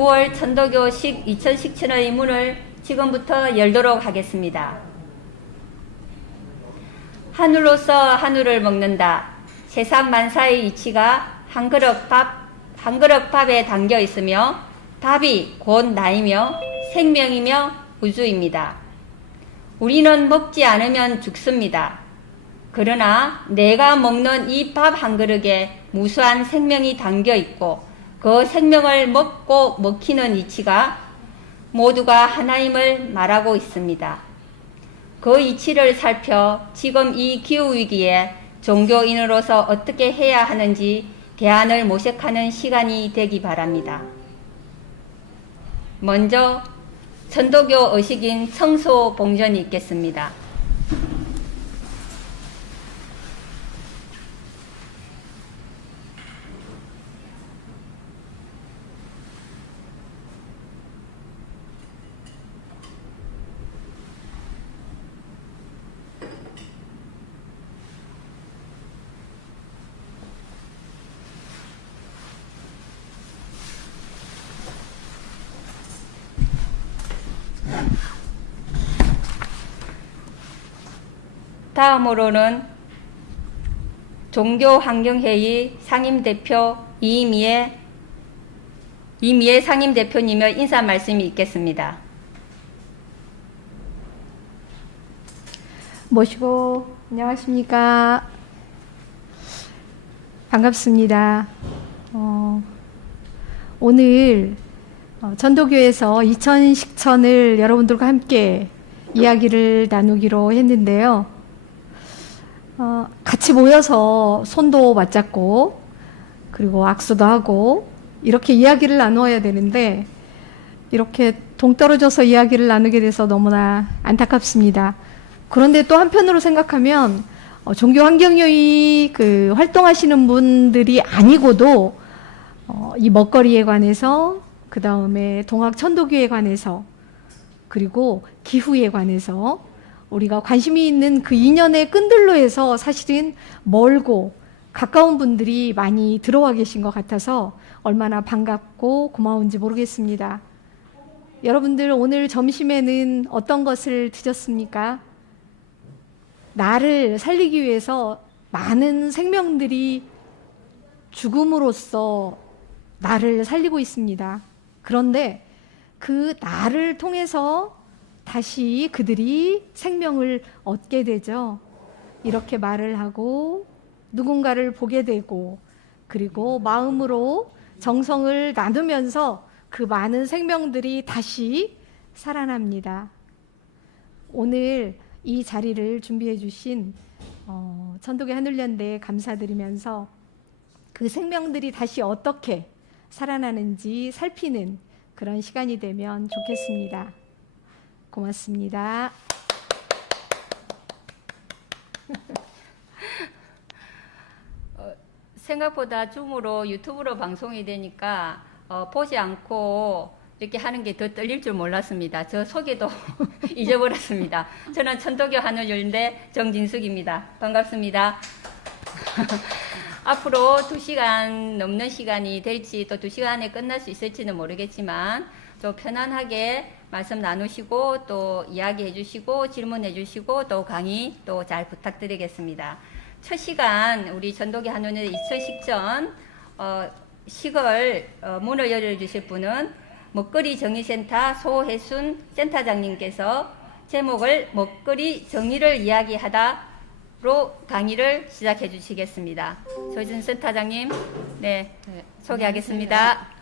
9월 천도교식 2017의 문을 지금부터 열도록 하겠습니다. 하늘로서 하늘을 먹는다. 세상 만사의 이치가 한 그릇 밥에 담겨 있으며 밥이 곧 나이며 생명이며 우주입니다. 우리는 먹지 않으면 죽습니다. 그러나 내가 먹는 이 밥 한 그릇에 무수한 생명이 담겨 있고 그 생명을 먹고 먹히는 이치가 모두가 하나임을 말하고 있습니다. 그 이치를 살펴 지금 이 기후위기에 종교인으로서 어떻게 해야 하는지 대안을 모색하는 시간이 되기 바랍니다. 먼저 천도교 의식인 성소 봉전이 있겠습니다. 다음으로는 종교환경회의 상임대표 이미애 상임대표님의 인사 말씀이 있겠습니다. 모시고 안녕하십니까. 반갑습니다. 오늘 전도교에서 이천식천을 여러분들과 함께 이야기를 나누기로 했는데요. 같이 모여서 손도 맞잡고 그리고 악수도 하고 이렇게 이야기를 나누어야 되는데 이렇게 동떨어져서 이야기를 나누게 돼서 너무나 안타깝습니다. 그런데 또 한편으로 생각하면 종교환경요이 활동하시는 분들이 아니고도 이 먹거리에 관해서 그 다음에 동학천도교에 관해서 그리고 기후에 관해서 우리가 관심이 있는 그 인연의 끈들로 해서 사실은 멀고 가까운 분들이 많이 들어와 계신 것 같아서 얼마나 반갑고 고마운지 모르겠습니다. 여러분들 오늘 점심에는 어떤 것을 드셨습니까? 나를 살리기 위해서 많은 생명들이 죽음으로써 나를 살리고 있습니다. 그런데 그 나를 통해서 다시 그들이 생명을 얻게 되죠. 이렇게 말을 하고 누군가를 보게 되고 그리고 마음으로 정성을 나누면서 그 많은 생명들이 다시 살아납니다. 오늘 이 자리를 준비해 주신 천도교 하늘연대에 감사드리면서 그 생명들이 다시 어떻게 살아나는지 살피는 그런 시간이 되면 좋겠습니다. 고맙습니다. 생각보다 줌으로 유튜브로 방송이 되니까 보지 않고 이렇게 하는 게 더 떨릴 줄 몰랐습니다. 저 소개도 잊어버렸습니다. 저는 천도교 하늘연대 정진숙입니다. 반갑습니다. 앞으로 2시간 넘는 시간이 될지 또 2시간에 끝날 수 있을지는 모르겠지만 좀 편안하게 말씀 나누시고 또 이야기해 주시고 질문해 주시고 또 강의 또 잘 부탁드리겠습니다. 첫 시간 우리 전도교 하늘연대 2010전 식을 문을 열어주실 분은 먹거리 정의센터 소혜순 센터장님께서 제목을 먹거리 정의를 이야기하다로 강의를 시작해 주시겠습니다. 소혜순 센터장님, 네, 소개하겠습니다. 안녕하세요.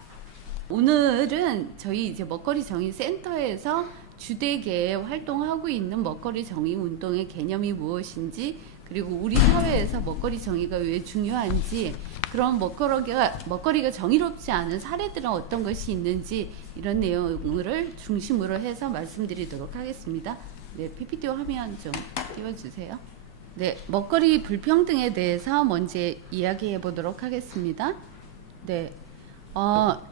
오늘은 저희 이제 먹거리 정의 센터에서 주되게 활동하고 있는 먹거리 정의 운동의 개념이 무엇인지 그리고 우리 사회에서 먹거리 정의가 왜 중요한지 그런 먹거리가 정의롭지 않은 사례들은 어떤 것이 있는지 이런 내용을 중심으로 해서 말씀드리도록 하겠습니다. 네, PPT 화면 좀 띄워주세요. 네, 먹거리 불평등에 대해서 먼저 이야기해 보도록 하겠습니다. 네.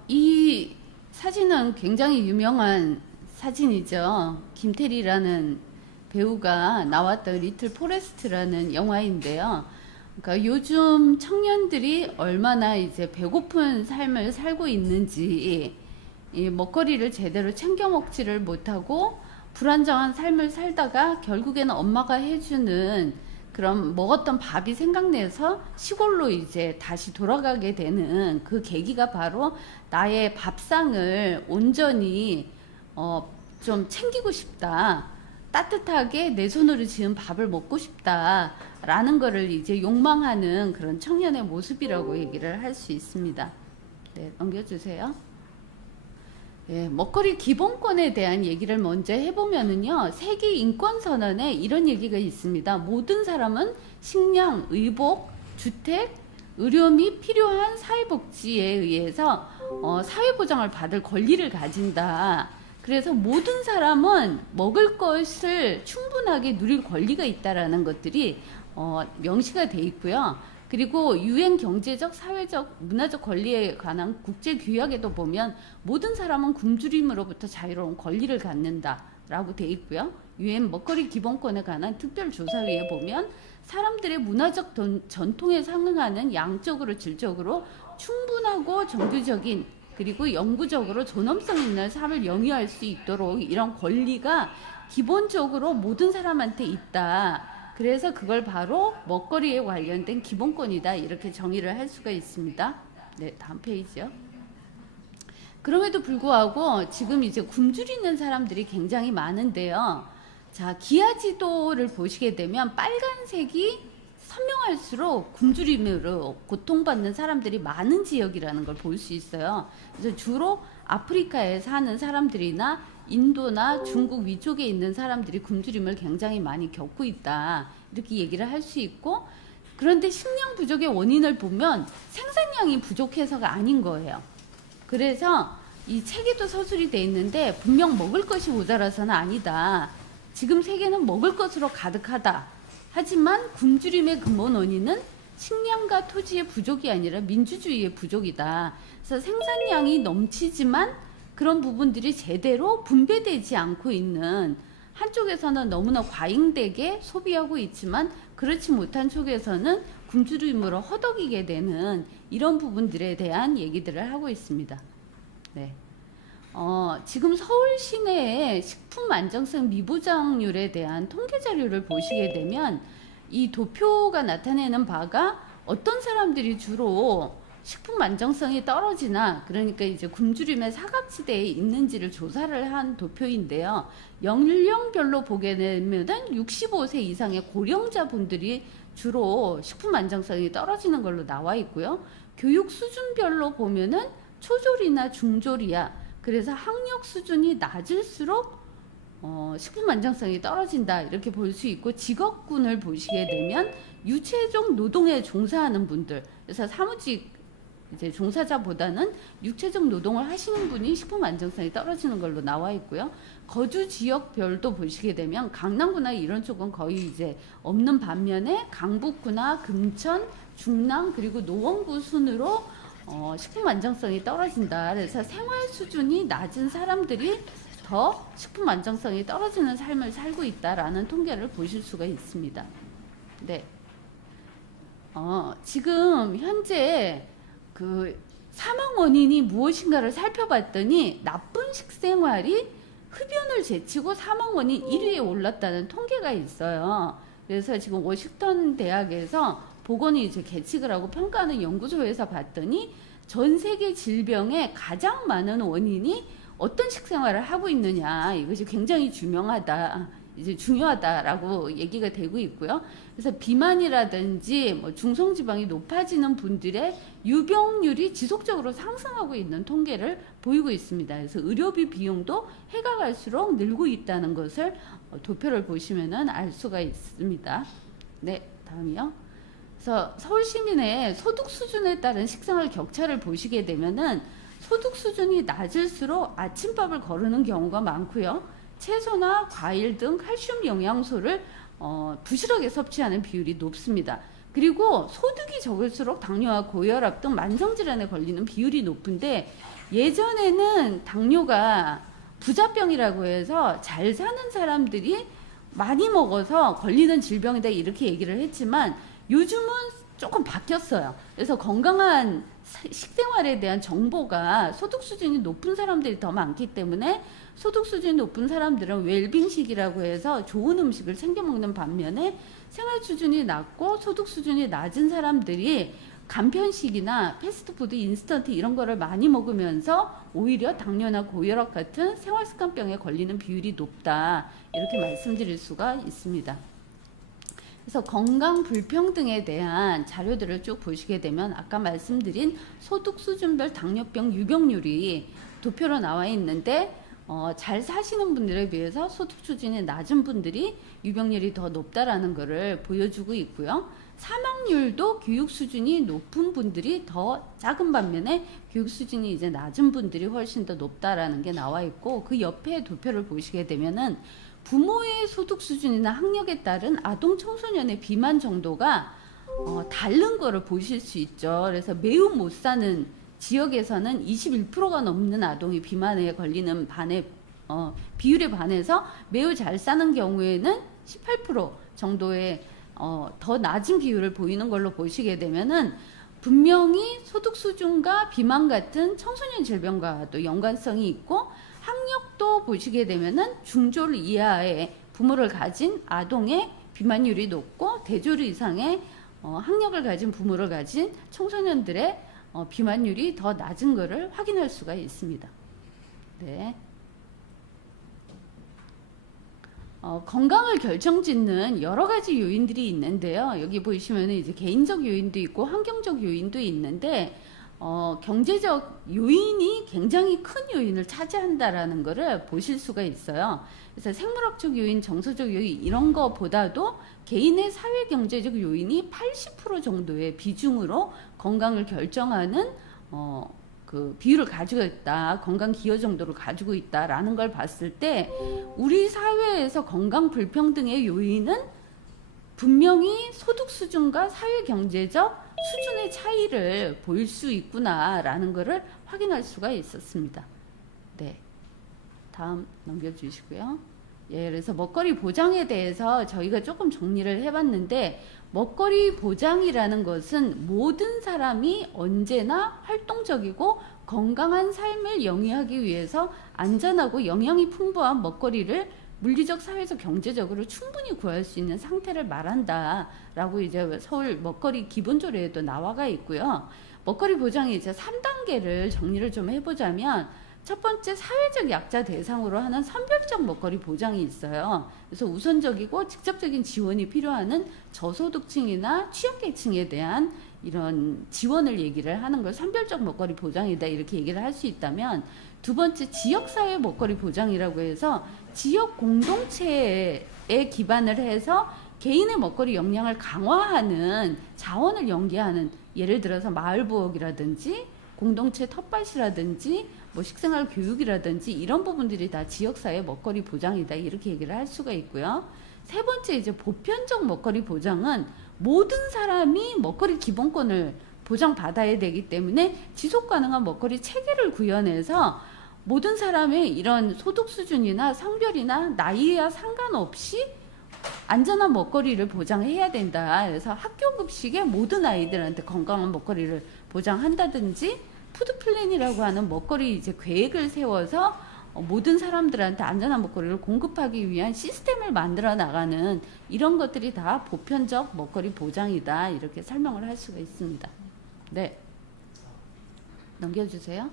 이 사진은 굉장히 유명한 사진이죠. 김태리라는 배우가 나왔던 리틀 포레스트라는 영화인데요. 그러니까 요즘 청년들이 얼마나 이제 배고픈 삶을 살고 있는지 이 먹거리를 제대로 챙겨 먹지를 못하고 불안정한 삶을 살다가 결국에는 엄마가 해주는 그런 먹었던 밥이 생각나서 시골로 이제 다시 돌아가게 되는 그 계기가 바로 나의 밥상을 온전히 좀 챙기고 싶다. 따뜻하게 내 손으로 지은 밥을 먹고 싶다라는 거를 이제 욕망하는 그런 청년의 모습이라고 얘기를 할 수 있습니다. 네, 넘겨주세요. 예, 먹거리 기본권에 대한 얘기를 먼저 해보면은요, 세계 인권선언에 이런 얘기가 있습니다. 모든 사람은 식량, 의복, 주택, 의료 및 필요한 사회복지에 의해서 사회보장을 받을 권리를 가진다. 그래서 모든 사람은 먹을 것을 충분하게 누릴 권리가 있다라는 것들이 명시가 돼 있고요. 그리고 유엔 경제적, 사회적, 문화적 권리에 관한 국제 규약에도 보면 모든 사람은 굶주림으로부터 자유로운 권리를 갖는다라고 돼 있고요. 유엔 먹거리 기본권에 관한 특별조사위에 보면 사람들의 문화적 전통에 상응하는 양적으로 질적으로 충분하고 정규적인 그리고 영구적으로 존엄성 있는 삶을 영위할 수 있도록 이런 권리가 기본적으로 모든 사람한테 있다. 그래서 그걸 바로 먹거리에 관련된 기본권이다. 이렇게 정의를 할 수가 있습니다. 네, 다음 페이지요. 그럼에도 불구하고 지금 이제 굶주리는 사람들이 굉장히 많은데요. 자, 기아지도를 보시게 되면 빨간색이 선명할수록 굶주림으로 고통받는 사람들이 많은 지역이라는 걸 볼 수 있어요. 그래서 주로 아프리카에 사는 사람들이나 인도나 중국 위쪽에 있는 사람들이 굶주림을 굉장히 많이 겪고 있다. 이렇게 얘기를 할 수 있고, 그런데 식량 부족의 원인을 보면 생산량이 부족해서가 아닌 거예요. 그래서 이 책에도 서술이 돼 있는데 분명 먹을 것이 모자라서는 아니다. 지금 세계는 먹을 것으로 가득하다. 하지만 굶주림의 근본 원인은 식량과 토지의 부족이 아니라 민주주의의 부족이다. 그래서 생산량이 넘치지만 그런 부분들이 제대로 분배되지 않고 있는, 한쪽에서는 너무나 과잉되게 소비하고 있지만 그렇지 못한 쪽에서는 굶주림으로 허덕이게 되는 이런 부분들에 대한 얘기들을 하고 있습니다. 네. 지금 서울 시내의 식품 안정성 미보장률에 대한 통계 자료를 보시게 되면 이 도표가 나타내는 바가 어떤 사람들이 주로 식품 안정성이 떨어지나, 그러니까 이제 굶주림의 사각지대에 있는지를 조사를 한 도표인데요. 연령별로 보게 되면은 65세 이상의 고령자분들이 주로 식품 안정성이 떨어지는 걸로 나와 있고요. 교육 수준별로 보면은 초졸이나 중졸이야. 그래서 학력 수준이 낮을수록 식품 안정성이 떨어진다. 이렇게 볼 수 있고, 직업군을 보시게 되면 유체적 노동에 종사하는 분들, 그래서 사무직 이제 종사자보다는 육체적 노동을 하시는 분이 식품 안정성이 떨어지는 걸로 나와 있고요. 거주 지역별도 보시게 되면 강남구나 이런 쪽은 거의 이제 없는 반면에 강북구나 금천, 중랑 그리고 노원구 순으로 식품 안정성이 떨어진다. 그래서 생활 수준이 낮은 사람들이 더 식품 안정성이 떨어지는 삶을 살고 있다라는 통계를 보실 수가 있습니다. 네. 지금 현재 그 사망 원인이 무엇인가를 살펴봤더니 나쁜 식생활이 흡연을 제치고 사망 원인 1위에 올랐다는 통계가 있어요. 그래서 지금 워싱턴 대학에서 보건이 이제 계측을 하고 평가하는 연구소에서 봤더니 전 세계 질병의 가장 많은 원인이 어떤 식생활을 하고 있느냐, 이것이 굉장히 중요하다라고 얘기가 되고 있고요. 그래서 비만이라든지 뭐 중성지방이 높아지는 분들의 유병률이 지속적으로 상승하고 있는 통계를 보이고 있습니다. 그래서 의료비 비용도 해가 갈수록 늘고 있다는 것을 도표를 보시면은 알 수가 있습니다. 네, 다음이요. 그래서 서울 시민의 소득 수준에 따른 식생활 격차를 보시게 되면은 소득 수준이 낮을수록 아침밥을 거르는 경우가 많고요. 채소나 과일 등 칼슘 영양소를 부실하게 섭취하는 비율이 높습니다. 그리고 소득이 적을수록 당뇨와 고혈압 등 만성질환에 걸리는 비율이 높은데, 예전에는 당뇨가 부자병이라고 해서 잘 사는 사람들이 많이 먹어서 걸리는 질병이다 이렇게 얘기를 했지만, 요즘은 조금 바뀌었어요. 그래서 건강한 식생활에 대한 정보가 소득 수준이 높은 사람들이 더 많기 때문에 소득 수준이 높은 사람들은 웰빙식이라고 해서 좋은 음식을 챙겨 먹는 반면에 생활 수준이 낮고 소득 수준이 낮은 사람들이 간편식이나 패스트푸드, 인스턴트 이런 거를 많이 먹으면서 오히려 당뇨나 고혈압 같은 생활습관병에 걸리는 비율이 높다. 이렇게 말씀드릴 수가 있습니다. 그래서 건강 불평등에 대한 자료들을 쭉 보시게 되면 아까 말씀드린 소득 수준별 당뇨병 유병률이 도표로 나와 있는데 잘 사시는 분들에 비해서 소득 수준이 낮은 분들이 유병률이 더 높다라는 것을 보여주고 있고요. 사망률도 교육 수준이 높은 분들이 더 작은 반면에 교육 수준이 이제 낮은 분들이 훨씬 더 높다라는 게 나와 있고, 그 옆에 도표를 보시게 되면은 부모의 소득 수준이나 학력에 따른 아동 청소년의 비만 정도가 다른 거를 보실 수 있죠. 그래서 매우 못 사는 지역에서는 21%가 넘는 아동이 비만에 걸리는 비율에 반해서 매우 잘 사는 경우에는 18% 정도의 더 낮은 비율을 보이는 걸로 보시게 되면은 분명히 소득 수준과 비만 같은 청소년 질병과도 연관성이 있고, 학력도 보시게 되면은 중졸 이하의 부모를 가진 아동의 비만율이 높고, 대졸 이상의 학력을 가진 부모를 가진 청소년들의 비만율이 더 낮은 것을 확인할 수가 있습니다. 네. 건강을 결정짓는 여러 가지 요인들이 있는데요. 여기 보시면 이제 개인적 요인도 있고 환경적 요인도 있는데, 경제적 요인이 굉장히 큰 요인을 차지한다라는 것을 보실 수가 있어요. 그래서 생물학적 요인, 정서적 요인 이런 거보다도 개인의 사회 경제적 요인이 80% 정도의 비중으로 건강을 결정하는 그 비율을 가지고 있다, 건강 기여 정도를 가지고 있다라는 걸 봤을 때 우리 사회에서 건강 불평등의 요인은 분명히 소득 수준과 사회 경제적 수준의 차이를 보일 수 있구나라는 것을 확인할 수가 있었습니다. 네, 다음 넘겨주시고요. 예, 그래서 먹거리 보장에 대해서 저희가 조금 정리를 해봤는데, 먹거리 보장이라는 것은 모든 사람이 언제나 활동적이고 건강한 삶을 영위하기 위해서 안전하고 영양이 풍부한 먹거리를 물리적, 사회적, 경제적으로 충분히 구할 수 있는 상태를 말한다라고 이제 서울 먹거리 기본조례에도 나와가 있고요. 먹거리 보장이 이제 3단계를 정리를 좀 해보자면, 첫 번째 사회적 약자 대상으로 하는 선별적 먹거리 보장이 있어요. 그래서 우선적이고 직접적인 지원이 필요한 저소득층이나 취약계층에 대한 이런 지원을 얘기를 하는 걸 선별적 먹거리 보장이다 이렇게 얘기를 할 수 있다면, 두 번째 지역사회 먹거리 보장이라고 해서 지역 공동체에 기반을 해서 개인의 먹거리 역량을 강화하는 자원을 연계하는, 예를 들어서 마을부엌이라든지 공동체 텃밭이라든지 뭐 식생활 교육이라든지 이런 부분들이 다 지역사회 먹거리 보장이다 이렇게 얘기를 할 수가 있고요. 세 번째 이제 보편적 먹거리 보장은 모든 사람이 먹거리 기본권을 보장받아야 되기 때문에 지속 가능한 먹거리 체계를 구현해서 모든 사람의 이런 소득 수준이나 성별이나 나이와 상관없이 안전한 먹거리를 보장해야 된다. 그래서 학교 급식에 모든 아이들한테 건강한 먹거리를 보장한다든지, 푸드 플랜이라고 하는 먹거리 이제 계획을 세워서 모든 사람들한테 안전한 먹거리를 공급하기 위한 시스템을 만들어 나가는 이런 것들이 다 보편적 먹거리 보장이다 이렇게 설명을 할 수가 있습니다. 네, 넘겨주세요.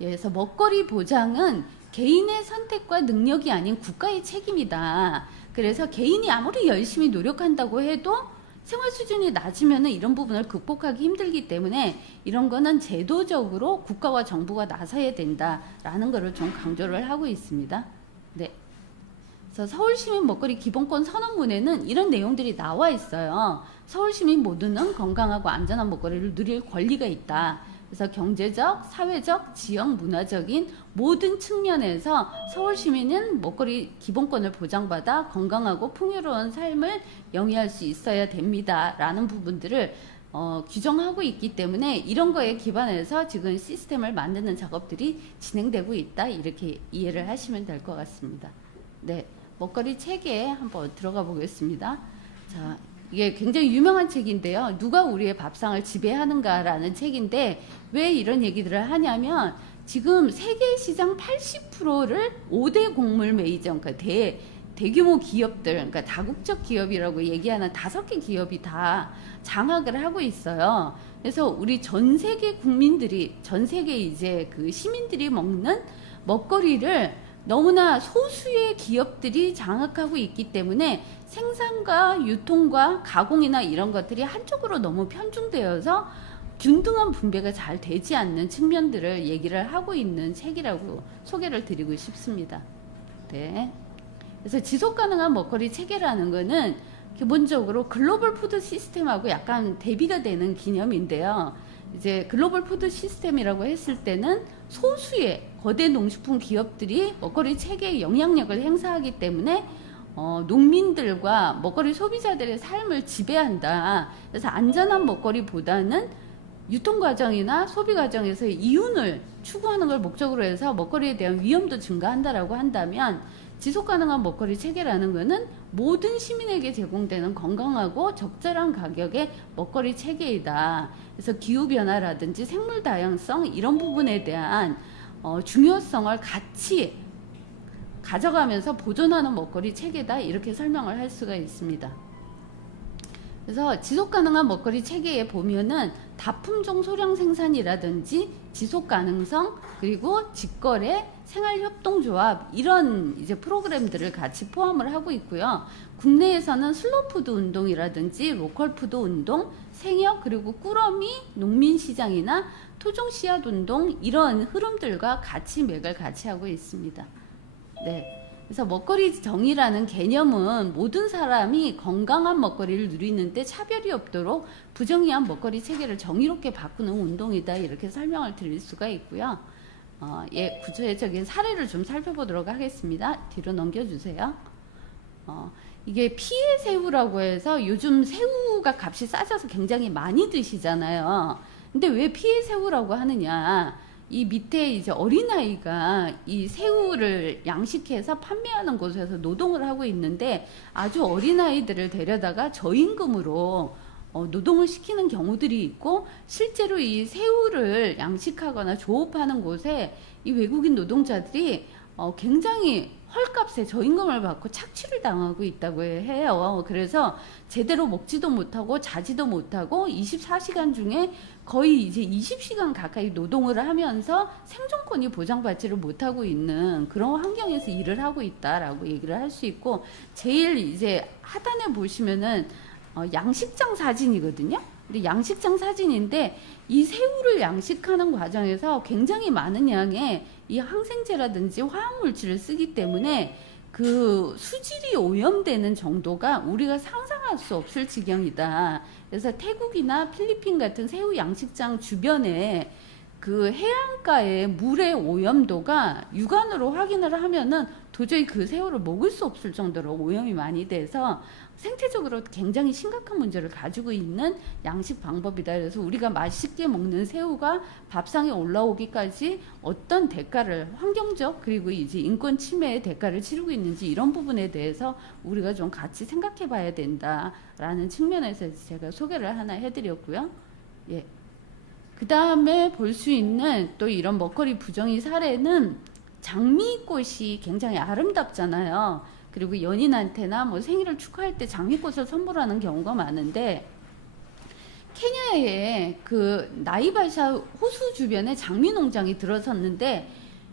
예, 그래서 먹거리 보장은 개인의 선택과 능력이 아닌 국가의 책임이다. 그래서 개인이 아무리 열심히 노력한다고 해도 생활 수준이 낮으면 이런 부분을 극복하기 힘들기 때문에 이런 거는 제도적으로 국가와 정부가 나서야 된다라는 것을 좀 강조를 하고 있습니다. 네. 그래서 서울시민 먹거리 기본권 선언문에는 이런 내용들이 나와 있어요. 서울시민 모두는 건강하고 안전한 먹거리를 누릴 권리가 있다. 그래서 경제적, 사회적, 지역, 문화적인 모든 측면에서 서울 시민은 먹거리 기본권을 보장받아 건강하고 풍요로운 삶을 영위할 수 있어야 됩니다라는 부분들을 규정하고 있기 때문에 이런 거에 기반해서 지금 시스템을 만드는 작업들이 진행되고 있다 이렇게 이해를 하시면 될 것 같습니다. 네, 먹거리 체계에 한번 들어가 보겠습니다. 자, 이게 굉장히 유명한 책인데요. 누가 우리의 밥상을 지배하는가라는 책인데 왜 이런 얘기들을 하냐면 지금 세계 시장 80%를 5대 곡물 메이저, 그러니까 대규모 기업들, 그러니까 다국적 기업이라고 얘기하는 5개 기업이 다 장악을 하고 있어요. 그래서 우리 전 세계 국민들이, 전 세계 이제 그 시민들이 먹는 먹거리를 너무나 소수의 기업들이 장악하고 있기 때문에 생산과 유통과 가공이나 이런 것들이 한쪽으로 너무 편중되어서 균등한 분배가 잘 되지 않는 측면들을 얘기를 하고 있는 책이라고 소개를 드리고 싶습니다. 네. 그래서 지속 가능한 먹거리 체계라는 거는 기본적으로 글로벌 푸드 시스템하고 약간 대비가 되는 개념인데요. 이제 글로벌 푸드 시스템이라고 했을 때는 소수의 거대 농식품 기업들이 먹거리 체계에 영향력을 행사하기 때문에 농민들과 먹거리 소비자들의 삶을 지배한다. 그래서 안전한 먹거리보다는 유통 과정이나 소비 과정에서의 이윤을 추구하는 걸 목적으로 해서 먹거리에 대한 위험도 증가한다라고 한다면 지속 가능한 먹거리 체계라는 것은 모든 시민에게 제공되는 건강하고 적절한 가격의 먹거리 체계이다. 그래서 기후 변화라든지 생물 다양성 이런 부분에 대한 중요성을 같이 가져가면서 보존하는 먹거리 체계다, 이렇게 설명을 할 수가 있습니다. 그래서 지속 가능한 먹거리 체계에 보면은 다품종 소량 생산이라든지 지속 가능성, 그리고 직거래, 생활협동조합 이런 이제 프로그램들을 같이 포함을 하고 있고요. 국내에서는 슬로푸드 운동이라든지 로컬푸드 운동, 생협, 그리고 꾸러미 농민시장이나 토종 씨앗 운동 이런 흐름들과 같이 맥을 같이 하고 있습니다. 네. 그래서 먹거리 정의라는 개념은 모든 사람이 건강한 먹거리를 누리는데 차별이 없도록 부정의한 먹거리 체계를 정의롭게 바꾸는 운동이다, 이렇게 설명을 드릴 수가 있고요. 예, 구체적인 사례를 좀 살펴보도록 하겠습니다. 뒤로 넘겨주세요. 이게 피해 새우라고 해서 요즘 새우가 값이 싸져서 굉장히 많이 드시잖아요. 근데 왜 피해 새우라고 하느냐? 이 밑에 이제 어린아이가 이 새우를 양식해서 판매하는 곳에서 노동을 하고 있는데 아주 어린아이들을 데려다가 저임금으로 노동을 시키는 경우들이 있고, 실제로 이 새우를 양식하거나 조업하는 곳에 이 외국인 노동자들이 굉장히 헐값에 저임금을 받고 착취를 당하고 있다고 해요. 그래서 제대로 먹지도 못하고 자지도 못하고 24시간 중에 거의 이제 20시간 가까이 노동을 하면서 생존권이 보장받지를 못하고 있는 그런 환경에서 일을 하고 있다라고 얘기를 할 수 있고, 제일 이제 하단에 보시면은 양식장 사진이거든요. 근데 양식장 사진인데 이 새우를 양식하는 과정에서 굉장히 많은 양의 이 항생제라든지 화학물질을 쓰기 때문에 그 수질이 오염되는 정도가 우리가 상상할 수 없을 지경이다. 그래서 태국이나 필리핀 같은 새우 양식장 주변에 그 해안가의 물의 오염도가 육안으로 확인을 하면은 도저히 그 새우를 먹을 수 없을 정도로 오염이 많이 돼서 생태적으로 굉장히 심각한 문제를 가지고 있는 양식 방법이다. 그래서 우리가 맛있게 먹는 새우가 밥상에 올라오기까지 어떤 대가를, 환경적 그리고 이제 인권 침해의 대가를 치르고 있는지, 이런 부분에 대해서 우리가 좀 같이 생각해 봐야 된다라는 측면에서 제가 소개를 하나 해드렸고요. 예. 그 다음에 볼 수 있는 또 이런 먹거리 부정의 사례는 장미꽃이 굉장히 아름답잖아요. 그리고 연인한테나 뭐 생일을 축하할 때 장미꽃을 선물하는 경우가 많은데, 케냐의 그 나이바샤 호수 주변에 장미 농장이 들어섰는데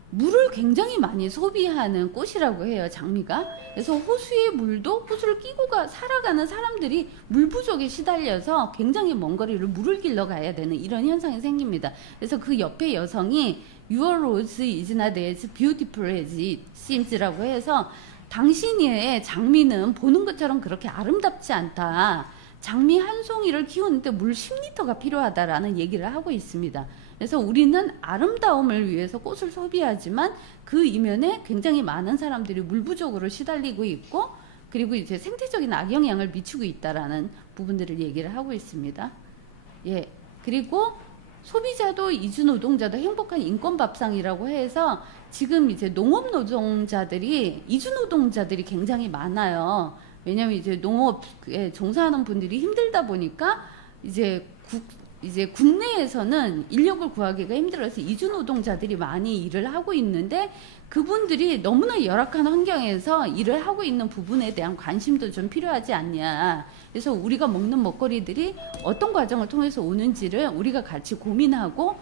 물을 굉장히 많이 소비하는 꽃이라고 해요, 장미가. 그래서 호수의 물도, 호수를 끼고 살아가는 사람들이 물 부족에 시달려서 굉장히 먼 거리를 물을 길러 가야 되는 이런 현상이 생깁니다. 그래서 그 옆에 여성이 Your rose is not as beautiful as it seems라고 해서 당신의 장미는 보는 것처럼 그렇게 아름답지 않다. 장미 한 송이를 키우는데 물 10리터가 필요하다라는 얘기를 하고 있습니다. 그래서 우리는 아름다움을 위해서 꽃을 소비하지만 그 이면에 굉장히 많은 사람들이 물 부족으로 시달리고 있고, 그리고 이제 생태적인 악영향을 미치고 있다라는 부분들을 얘기를 하고 있습니다. 예. 그리고 소비자도 이주 노동자도 행복한 인권 밥상이라고 해서 지금 이제 농업 노동자들이, 이주 노동자들이 굉장히 많아요. 왜냐하면 이제 농업에 종사하는 분들이 힘들다 보니까 이제 국내에서는 인력을 구하기가 힘들어서 이주 노동자들이 많이 일을 하고 있는데 그분들이 너무나 열악한 환경에서 일을 하고 있는 부분에 대한 관심도 좀 필요하지 않냐. 그래서 우리가 먹는 먹거리들이 어떤 과정을 통해서 오는지를 우리가 같이 고민하고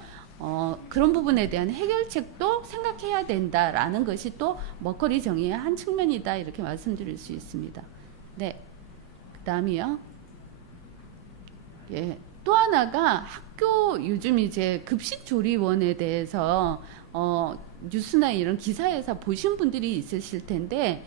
그런 부분에 대한 해결책도 생각해야 된다라는 것이 또 먹거리 정의의 한 측면이다 이렇게 말씀드릴 수 있습니다. 네, 그 다음이요. 예, 또 하나가 학교 요즘 이제 급식 조리원에 대해서 뉴스나 이런 기사에서 보신 분들이 있으실 텐데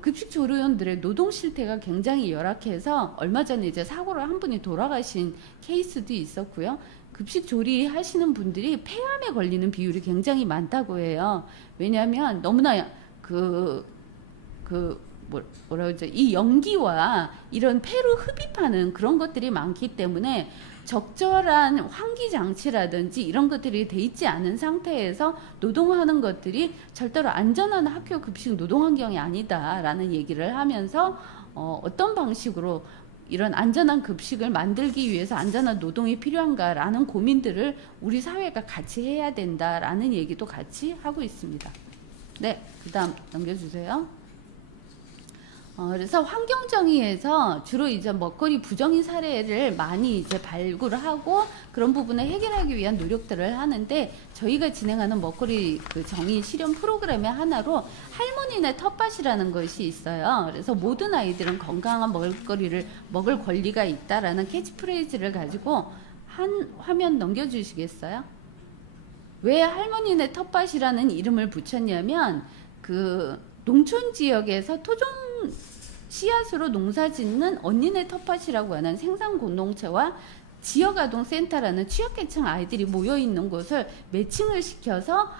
급식 조리원들의 노동 실태가 굉장히 열악해서 얼마 전에 이제 사고로 한 분이 돌아가신 케이스도 있었고요. 급식 조리 하시는 분들이 폐암에 걸리는 비율이 굉장히 많다고 해요. 왜냐하면 너무나 뭐라 그러죠? 이 연기와 이런 폐로 흡입하는 그런 것들이 많기 때문에 적절한 환기 장치라든지 이런 것들이 돼 있지 않은 상태에서 노동하는 것들이 절대로 안전한 학교 급식 노동 환경이 아니다라는 얘기를 하면서 어떤 방식으로 이런 안전한 급식을 만들기 위해서 안전한 노동이 필요한가라는 고민들을 우리 사회가 같이 해야 된다라는 얘기도 같이 하고 있습니다. 네, 그다음 넘겨주세요. 그래서 환경정의에서 주로 이제 먹거리 부정의 사례를 많이 이제 발굴을 하고 그런 부분을 해결하기 위한 노력들을 하는데 저희가 진행하는 먹거리 그 정의 실현 프로그램의 하나로 할머니네 텃밭이라는 것이 있어요. 그래서 모든 아이들은 건강한 먹을거리를 먹을 권리가 있다라는 캐치프레이즈를 가지고 한 화면 넘겨주시겠어요? 왜 할머니네 텃밭이라는 이름을 붙였냐면 그 농촌 지역에서 토종 씨앗으로 농사짓는 언니네 텃밭이라고 하는 생산 공동체와 지역아동센터라는 취약계층 아이들이 모여 있는 곳을 매칭을 시켜서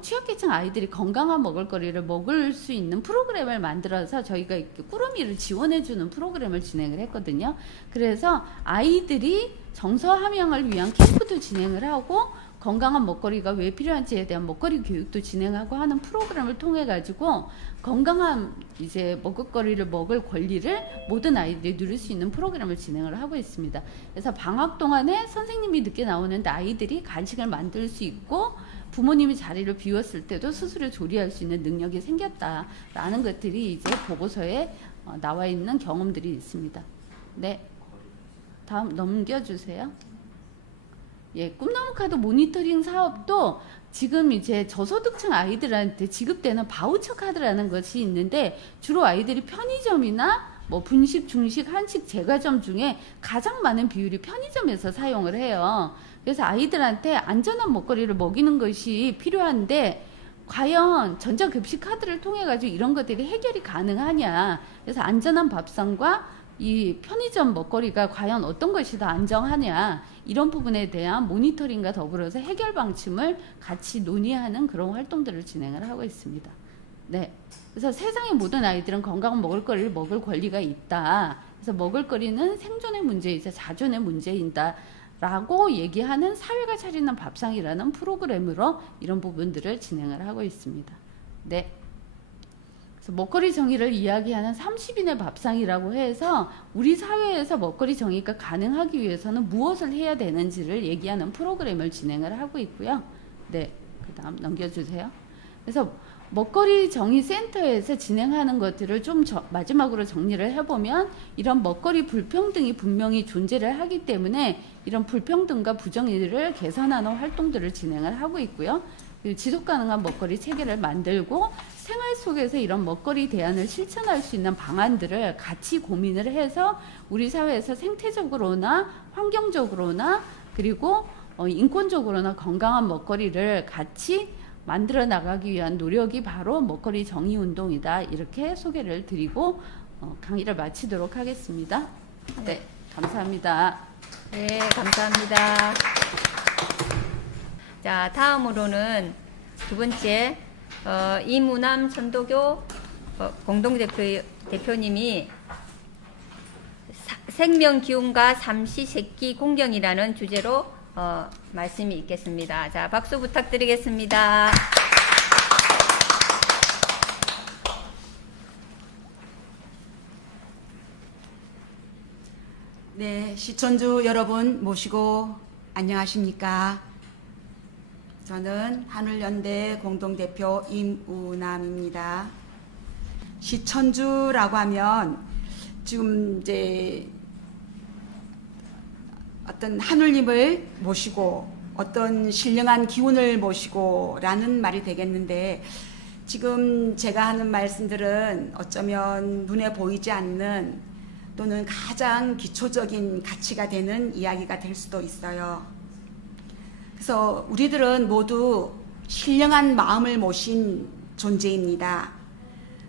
취약계층 아이들이 건강한 먹을거리를 먹을 수 있는 프로그램을 만들어서 저희가 이렇게 꾸러미를 지원해주는 프로그램을 진행을 했거든요. 그래서 아이들이 정서 함양을 위한 캠프도 진행을 하고 건강한 먹거리가 왜 필요한지에 대한 먹거리 교육도 진행하고 하는 프로그램을 통해 가지고 건강한 이제 먹을거리를 먹을 권리를 모든 아이들이 누릴 수 있는 프로그램을 진행을 하고 있습니다. 그래서 방학 동안에 선생님이 늦게 나오는데 아이들이 간식을 만들 수 있고 부모님이 자리를 비웠을 때도 스스로 조리할 수 있는 능력이 생겼다라는 것들이 이제 보고서에 나와 있는 경험들이 있습니다. 네, 다음 넘겨주세요. 예, 꿈나무 카드 모니터링 사업도 지금 이제 저소득층 아이들한테 지급되는 바우처 카드라는 것이 있는데 주로 아이들이 편의점이나 뭐 분식, 중식, 한식, 제과점 중에 가장 많은 비율이 편의점에서 사용을 해요. 그래서 아이들한테 안전한 먹거리를 먹이는 것이 필요한데 과연 전자급식 카드를 통해 가지고 이런 것들이 해결이 가능하냐. 그래서 안전한 밥상과 이 편의점 먹거리가 과연 어떤 것이 더 안정하냐 이런 부분에 대한 모니터링과 더불어서 해결 방침을 같이 논의하는 그런 활동들을 진행을 하고 있습니다. 네, 그래서 세상의 모든 아이들은 건강한 먹을거리를 먹을 권리가 있다. 그래서 먹을거리는 생존의 문제이자 자존의 문제인다. 라고 얘기하는 사회가 차리는 밥상이라는 프로그램으로 이런 부분들을 진행을 하고 있습니다. 네. 그래서 먹거리 정의를 이야기하는 30인의 밥상이라고 해서 우리 사회에서 먹거리 정의가 가능하기 위해서는 무엇을 해야 되는지를 얘기하는 프로그램을 진행을 하고 있고요. 네, 그 다음 넘겨주세요. 그래서 먹거리 정의 센터에서 진행하는 것들을 좀 마지막으로 정리를 해보면 이런 먹거리 불평등이 분명히 존재를 하기 때문에 이런 불평등과 부정의를 개선하는 활동들을 진행을 하고 있고요. 지속가능한 먹거리 체계를 만들고 생활 속에서 이런 먹거리 대안을 실천할 수 있는 방안들을 같이 고민을 해서 우리 사회에서 생태적으로나 환경적으로나 그리고 인권적으로나 건강한 먹거리를 같이 만들어 나가기 위한 노력이 바로 먹거리 정의 운동이다. 이렇게 소개를 드리고 강의를 마치도록 하겠습니다. 네, 감사합니다. 네, 감사합니다. 자, 다음으로는 두 번째 이문암 천도교 공동대표님이 생명기운과 삼시세끼 공경이라는 주제로 말씀이 있겠습니다. 자, 박수 부탁드리겠습니다. 네, 시청주 여러분 모시고 안녕하십니까? 저는 하늘연대 공동대표 임우남입니다. 시청주라고 하면 지금 이제 어떤 하늘님을 모시고 어떤 신령한 기운을 모시고라는 말이 되겠는데, 지금 제가 하는 말씀들은 어쩌면 눈에 보이지 않는 또는 가장 기초적인 가치가 되는 이야기가 될 수도 있어요. 그래서 우리들은 모두 신령한 마음을 모신 존재입니다.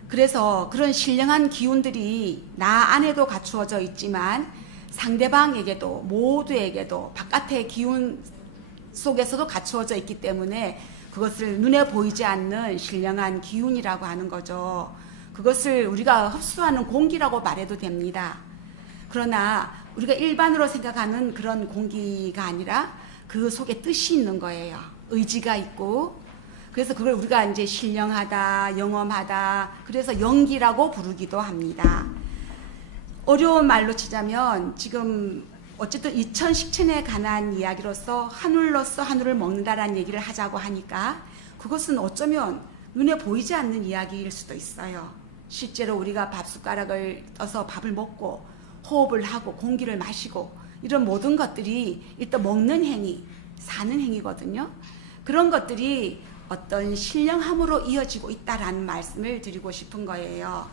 그래서 그런 신령한 기운들이 나 안에도 갖추어져 있지만 상대방에게도, 모두에게도 바깥의 기운 속에서도 갖추어져 있기 때문에 그것을 눈에 보이지 않는 신령한 기운이라고 하는 거죠. 그것을 우리가 흡수하는 공기라고 말해도 됩니다. 그러나 우리가 일반으로 생각하는 그런 공기가 아니라 그 속에 뜻이 있는 거예요. 의지가 있고, 그래서 그걸 우리가 이제 신령하다, 영험하다, 그래서 영기라고 부르기도 합니다. 어려운 말로 치자면 지금 어쨌든 2017년에 관한 이야기로서 하늘로서 하늘을 먹는다라는 얘기를 하자고 하니까 그것은 어쩌면 눈에 보이지 않는 이야기일 수도 있어요. 실제로 우리가 밥숟가락을 떠서 밥을 먹고 호흡을 하고 공기를 마시고 이런 모든 것들이 일단 먹는 행위, 사는 행위거든요. 그런 것들이 어떤 신령함으로 이어지고 있다라는 말씀을 드리고 싶은 거예요.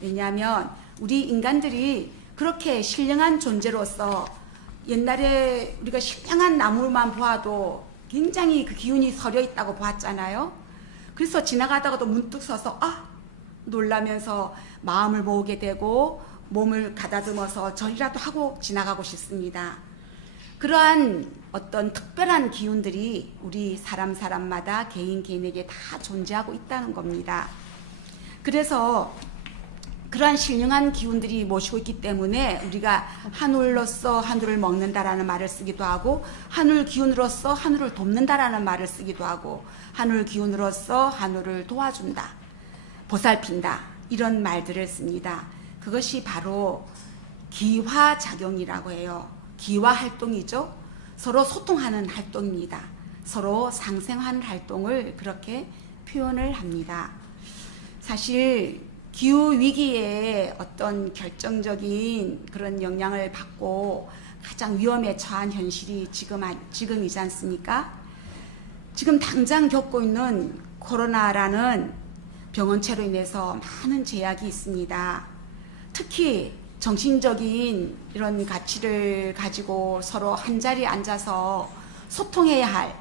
왜냐하면 우리 인간들이 그렇게 신령한 존재로서 옛날에 우리가 신령한 나무만 보아도 굉장히 그 기운이 서려 있다고 보았잖아요. 그래서 지나가다가도 문득 서서 놀라면서 마음을 모으게 되고 몸을 가다듬어서 절이라도 하고 지나가고 싶습니다. 그러한 어떤 특별한 기운들이 우리 사람마다 개인에게 다 존재하고 있다는 겁니다. 그래서 그러한 신령한 기운들이 모시고 있기 때문에 우리가 하늘로서 하늘을 먹는다라는 말을 쓰기도 하고, 하늘 기운으로서 하늘을 돕는다라는 말을 쓰기도 하고, 하늘 기운으로서 하늘을 도와준다, 보살핀다, 이런 말들을 씁니다. 그것이 바로 기화작용이라고 해요. 기화 활동이죠. 서로 소통하는 활동입니다. 서로 상생하는 활동을 그렇게 표현을 합니다. 사실 기후위기에 어떤 결정적인 그런 영향을 받고 가장 위험에 처한 현실이 지금이지 않습니까? 지금 당장 겪고 있는 코로나라는 병원체로 인해서 많은 제약이 있습니다. 특히 정신적인 이런 가치를 가지고 서로 한자리에 앉아서 소통해야 할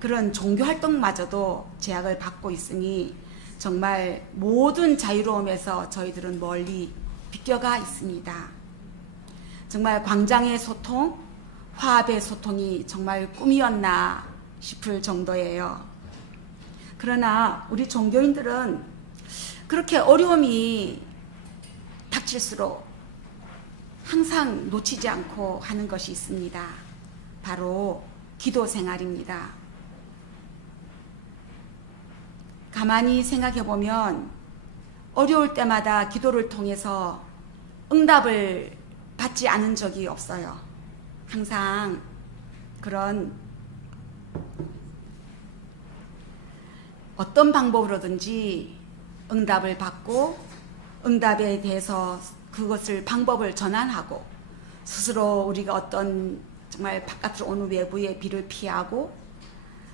그런 종교활동마저도 제약을 받고 있으니 정말 모든 자유로움에서 저희들은 멀리 비껴가 있습니다. 정말 광장의 소통, 화합의 소통이 정말 꿈이었나 싶을 정도예요. 그러나 우리 종교인들은 그렇게 어려움이 닥칠수록 항상 놓치지 않고 하는 것이 있습니다. 바로 기도 생활입니다. 가만히 생각해 보면 어려울 때마다 기도를 통해서 응답을 받지 않은 적이 없어요. 항상 그런 어떤 방법으로든지 응답을 받고 응답에 대해서 그것을 방법을 전환하고 스스로 우리가 어떤 정말 바깥으로 오는 외부의 비를 피하고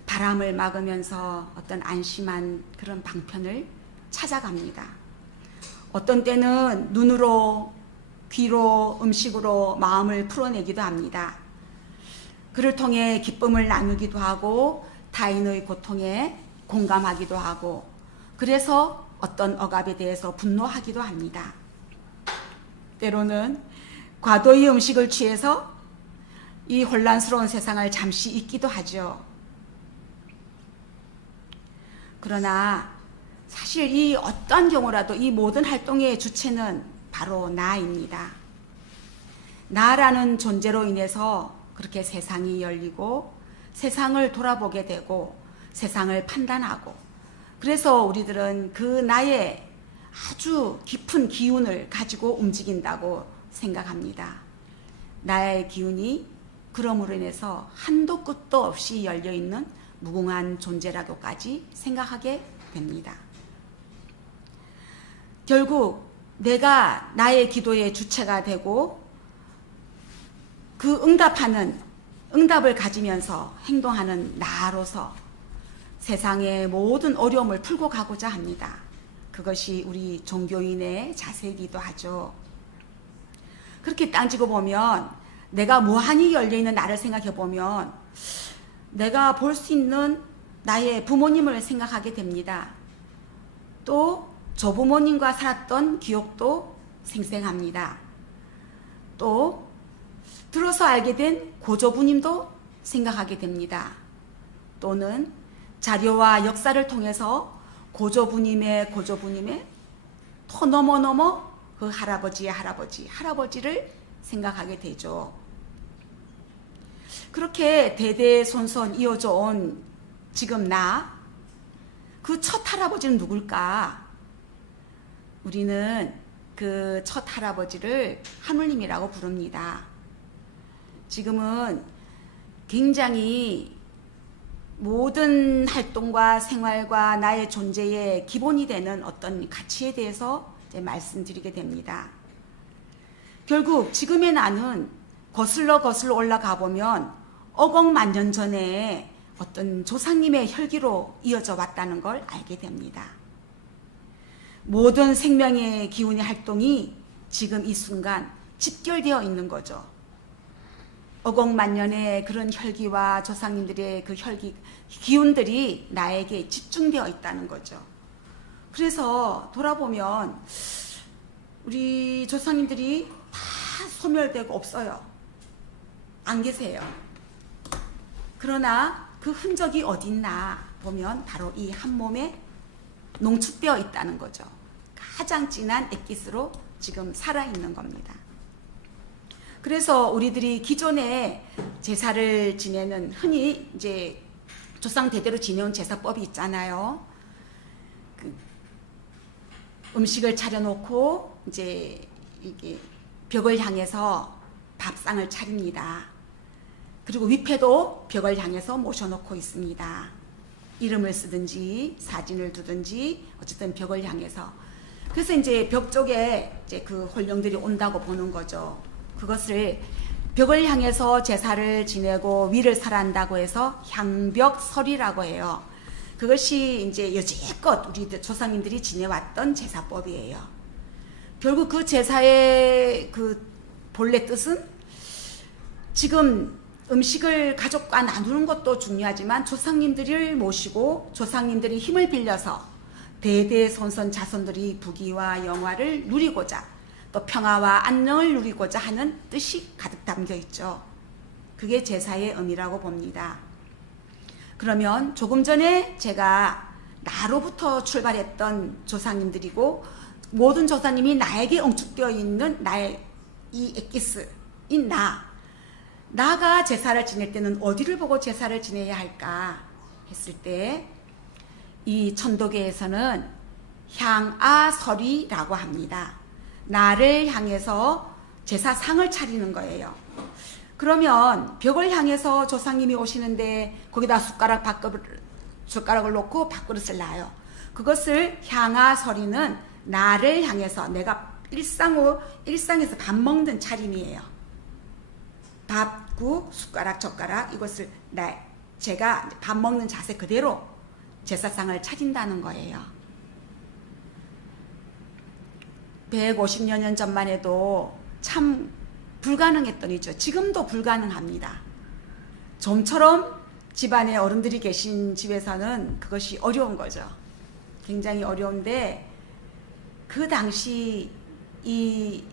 바람을 막으면서 어떤 안심한 그런 방편을 찾아갑니다. 어떤 때는 눈으로, 귀로, 음식으로 마음을 풀어내기도 합니다. 그를 통해 기쁨을 나누기도 하고 타인의 고통에 공감하기도 하고, 그래서 어떤 억압에 대해서 분노하기도 합니다. 때로는 과도의 음식을 취해서 이 혼란스러운 세상을 잠시 잊기도 하죠. 그러나 사실 이 어떠한 경우라도 이 모든 활동의 주체는 바로 나입니다. 나라는 존재로 인해서 그렇게 세상이 열리고 세상을 돌아보게 되고 세상을 판단하고, 그래서 우리들은 그 나의 아주 깊은 기운을 가지고 움직인다고 생각합니다. 나의 기운이 그럼으로 인해서 한도 끝도 없이 열려있는 무궁한 존재라고까지 생각하게 됩니다. 결국 내가 나의 기도의 주체가 되고 그 응답을 가지면서 행동하는 나로서 세상의 모든 어려움을 풀고 가고자 합니다. 그것이 우리 종교인의 자세이기도 하죠. 그렇게 따지고 보면 내가 무한히 열려있는 나를 생각해 보면 내가 볼 수 있는 나의 부모님을 생각하게 됩니다. 또 조부모님과 살았던 기억도 생생합니다. 또 들어서 알게 된 고조부님도 생각하게 됩니다. 또는 자료와 역사를 통해서 고조부님의 더 넘어 그 할아버지를 생각하게 되죠. 그렇게 대대손손 이어져 온 지금 그 첫 할아버지는 누굴까? 우리는 그 첫 할아버지를 하느님이라고 부릅니다. 지금은 굉장히 모든 활동과 생활과 나의 존재의 기본이 되는 어떤 가치에 대해서 이제 말씀드리게 됩니다. 결국 지금의 나는 거슬러 올라가 보면 억억 년 전에 어떤 조상님의 혈기로 이어져 왔다는 걸 알게 됩니다. 모든 생명의 기운의 활동이 지금 이 순간 집결되어 있는 거죠. 억억 만년의 그런 혈기와 조상님들의 그 기운들이 나에게 집중되어 있다는 거죠. 그래서 돌아보면 우리 조상님들이 다 소멸되고 없어요. 안 계세요. 그러나 그 흔적이 어딨나 보면 바로 이 한 몸에 농축되어 있다는 거죠. 가장 진한 엑기스로 지금 살아있는 겁니다. 그래서 우리들이 기존에 제사를 지내는 흔히 이제 조상 대대로 지내온 제사법이 있잖아요. 그 음식을 차려놓고 이제 이게 벽을 향해서 밥상을 차립니다. 그리고 위패도 벽을 향해서 모셔놓고 있습니다. 이름을 쓰든지 사진을 두든지 어쨌든 벽을 향해서. 그래서 이제 벽 쪽에 이제 그 혼령들이 온다고 보는 거죠. 그것을 벽을 향해서 제사를 지내고 위를 설한다고 해서 향벽설이라고 해요. 그것이 이제 여지껏 우리 조상님들이 지내왔던 제사법이에요. 결국 그 제사의 그 본래 뜻은 지금 음식을 가족과 나누는 것도 중요하지만 조상님들을 모시고 조상님들이 힘을 빌려서 대대손손 자손들이 부귀와 영화를 누리고자 또 평화와 안녕을 누리고자 하는 뜻이 가득 담겨 있죠. 그게 제사의 의미라고 봅니다. 그러면 조금 전에 제가 나로부터 출발했던 조상님들이고 모든 조상님이 나에게 응축되어 있는 나의 이 엑기스인 나가 제사를 지낼 때는 어디를 보고 제사를 지내야 할까 했을 때 이 천도계에서는 향아설이라고 합니다. 나를 향해서 제사상을 차리는 거예요. 그러면 벽을 향해서 조상님이 오시는데 거기다 숟가락을 놓고 밥그릇을 놔요. 그것을 향아설이는 나를 향해서 내가 일상에서 밥 먹는 차림이에요. 밥구, 숟가락, 젓가락 이것을 제가 밥 먹는 자세 그대로 제사상을 차린다는 거예요. 150여 년 전만 해도 참 불가능했던 일이죠. 지금도 불가능합니다. 좀처럼 집안에 어른들이 계신 집에서는 그것이 어려운 거죠. 굉장히 어려운데 그 당시 이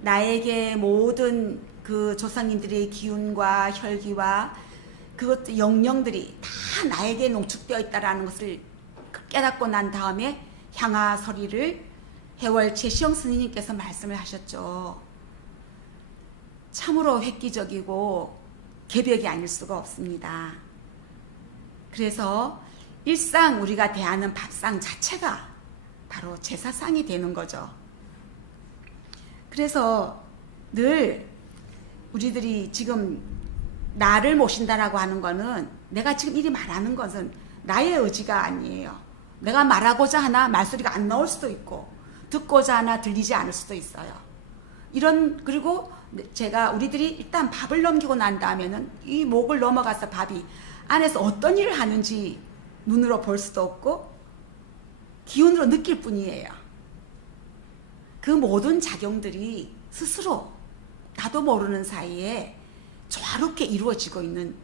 나에게 모든 그 조상님들의 기운과 혈기와 그것 영령들이 다 나에게 농축되어 있다라는 것을 깨닫고 난 다음에 향아설이를 해월 최시영 스님께서 말씀을 하셨죠. 참으로 획기적이고 개벽이 아닐 수가 없습니다. 그래서 일상 우리가 대하는 밥상 자체가 바로 제사상이 되는 거죠. 그래서 늘 우리들이 지금 나를 모신다라고 하는 거는 내가 지금 이리 말하는 것은 나의 의지가 아니에요. 내가 말하고자 하나 말소리가 안 나올 수도 있고 듣고자 하나 들리지 않을 수도 있어요. 그리고 제가 우리들이 일단 밥을 넘기고 난 다음에는 이 목을 넘어가서 밥이 안에서 어떤 일을 하는지 눈으로 볼 수도 없고 기운으로 느낄 뿐이에요. 그 모든 작용들이 스스로 나도 모르는 사이에 조화롭게 이루어지고 있는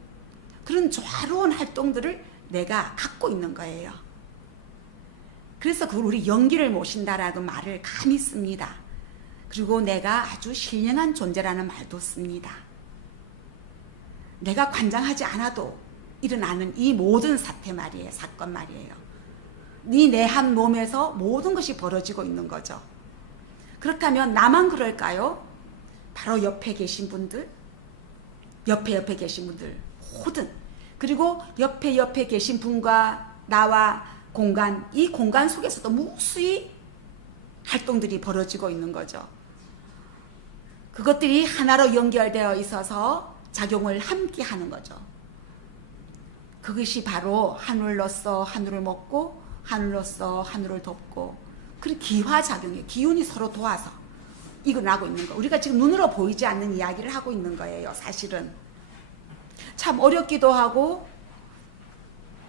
그런 조화로운 활동들을 내가 갖고 있는 거예요. 그래서 그걸 우리 영기를 모신다라는 말을 감히 씁니다. 그리고 내가 아주 신령한 존재라는 말도 씁니다. 내가 관장하지 않아도 일어나는 이 모든 사건 말이에요. 내 한 몸에서 모든 것이 벌어지고 있는 거죠. 그렇다면 나만 그럴까요? 바로 옆에 계신 분들, 옆에 계신 분들 모든, 그리고 옆에 계신 분과 나와 공간, 이 공간 속에서도 무수히 활동들이 벌어지고 있는 거죠. 그것들이 하나로 연결되어 있어서 작용을 함께 하는 거죠. 그것이 바로 하늘로서 하늘을 먹고 하늘로서 하늘을 덮고, 그리고 기화작용이에요. 기운이 서로 도와서 일어나고 있는 거. 우리가 지금 눈으로 보이지 않는 이야기를 하고 있는 거예요. 사실은 참 어렵기도 하고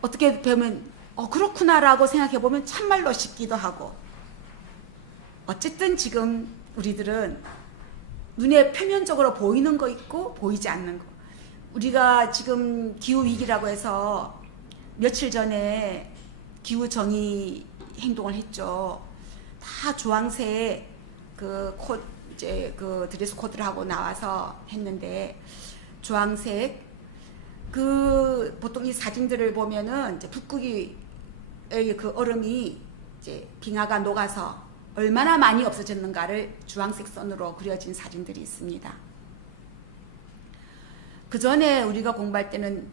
어떻게 보면 그렇구나라고 생각해 보면 참말로 쉽기도 하고, 어쨌든 지금 우리들은 눈에 표면적으로 보이는 거 있고 보이지 않는 거. 우리가 지금 기후위기라고 해서 며칠 전에 기후정의 행동을 했죠. 다 주황색 이제 드레스 코드를 하고 나와서 했는데, 주황색 보통 이 사진들을 보면은 이제 북극의 그 얼음이 이제 빙하가 녹아서 얼마나 많이 없어졌는가를 주황색 선으로 그려진 사진들이 있습니다. 그 전에 우리가 공부할 때는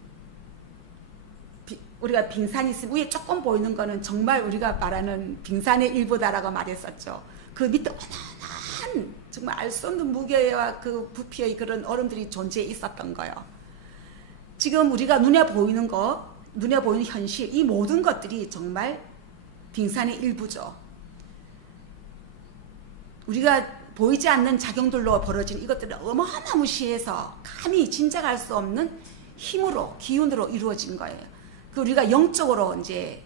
우리가 빙산이 있으면 위에 조금 보이는 거는 정말 우리가 말하는 빙산의 일부다라고 말했었죠. 그 밑에 완연한 정말 알 수 없는 무게와 그 부피의 그런 얼음들이 존재해 있었던 거예요. 지금 우리가 눈에 보이는 거, 눈에 보이는 현실, 이 모든 것들이 정말 빙산의 일부죠. 우리가 보이지 않는 작용들로 벌어진 이것들은 어마어마무시해서 감히 짐작할 수 없는 힘으로, 기운으로 이루어진 거예요. 우리가 영적으로 이제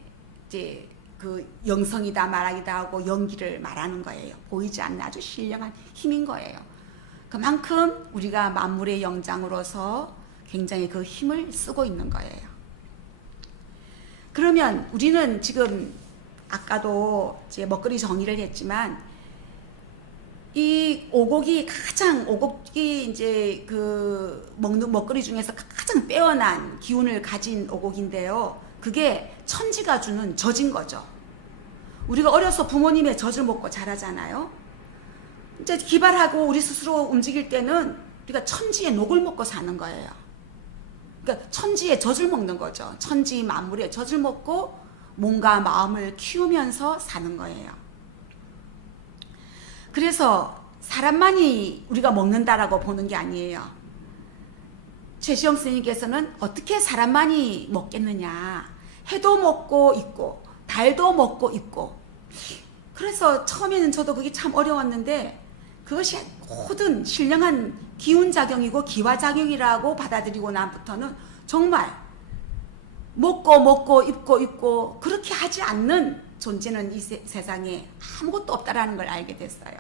그 영성이다 말하기도 하고 영기를 말하는 거예요. 보이지 않는 아주 신령한 힘인 거예요. 그만큼 우리가 만물의 영장으로서 굉장히 그 힘을 쓰고 있는 거예요. 그러면 우리는 지금 아까도 이제 먹거리 정의를 했지만, 이 오곡이 이제 그 먹는 먹거리 중에서 가장 빼어난 기운을 가진 오곡인데요. 그게 천지가 주는 젖인 거죠. 우리가 어려서 부모님의 젖을 먹고 자라잖아요. 이제 기발하고 우리 스스로 움직일 때는 우리가 천지의 녹을 먹고 사는 거예요. 그러니까 천지의 젖을 먹는 거죠. 천지 만물의 젖을 먹고 몸과 마음을 키우면서 사는 거예요. 그래서 사람만이 우리가 먹는다라고 보는 게 아니에요. 최시영 스님께서는 어떻게 사람만이 먹겠느냐. 해도 먹고 있고 달도 먹고 있고. 그래서 처음에는 저도 그게 참 어려웠는데, 그것이 모든 신령한 기운작용이고 기화작용이라고 받아들이고 난부터는 정말 먹고 입고 그렇게 하지 않는 존재는 이 세상에 아무것도 없다라는 걸 알게 됐어요.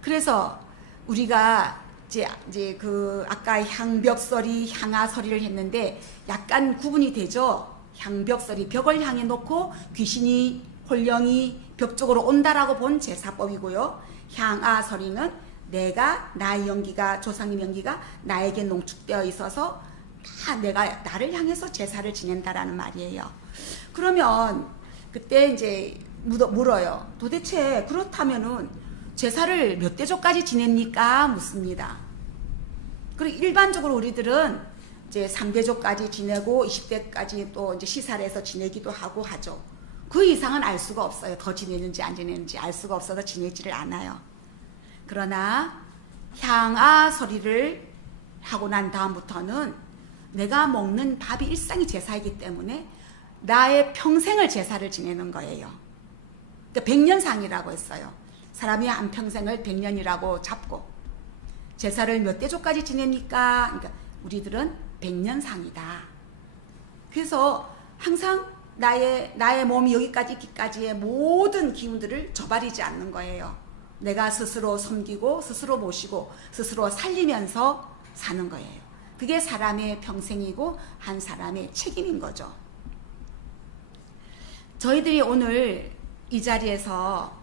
그래서 우리가 이제 그 아까 향벽서리, 향하서리를 했는데 약간 구분이 되죠. 향벽서리, 벽을 향해 놓고 귀신이, 홀령이 벽 쪽으로 온다라고 본 제사법이고요. 향하서리는 나의 연기가, 조상님 연기가 나에게 농축되어 있어서 나를 향해서 제사를 지낸다라는 말이에요. 그러면 그때 이제 물어요. 도대체 그렇다면은 제사를 몇 대조까지 지냅니까? 묻습니다. 그리고 일반적으로 우리들은 이제 3대조까지 지내고 20대까지 또 이제 시살해서 지내기도 하고 하죠. 그 이상은 알 수가 없어요. 더 지내는지 안 지내는지 알 수가 없어서 지내지를 않아요. 그러나 향아 소리를 하고 난 다음부터는 내가 먹는 밥이 일상이 제사이기 때문에 나의 평생을 제사를 지내는 거예요. 그러니까 백년상이라고 했어요. 사람이 한 평생을 100년이라고 잡고 제사를 몇 대조까지 지냅니까? 그러니까 우리들은 100년상이다. 그래서 항상 나의 몸이 여기까지 있기까지의 모든 기운들을 저버리지 않는 거예요. 내가 스스로 섬기고 스스로 모시고 스스로 살리면서 사는 거예요. 그게 사람의 평생이고 한 사람의 책임인 거죠. 저희들이 오늘 이 자리에서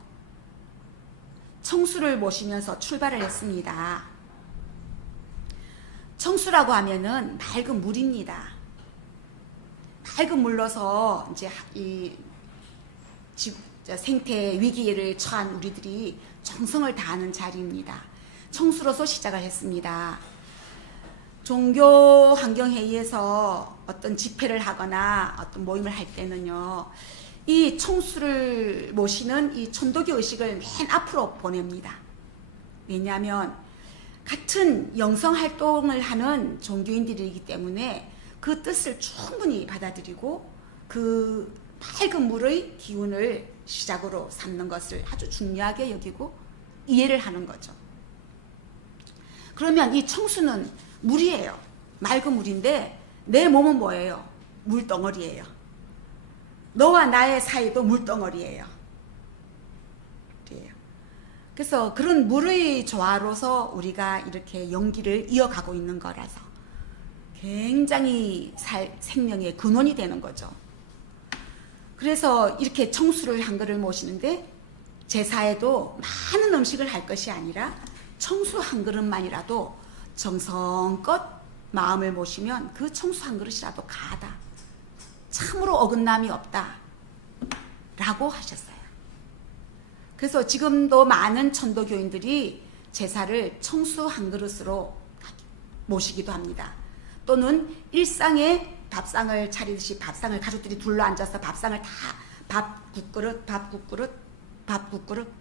청수를 모시면서 출발을 했습니다. 청수라고 하면은 맑은 물입니다. 맑은 물로서 이제 이 생태 위기를 처한 우리들이 정성을 다하는 자리입니다. 청수로서 시작을 했습니다. 종교 환경회의에서 어떤 집회를 하거나 어떤 모임을 할 때는요, 이 청수를 모시는 이 천도교 의식을 맨 앞으로 보냅니다. 왜냐하면 같은 영성 활동을 하는 종교인들이기 때문에 그 뜻을 충분히 받아들이고 그 맑은 물의 기운을 시작으로 삼는 것을 아주 중요하게 여기고 이해를 하는 거죠. 그러면 이 청수는 물이에요. 맑은 물인데 내 몸은 뭐예요? 물덩어리예요. 너와 나의 사이도 물덩어리예요. 그래서 그런 물의 조화로서 우리가 이렇게 연기를 이어가고 있는 거라서 굉장히 생명의 근원이 되는 거죠. 그래서 이렇게 청수를 한 그릇 모시는데 제사에도 많은 음식을 할 것이 아니라 청수 한 그릇만이라도 정성껏 마음을 모시면 그 청수 한 그릇이라도 가다. 참으로 어긋남이 없다. 라고 하셨어요. 그래서 지금도 많은 천도교인들이 제사를 청수 한 그릇으로 모시기도 합니다. 또는 일상에 밥상을 차리듯이 밥상을 가족들이 둘러 앉아서 밥상을 다 밥국그릇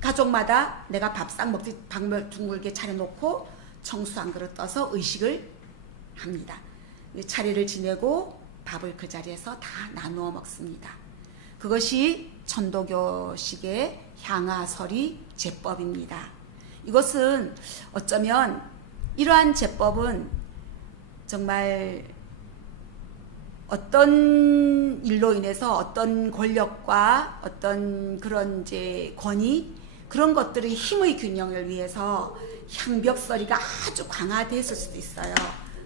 가족마다 내가 밥상 먹듯이 밥을 둥글게 차려놓고 청수 한 그릇 떠서 의식을 합니다. 차례를 지내고 밥을 그 자리에서 다 나누어 먹습니다. 그것이 천도교식의 향아설이 제법입니다. 이것은 어쩌면 이러한 제법은 정말 어떤 일로 인해서 어떤 권력과 어떤 그런 이제 권위 그런 것들의 힘의 균형을 위해서 향벽설이가 아주 강화됐을 수도 있어요.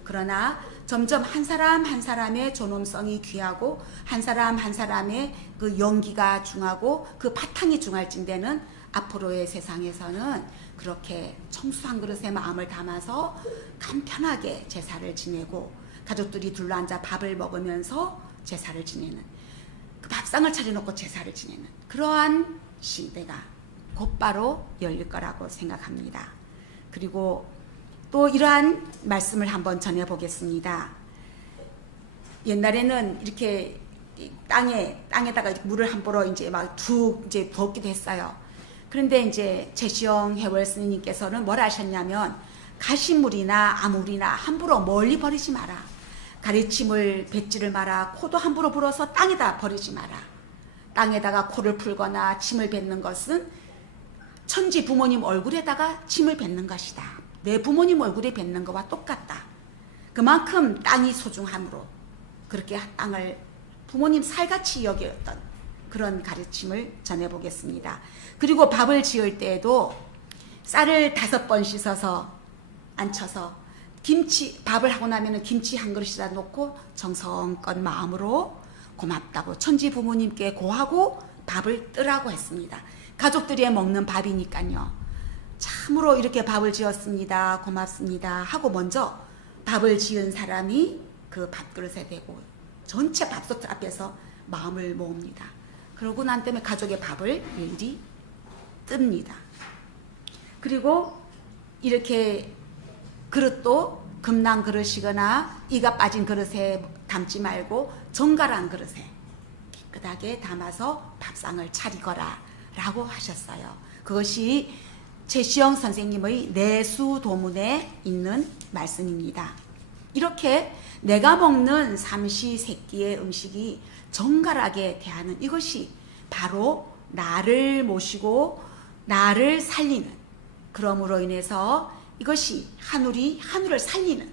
그러나 점점 한 사람 한 사람의 존엄성이 귀하고 한 사람 한 사람의 그 용기가 중하고 그 바탕이 중할진대는 앞으로의 세상에서는 그렇게 청수 한 그릇에 마음을 담아서 간편하게 제사를 지내고 가족들이 둘러앉아 밥을 먹으면서 제사를 지내는 그 밥상을 차려놓고 제사를 지내는 그러한 시대가 곧바로 열릴 거라고 생각합니다. 그리고 또 이러한 말씀을 한번 전해보겠습니다. 옛날에는 이렇게 땅에다가 이렇게 물을 함부로 이제 막 툭 이제 부었기도 했어요. 그런데 이제 최시영 해월 스님께서는 뭘 하셨냐면 가시물이나 아물이나 함부로 멀리 버리지 마라. 가르침을 뱉지를 마라. 코도 함부로 불어서 땅에다 버리지 마라. 땅에다가 코를 풀거나 침을 뱉는 것은 천지 부모님 얼굴에다가 침을 뱉는 것이다. 내 부모님 얼굴에 뱉는 것과 똑같다. 그만큼 땅이 소중함으로 그렇게 땅을 부모님 살같이 여겼던 그런 가르침을 전해보겠습니다. 그리고 밥을 지을 때에도 쌀을 5번 씻어서 안쳐서 밥을 하고 나면 김치 한 그릇이다 놓고 정성껏 마음으로 고맙다고 천지 부모님께 고하고 밥을 뜨라고 했습니다. 가족들이 먹는 밥이니까요. 참으로 이렇게 밥을 지었습니다. 고맙습니다. 하고 먼저 밥을 지은 사람이 그 밥그릇에 대고 전체 밥솥 앞에서 마음을 모읍니다. 그러고 난 다음에 가족의 밥을 일일이 뜹니다. 그리고 이렇게 그릇도 금난 그릇이거나 이가 빠진 그릇에 담지 말고 정갈한 그릇에 깨끗하게 담아서 밥상을 차리거라 라고 하셨어요. 그것이 최시영 선생님의 내수도문에 있는 말씀입니다. 이렇게 내가 먹는 삼시세끼의 음식이 정갈하게 대하는 이것이 바로 나를 모시고 나를 살리는, 그러므로 인해서 이것이 하늘을 살리는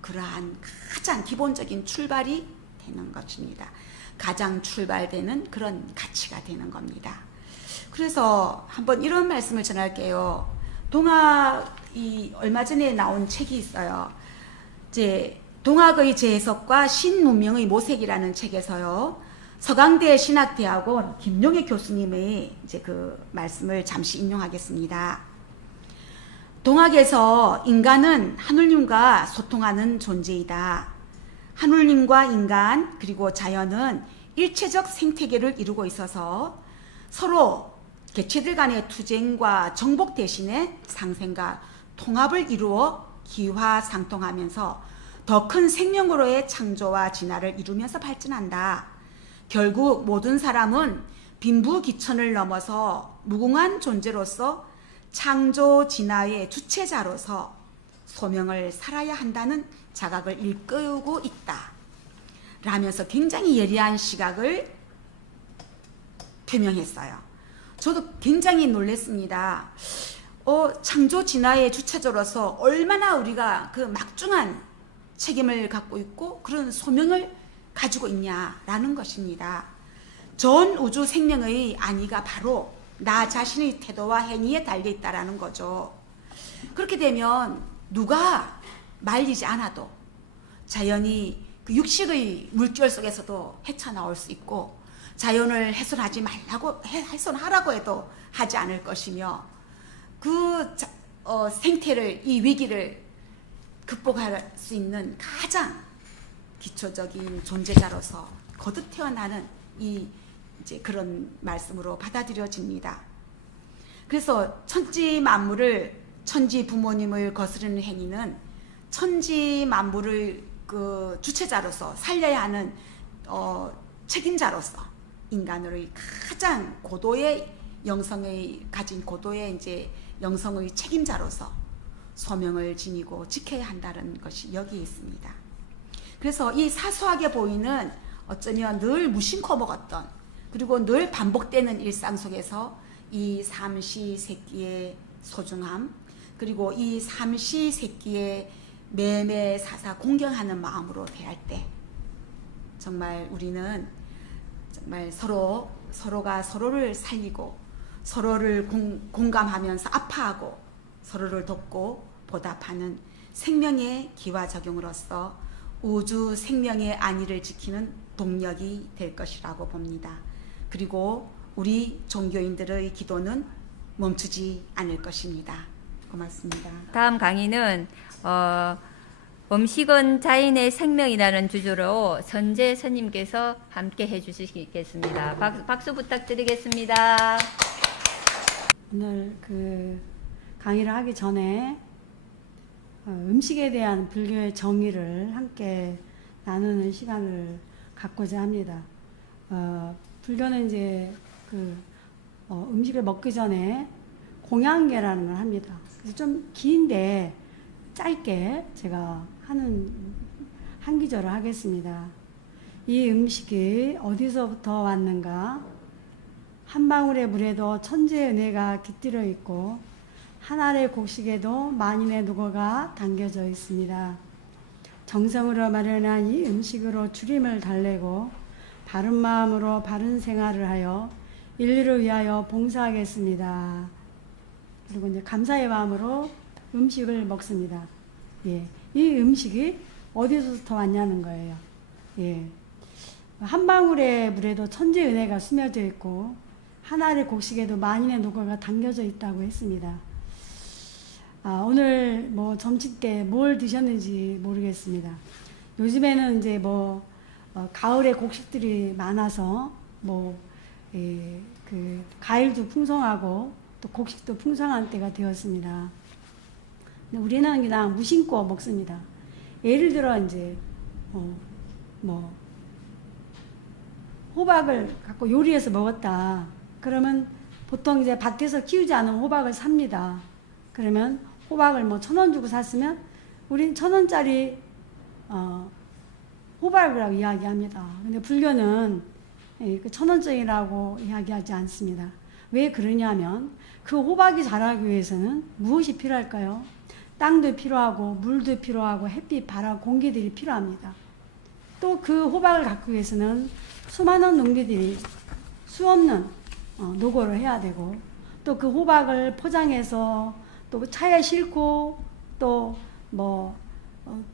그러한 가장 기본적인 출발이 되는 것입니다. 가장 출발되는 그런 가치가 되는 겁니다. 그래서 한번 이런 말씀을 전할게요. 동학이 얼마 전에 나온 책이 있어요. 이제 동학의 재해석과 신문명의 모색이라는 책에서요. 서강대 신학대학원 김용희 교수님의 이제 그 말씀을 잠시 인용하겠습니다. 동학에서 인간은 하느님과 소통하는 존재이다. 하느님과 인간 그리고 자연은 일체적 생태계를 이루고 있어서 서로 개체들 간의 투쟁과 정복 대신에 상생과 통합을 이루어 기화상통하면서 더 큰 생명으로의 창조와 진화를 이루면서 발전한다. 결국 모든 사람은 빈부귀천을 넘어서 무궁한 존재로서 창조 진화의 주체자로서 소명을 살아야 한다는 자각을 일깨우고 있다. 라면서 굉장히 예리한 시각을 표명했어요. 저도 굉장히 놀랐습니다. 창조 진화의 주체자로서 얼마나 우리가 그 막중한 책임을 갖고 있고 그런 소명을 가지고 있냐라는 것입니다. 전 우주 생명의 안위가 바로 나 자신의 태도와 행위에 달려 있다라는 거죠. 그렇게 되면 누가 말리지 않아도 자연이 그 육식의 물결 속에서도 헤쳐나올 수 있고 자연을 훼손하지 말라고 훼손하라고 해도 하지 않을 것이며 그 생태를 이 위기를 극복할 수 있는 가장 기초적인 존재자로서 거듭 태어나는 이제 그런 말씀으로 받아들여집니다. 그래서 천지 만물을 천지 부모님을 거스르는 행위는 천지 만물을 그 주체자로서 살려야 하는 책임자로서 인간으로의 가장 고도의 영성의 가진 고도의 이제 영성의 책임자로서 소명을 지니고 지켜야 한다는 것이 여기에 있습니다. 그래서 이 사소하게 보이는 어쩌면 늘 무심코 먹었던 그리고 늘 반복되는 일상 속에서 이 삼시세끼의 소중함 그리고 이 삼시세끼의 매매사사 공경하는 마음으로 대할 때 정말 우리는 정말 서로가 서로를 살리고 서로를 공감하면서 아파하고 서로를 돕고 보답하는 생명의 기화작용으로서 우주 생명의 안위를 지키는 동력이 될 것이라고 봅니다. 그리고 우리 종교인들의 기도는 멈추지 않을 것입니다. 고맙습니다. 다음 강의는 음식은 자인의 생명이라는 주제로 선재 스님께서 함께 해주시겠습니다. 박수 부탁드리겠습니다. 오늘 그 강의를 하기 전에 음식에 대한 불교의 정의를 함께 나누는 시간을 갖고자 합니다. 불교는 이제 그 음식을 먹기 전에 공양계라는 걸 합니다. 그래서 좀 긴데 짧게 제가 하는 한 기절을 하겠습니다. 이 음식이 어디서부터 왔는가? 한 방울의 물에도 천지의 은혜가 깃들어 있고 한 알의 곡식에도 만인의 노고가 담겨져 있습니다. 정성으로 마련한 이 음식으로 주림을 달래고 바른 마음으로 바른 생활을 하여 인류를 위하여 봉사하겠습니다. 그리고 이제 감사의 마음으로 음식을 먹습니다. 예, 이 음식이 어디서부터 왔냐는 거예요. 예, 한 방울의 물에도 천지의 은혜가 스며져 있고 한 알의 곡식에도 만인의 노고가 담겨져 있다고 했습니다. 오늘 뭐 점심 때 뭘 드셨는지 모르겠습니다. 요즘에는 이제 가을에 곡식들이 많아서 그 과일도 풍성하고 또 곡식도 풍성한 때가 되었습니다. 근데 우리는 그냥 무심코 먹습니다. 예를 들어 이제 호박을 갖고 요리해서 먹었다. 그러면 보통 이제 밭에서 키우지 않은 호박을 삽니다. 그러면 호박을 뭐 1,000원 주고 샀으면 우린 1,000원짜리 호박이라고 이야기합니다. 근데 불교는 그 1,000원짜리라고 이야기하지 않습니다. 왜 그러냐면 그 호박이 자라기 위해서는 무엇이 필요할까요? 땅도 필요하고 물도 필요하고 햇빛, 바람, 공기들이 필요합니다. 또 그 호박을 갖기 위해서는 수많은 농민들이 수없는 노고를 해야 되고 또 그 호박을 포장해서 또 차에 싣고 또 뭐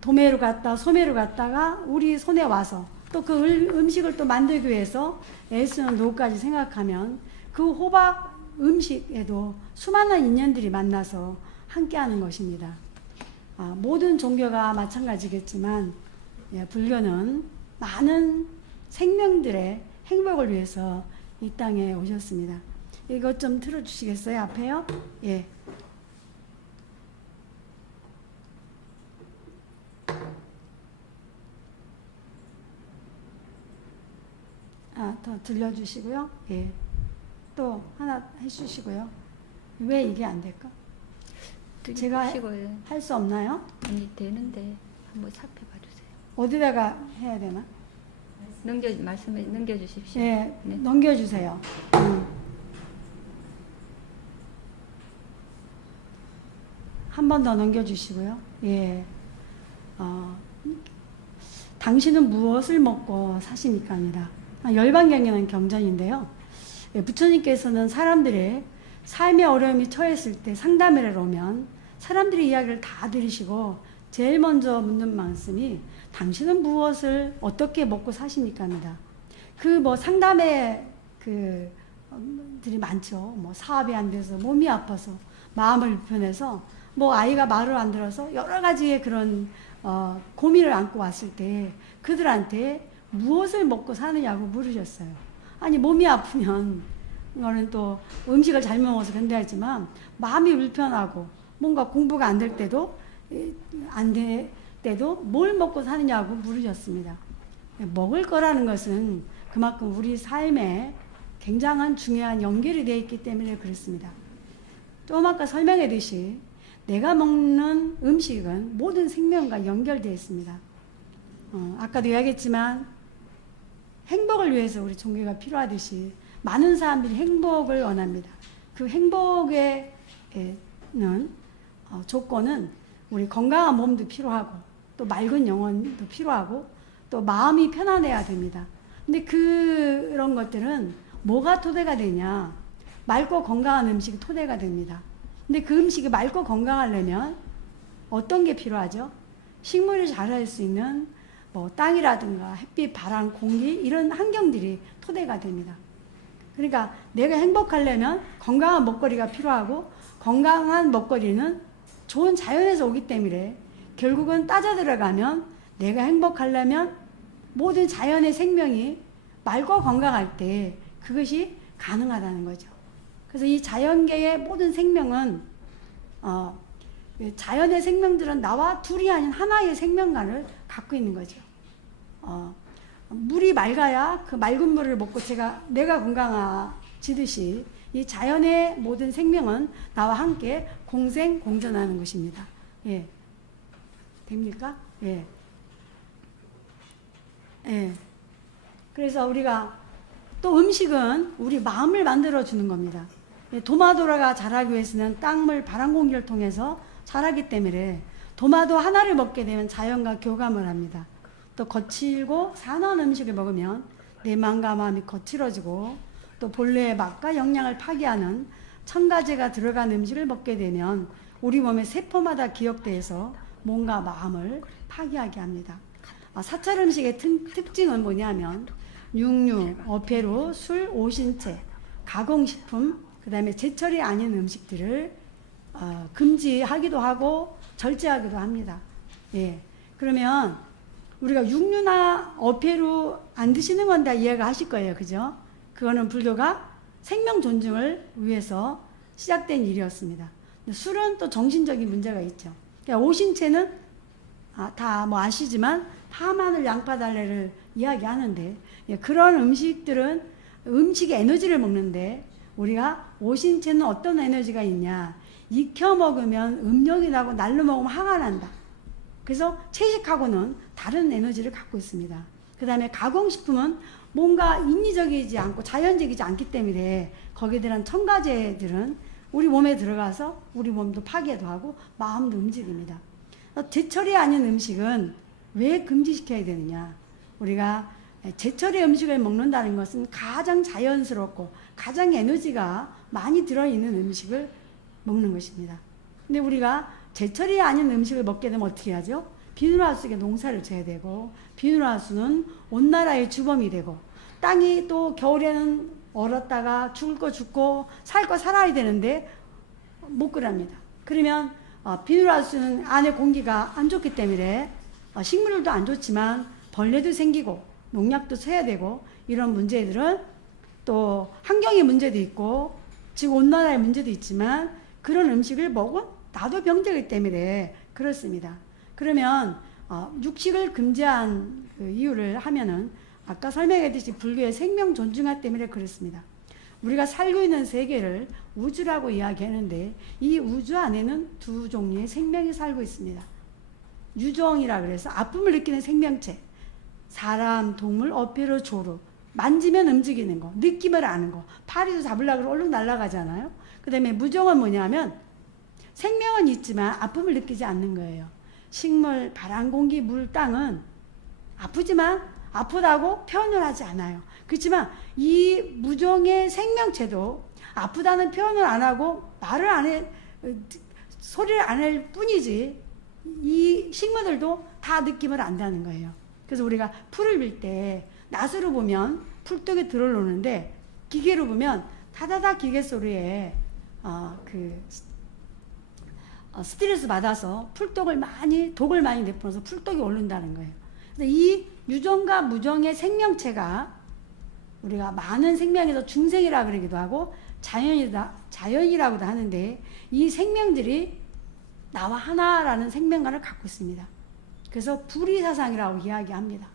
도매로 갔다 소매로 갔다가 우리 손에 와서 또 그 음식을 또 만들기 위해서 애쓰는 노고까지 생각하면 그 호박 음식에도 수많은 인연들이 만나서 함께하는 것입니다. 모든 종교가 마찬가지겠지만 불교는 많은 생명들의 행복을 위해서 이 땅에 오셨습니다. 이것 좀 틀어주시겠어요? 앞에요? 예. 더 들려주시고요. 예. 또 하나 해주시고요. 왜 이게 안 될까? 제가 시고요. 할 수 없나요? 아니 되는데 한번 살펴봐 주세요. 어디다가 해야 되나? 말씀해 넘겨주십시오. 예, 네. 넘겨주세요. 한 번 더 넘겨주시고요. 예. 당신은 무엇을 먹고 사십니까입니다. 열반경에는 경전인데요. 예, 부처님께서는 사람들의 삶의 어려움이 처했을 때 상담을 하러 오면 사람들의 이야기를 다 들으시고 제일 먼저 묻는 말씀이 당신은 무엇을 어떻게 먹고 사십니까입니다. 그 뭐 상담에 들이 많죠. 뭐 사업이 안 돼서 몸이 아파서 마음을 불편해서 뭐 아이가 말을 안 들어서 여러 가지의 그런 고민을 안고 왔을 때 그들한테 무엇을 먹고 사느냐고 물으셨어요. 아니 몸이 아프면 이거는 또 음식을 잘못 먹어서 견뎌야지만 마음이 불편하고 뭔가 공부가 안 될 때도 뭘 먹고 사느냐고 물으셨습니다. 먹을 거라는 것은 그만큼 우리 삶에 굉장한 중요한 연결이 되어 있기 때문에 그렇습니다. 좀 아까 설명했듯이 내가 먹는 음식은 모든 생명과 연결되어 있습니다. 아까도 이야기했지만 행복을 위해서 우리 종교가 필요하듯이 많은 사람들이 행복을 원합니다. 그 행복에는 조건은 우리 건강한 몸도 필요하고 또 맑은 영혼도 필요하고 또 마음이 편안해야 됩니다. 근데 그런 것들은 뭐가 토대가 되냐? 맑고 건강한 음식이 토대가 됩니다. 근데 그 음식이 맑고 건강하려면 어떤 게 필요하죠? 식물이 자랄 수 있는 뭐 땅이라든가 햇빛, 바람, 공기 이런 환경들이 토대가 됩니다. 그러니까 내가 행복하려면 건강한 먹거리가 필요하고 건강한 먹거리는 좋은 자연에서 오기 때문에 결국은 따져 들어가면 내가 행복하려면 모든 자연의 생명이 맑고 건강할 때 그것이 가능하다는 거죠. 그래서 이 자연계의 모든 생명은 자연의 생명들은 나와 둘이 아닌 하나의 생명관을 갖고 있는 거죠. 물이 맑아야 그 맑은 물을 먹고 내가 건강해지듯이 이 자연의 모든 생명은 나와 함께 공생 공존하는 것입니다. 예, 됩니까? 예. 예. 그래서 우리가 또 음식은 우리 마음을 만들어 주는 겁니다. 도마도라가 자라기 위해서는 땅물, 바람, 공기를 통해서 자라기 때문에 도마도 하나를 먹게 되면 자연과 교감을 합니다. 또 거칠고 산화한 음식을 먹으면 내 마음과 마음이 거칠어지고 또 본래의 맛과 영양을 파괴하는 첨가제가 들어간 음식을 먹게 되면 우리 몸의 세포마다 기억돼서 몸과 마음을 파괴하게 합니다. 사찰 음식의 특징은 뭐냐면 육류, 어패류, 술, 오신채, 가공식품, 그 다음에 제철이 아닌 음식들을 금지하기도 하고 절제하기도 합니다. 예. 그러면 우리가 육류나 어패류 안 드시는 건 다 이해가 하실 거예요. 그죠? 그거는 불교가 생명 존중을 위해서 시작된 일이었습니다. 술은 또 정신적인 문제가 있죠. 그러니까 오신채는 다 뭐 아시지만 파마늘, 양파, 달래를 이야기하는데 그런 음식들은 음식의 에너지를 먹는데 우리가 오신채는 어떤 에너지가 있냐. 익혀 먹으면 음력이 나고 날로 먹으면 화가 난다. 그래서 채식하고는 다른 에너지를 갖고 있습니다. 그 다음에 가공식품은 뭔가 인위적이지 않고 자연적이지 않기 때문에 거기에 대한 첨가제들은 우리 몸에 들어가서 우리 몸도 파괴도 하고 마음도 움직입니다. 제철이 아닌 음식은 왜 금지시켜야 되느냐. 우리가 제철의 음식을 먹는다는 것은 가장 자연스럽고 가장 에너지가 많이 들어있는 음식을 먹는 것입니다. 근데 우리가 제철이 아닌 음식을 먹게 되면 어떻게 하죠? 비누하우스에 농사를 져야 되고, 비누하우스는 온 나라의 주범이 되고, 땅이 또 겨울에는 얼었다가 죽을 거 죽고 살 거 살아야 되는데 못 그럽니다. 그러면 비누하우스는 안에 공기가 안 좋기 때문에 식물도 안 좋지만 벌레도 생기고 농약도 써야 되고, 이런 문제들은 또 환경의 문제도 있고 지금 온난화의 문제도 있지만 그런 음식을 먹으면 나도 병들기 때문에 그렇습니다. 그러면 육식을 금지한 그 이유를 하면은 아까 설명했듯이 불교의 생명 존중화 때문에 그렇습니다. 우리가 살고 있는 세계를 우주라고 이야기하는데 이 우주 안에는 두 종류의 생명이 살고 있습니다. 유정이라 그래서 아픔을 느끼는 생명체, 사람, 동물, 어패로 조루, 만지면 움직이는 거, 느낌을 아는 거, 파리도 잡으려고 그러면 얼른 날아가잖아요. 그 다음에 무정은 뭐냐면 생명은 있지만 아픔을 느끼지 않는 거예요. 식물, 바람, 공기, 물, 땅은 아프지만 아프다고 표현을 하지 않아요. 그렇지만 이 무정의 생명체도 아프다는 표현을 안 하고 말을 안 해, 소리를 안 할 뿐이지 이 식물들도 다 느낌을 안다는 거예요. 그래서 우리가 풀을 빌 때 낫으로 보면 풀떡이 들어오는데 기계로 보면 다다다 기계 소리에 스트레스 받아서 풀떡을 많이 독을 많이 내뿜어서 풀떡이 오른다는 거예요. 그래서 이 유정과 무정의 생명체가 우리가 많은 생명에서 중생이라 그러기도 하고 자연이라고도 하는데 이 생명들이 나와 하나라는 생명관을 갖고 있습니다. 그래서 불의사상이라고 이야기합니다.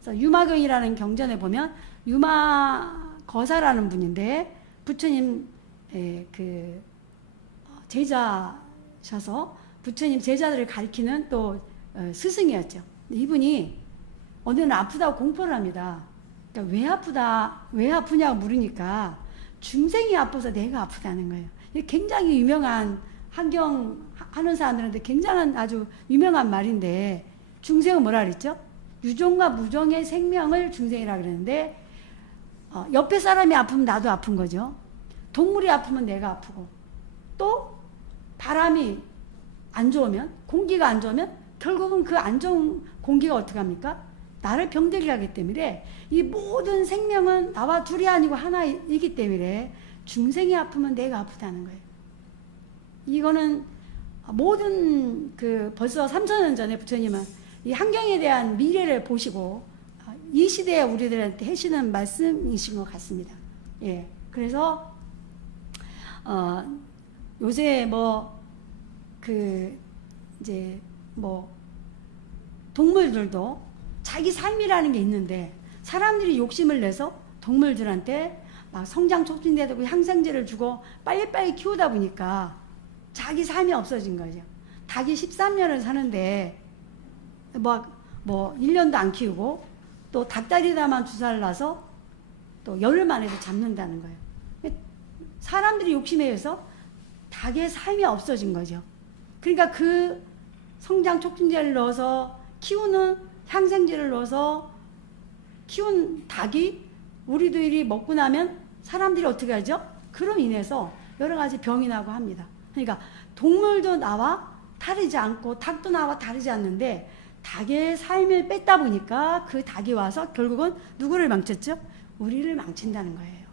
그래서 유마경이라는 경전에 보면 유마거사라는 분인데 부처님 그 제자셔서 부처님 제자들을 가리키는 또 스승이었죠. 이분이 어느 날 아프다고 공포를 합니다. 그러니까 왜 아프냐고 물으니까 중생이 아파서 내가 아프다는 거예요. 이게 굉장히 유명한 환경 하는 사람들한테 굉장한 아주 유명한 말인데 중생은 뭐라 그랬죠? 유정과 무정의 생명을 중생이라 그러는데 옆에 사람이 아프면 나도 아픈 거죠. 동물이 아프면 내가 아프고 또 바람이 안 좋으면 공기가 안 좋으면 결국은 그 안 좋은 공기가 어떻게 합니까? 나를 병들게 하기 때문에 이 모든 생명은 나와 둘이 아니고 하나이기 때문에 중생이 아프면 내가 아프다는 거예요. 이거는 모든 벌써 3000년 전에 부처님은 이 환경에 대한 미래를 보시고 이 시대에 우리들한테 하시는 말씀이신 것 같습니다. 예. 그래서 요새 이제 동물들도 자기 삶이라는 게 있는데 사람들이 욕심을 내서 동물들한테 막 성장 촉진되고 항생제를 주고 빨리빨리 키우다 보니까 자기 삶이 없어진 거죠. 닭이 13년을 사는데 1년도 안 키우고 또 닭다리다만 주사를 놔서 또 열흘 만에도 잡는다는 거예요. 사람들이 욕심에 의해서 닭의 삶이 없어진 거죠. 그러니까 그 성장 촉진제를 넣어서 키우는 항생제를 넣어서 키운 닭이 우리들이 먹고 나면 사람들이 어떻게 하죠? 그로 인해서 여러 가지 병이 나고 합니다. 그러니까 동물도 나와 다르지 않고 닭도 나와 다르지 않는데 닭의 삶을 뺐다 보니까 그 닭이 와서 결국은 누구를 망쳤죠? 우리를 망친다는 거예요.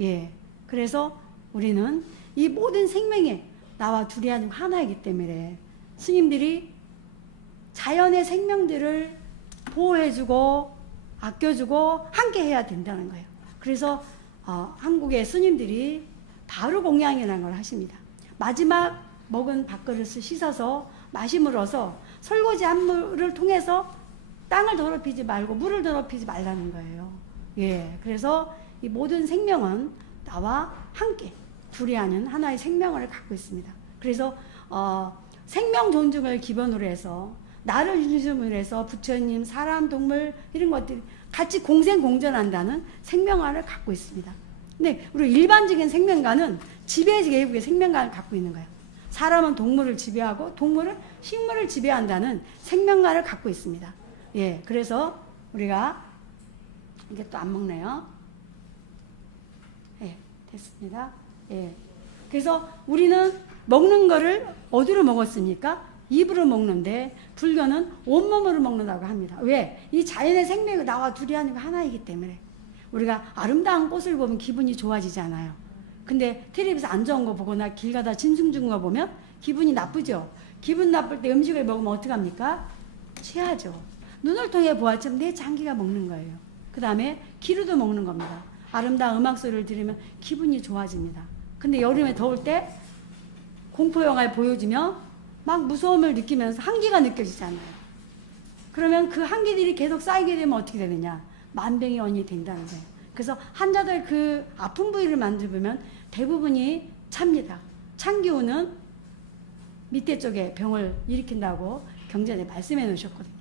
예. 그래서 우리는 이 모든 생명에 나와 둘이 아니고 하나이기 때문에 스님들이 자연의 생명들을 보호해주고 아껴주고 함께 해야 된다는 거예요. 그래서 한국의 스님들이 바로 공양이라는 걸 하십니다. 마지막 먹은 밥그릇을 씻어서 마심으로써 설거지 한 물을 통해서 땅을 더럽히지 말고 물을 더럽히지 말라는 거예요. 예, 그래서 이 모든 생명은 나와 함께 둘이 하는 하나의 생명을 갖고 있습니다. 그래서 생명 존중을 기본으로 해서 나를 중심으로 해서 부처님, 사람, 동물 이런 것들이 같이 공생공존한다는 생명관을 갖고 있습니다. 근데 우리 일반적인 생명관은 지배 계급의 생명관을 갖고 있는 거예요. 사람은 동물을 지배하고 동물은 식물을 지배한다는 생명관을 갖고 있습니다. 예, 그래서 우리가 이게 또 안 먹네요. 예, 됐습니다. 예, 그래서 우리는 먹는 거를 어디로 먹었습니까? 입으로 먹는데 불교는 온몸으로 먹는다고 합니다. 왜? 이 자연의 생명이 나와 둘이 아니고 하나이기 때문에. 우리가 아름다운 꽃을 보면 기분이 좋아지잖아요. 근데 텔레비에서 안 좋은 거 보거나 길 가다 짐승 죽은 거 보면 기분이 나쁘죠. 기분 나쁠 때 음식을 먹으면 어떡합니까? 취하죠. 눈을 통해 보았지만 내 장기가 먹는 거예요. 그 다음에 귀로도 먹는 겁니다. 아름다운 음악 소리를 들으면 기분이 좋아집니다. 근데 여름에 더울 때 공포 영화를 보여주면 막 무서움을 느끼면서 한기가 느껴지잖아요. 그러면 그 한기들이 계속 쌓이게 되면 어떻게 되느냐? 만병이 된다는 거예요. 그래서 환자들 그 아픈 부위를 만져보면 대부분이 찹니다. 찬 기운은 밑에 쪽에 병을 일으킨다고 경전에 말씀해 놓으셨거든요.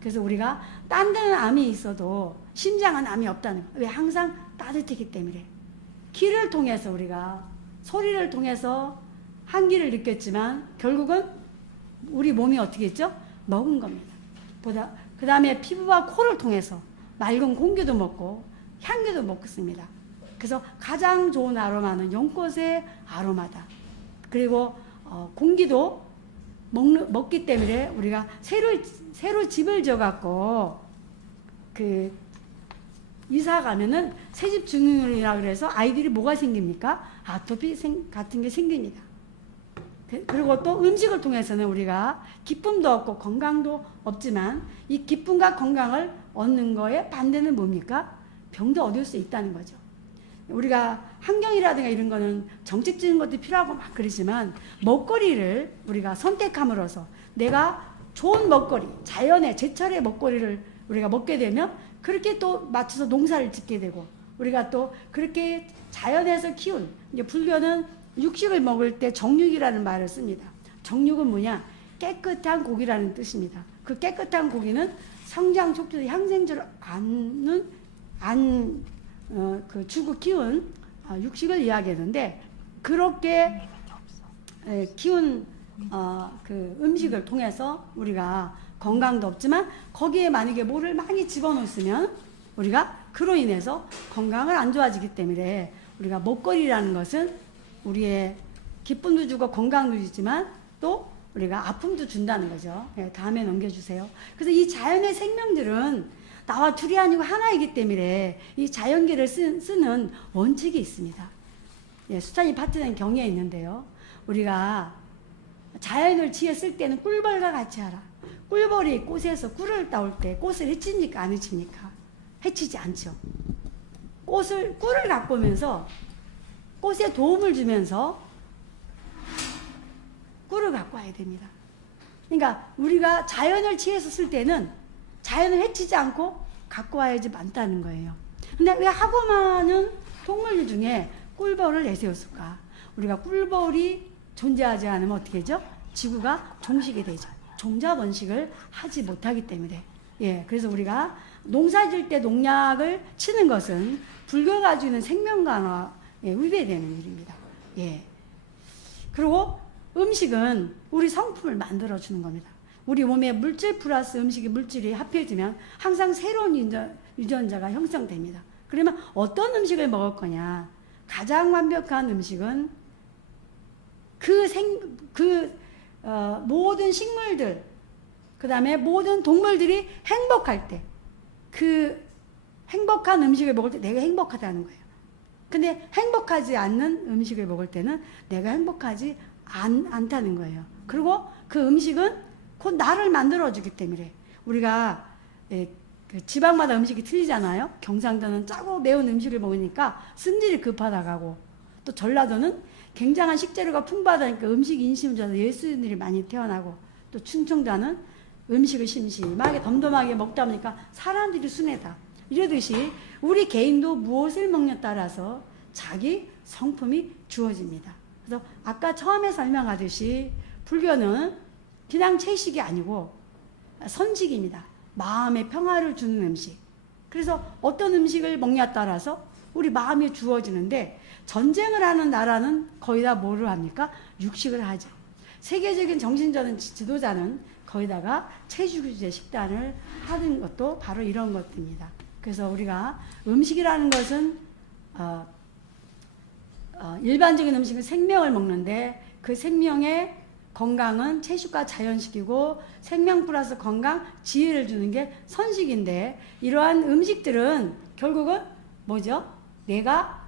그래서 우리가 딴 데는 암이 있어도 심장은 암이 없다는 거예요. 왜? 항상 따뜻하기 때문에. 귀를 통해서 우리가 소리를 통해서 한기를 느꼈지만 결국은 우리 몸이 어떻게 했죠? 먹은 겁니다. 그 다음에 피부와 코를 통해서 맑은 공기도 먹고 향기도 먹습니다. 그래서 가장 좋은 아로마는 연꽃의 아로마다. 그리고 공기도 먹기 때문에 우리가 새로 집을 지어갖고 그 이사 가면은 새집 증후군이라 그래서 아이들이 뭐가 생깁니까? 아토피 같은 게 생깁니다. 그리고 또 음식을 통해서는 우리가 기쁨도 없고 건강도 없지만 이 기쁨과 건강을 얻는 거에 반대는 뭡니까? 병도 얻을 수 있다는 거죠. 우리가 환경이라든가 이런 거는 정책적인 것도 필요하고 막 그러지만 먹거리를 우리가 선택함으로써 내가 좋은 먹거리, 자연의 제철의 먹거리를 우리가 먹게 되면 그렇게 또 맞춰서 농사를 짓게 되고 우리가 또 그렇게 자연에서 키운 이제 불교는 육식을 먹을 때 정육이라는 말을 씁니다. 정육은 뭐냐? 깨끗한 고기라는 뜻입니다. 그 깨끗한 고기는 성장 촉진을 향생제로 그 주고 키운 육식을 이야기하는데 그렇게 키운 그 음식을 통해서 우리가 건강도 없지만 거기에 만약에 뭐를 많이 집어넣으면 우리가 그로 인해서 건강을 안 좋아지기 때문에 우리가 먹거리라는 것은 우리의 기쁨도 주고 건강도 주지만 또 우리가 아픔도 준다는 거죠. 네, 다음에 넘겨주세요. 그래서 이 자연의 생명들은 나와 둘이 아니고 하나이기 때문에 이 자연계를 쓰는 원칙이 있습니다. 예, 수찬이 파트는 경에 있는데요. 우리가 자연을 지혜 쓸 때는 꿀벌과 같이 하라. 꿀벌이 꽃에서 꿀을 따올 때 꽃을 해칩니까? 안 해칩니까? 해치지 않죠. 꿀을 갖고 오면서 꽃에 도움을 주면서 꿀을 갖고 와야 됩니다. 그러니까 우리가 자연을 지혜서 쓸 때는 자연을 해치지 않고 갖고 와야지 많다는 거예요. 근데 왜 하고 많은 동물 중에 꿀벌을 내세웠을까? 우리가 꿀벌이 존재하지 않으면 어떻게 되죠? 지구가 종식이 되죠. 종자번식을 하지 못하기 때문에. 예, 그래서 우리가 농사 질 때 농약을 치는 것은 불교가 주는 생명간화에 위배되는 일입니다. 예. 그리고 음식은 우리 성품을 만들어주는 겁니다. 우리 몸에 물질 플러스 음식의 물질이 합해지면 항상 새로운 유전자가 형성됩니다. 그러면 어떤 음식을 먹을 거냐? 가장 완벽한 음식은 모든 식물들, 그 다음에 모든 동물들이 행복할 때, 그 행복한 음식을 먹을 때 내가 행복하다는 거예요. 근데 행복하지 않는 음식을 먹을 때는 내가 행복하지 않다는 거예요. 그리고 그 음식은 곧 나를 만들어주기 때문에 우리가 그 지방마다 음식이 틀리잖아요. 경상도는 짜고 매운 음식을 먹으니까 승질이 급하다가고 또 전라도는 굉장한 식재료가 풍부하다니까 음식 인심을 줘서 예수님들이 많이 태어나고 또 충청도는 음식을 심심하게 덤덤하게 먹다 보니까 사람들이 순하다. 이러듯이 우리 개인도 무엇을 먹냐에 따라서 자기 성품이 주어집니다. 그래서 아까 처음에 설명하듯이 불교는 그냥 채식이 아니고 선식입니다. 마음의 평화를 주는 음식. 그래서 어떤 음식을 먹냐에 따라서 우리 마음이 주어지는데, 전쟁을 하는 나라는 거의 다 뭐를 합니까? 육식을 하죠. 세계적인 정신적인 지도자는 거기다가 채식주의 식단을 하는 것도 바로 이런 것들입니다. 그래서 우리가 음식이라는 것은 일반적인 음식은 생명을 먹는데, 그 생명의 건강은 채식과 자연식이고, 생명 플러스 건강, 지혜를 주는 게 선식인데, 이러한 음식들은 결국은 뭐죠? 내가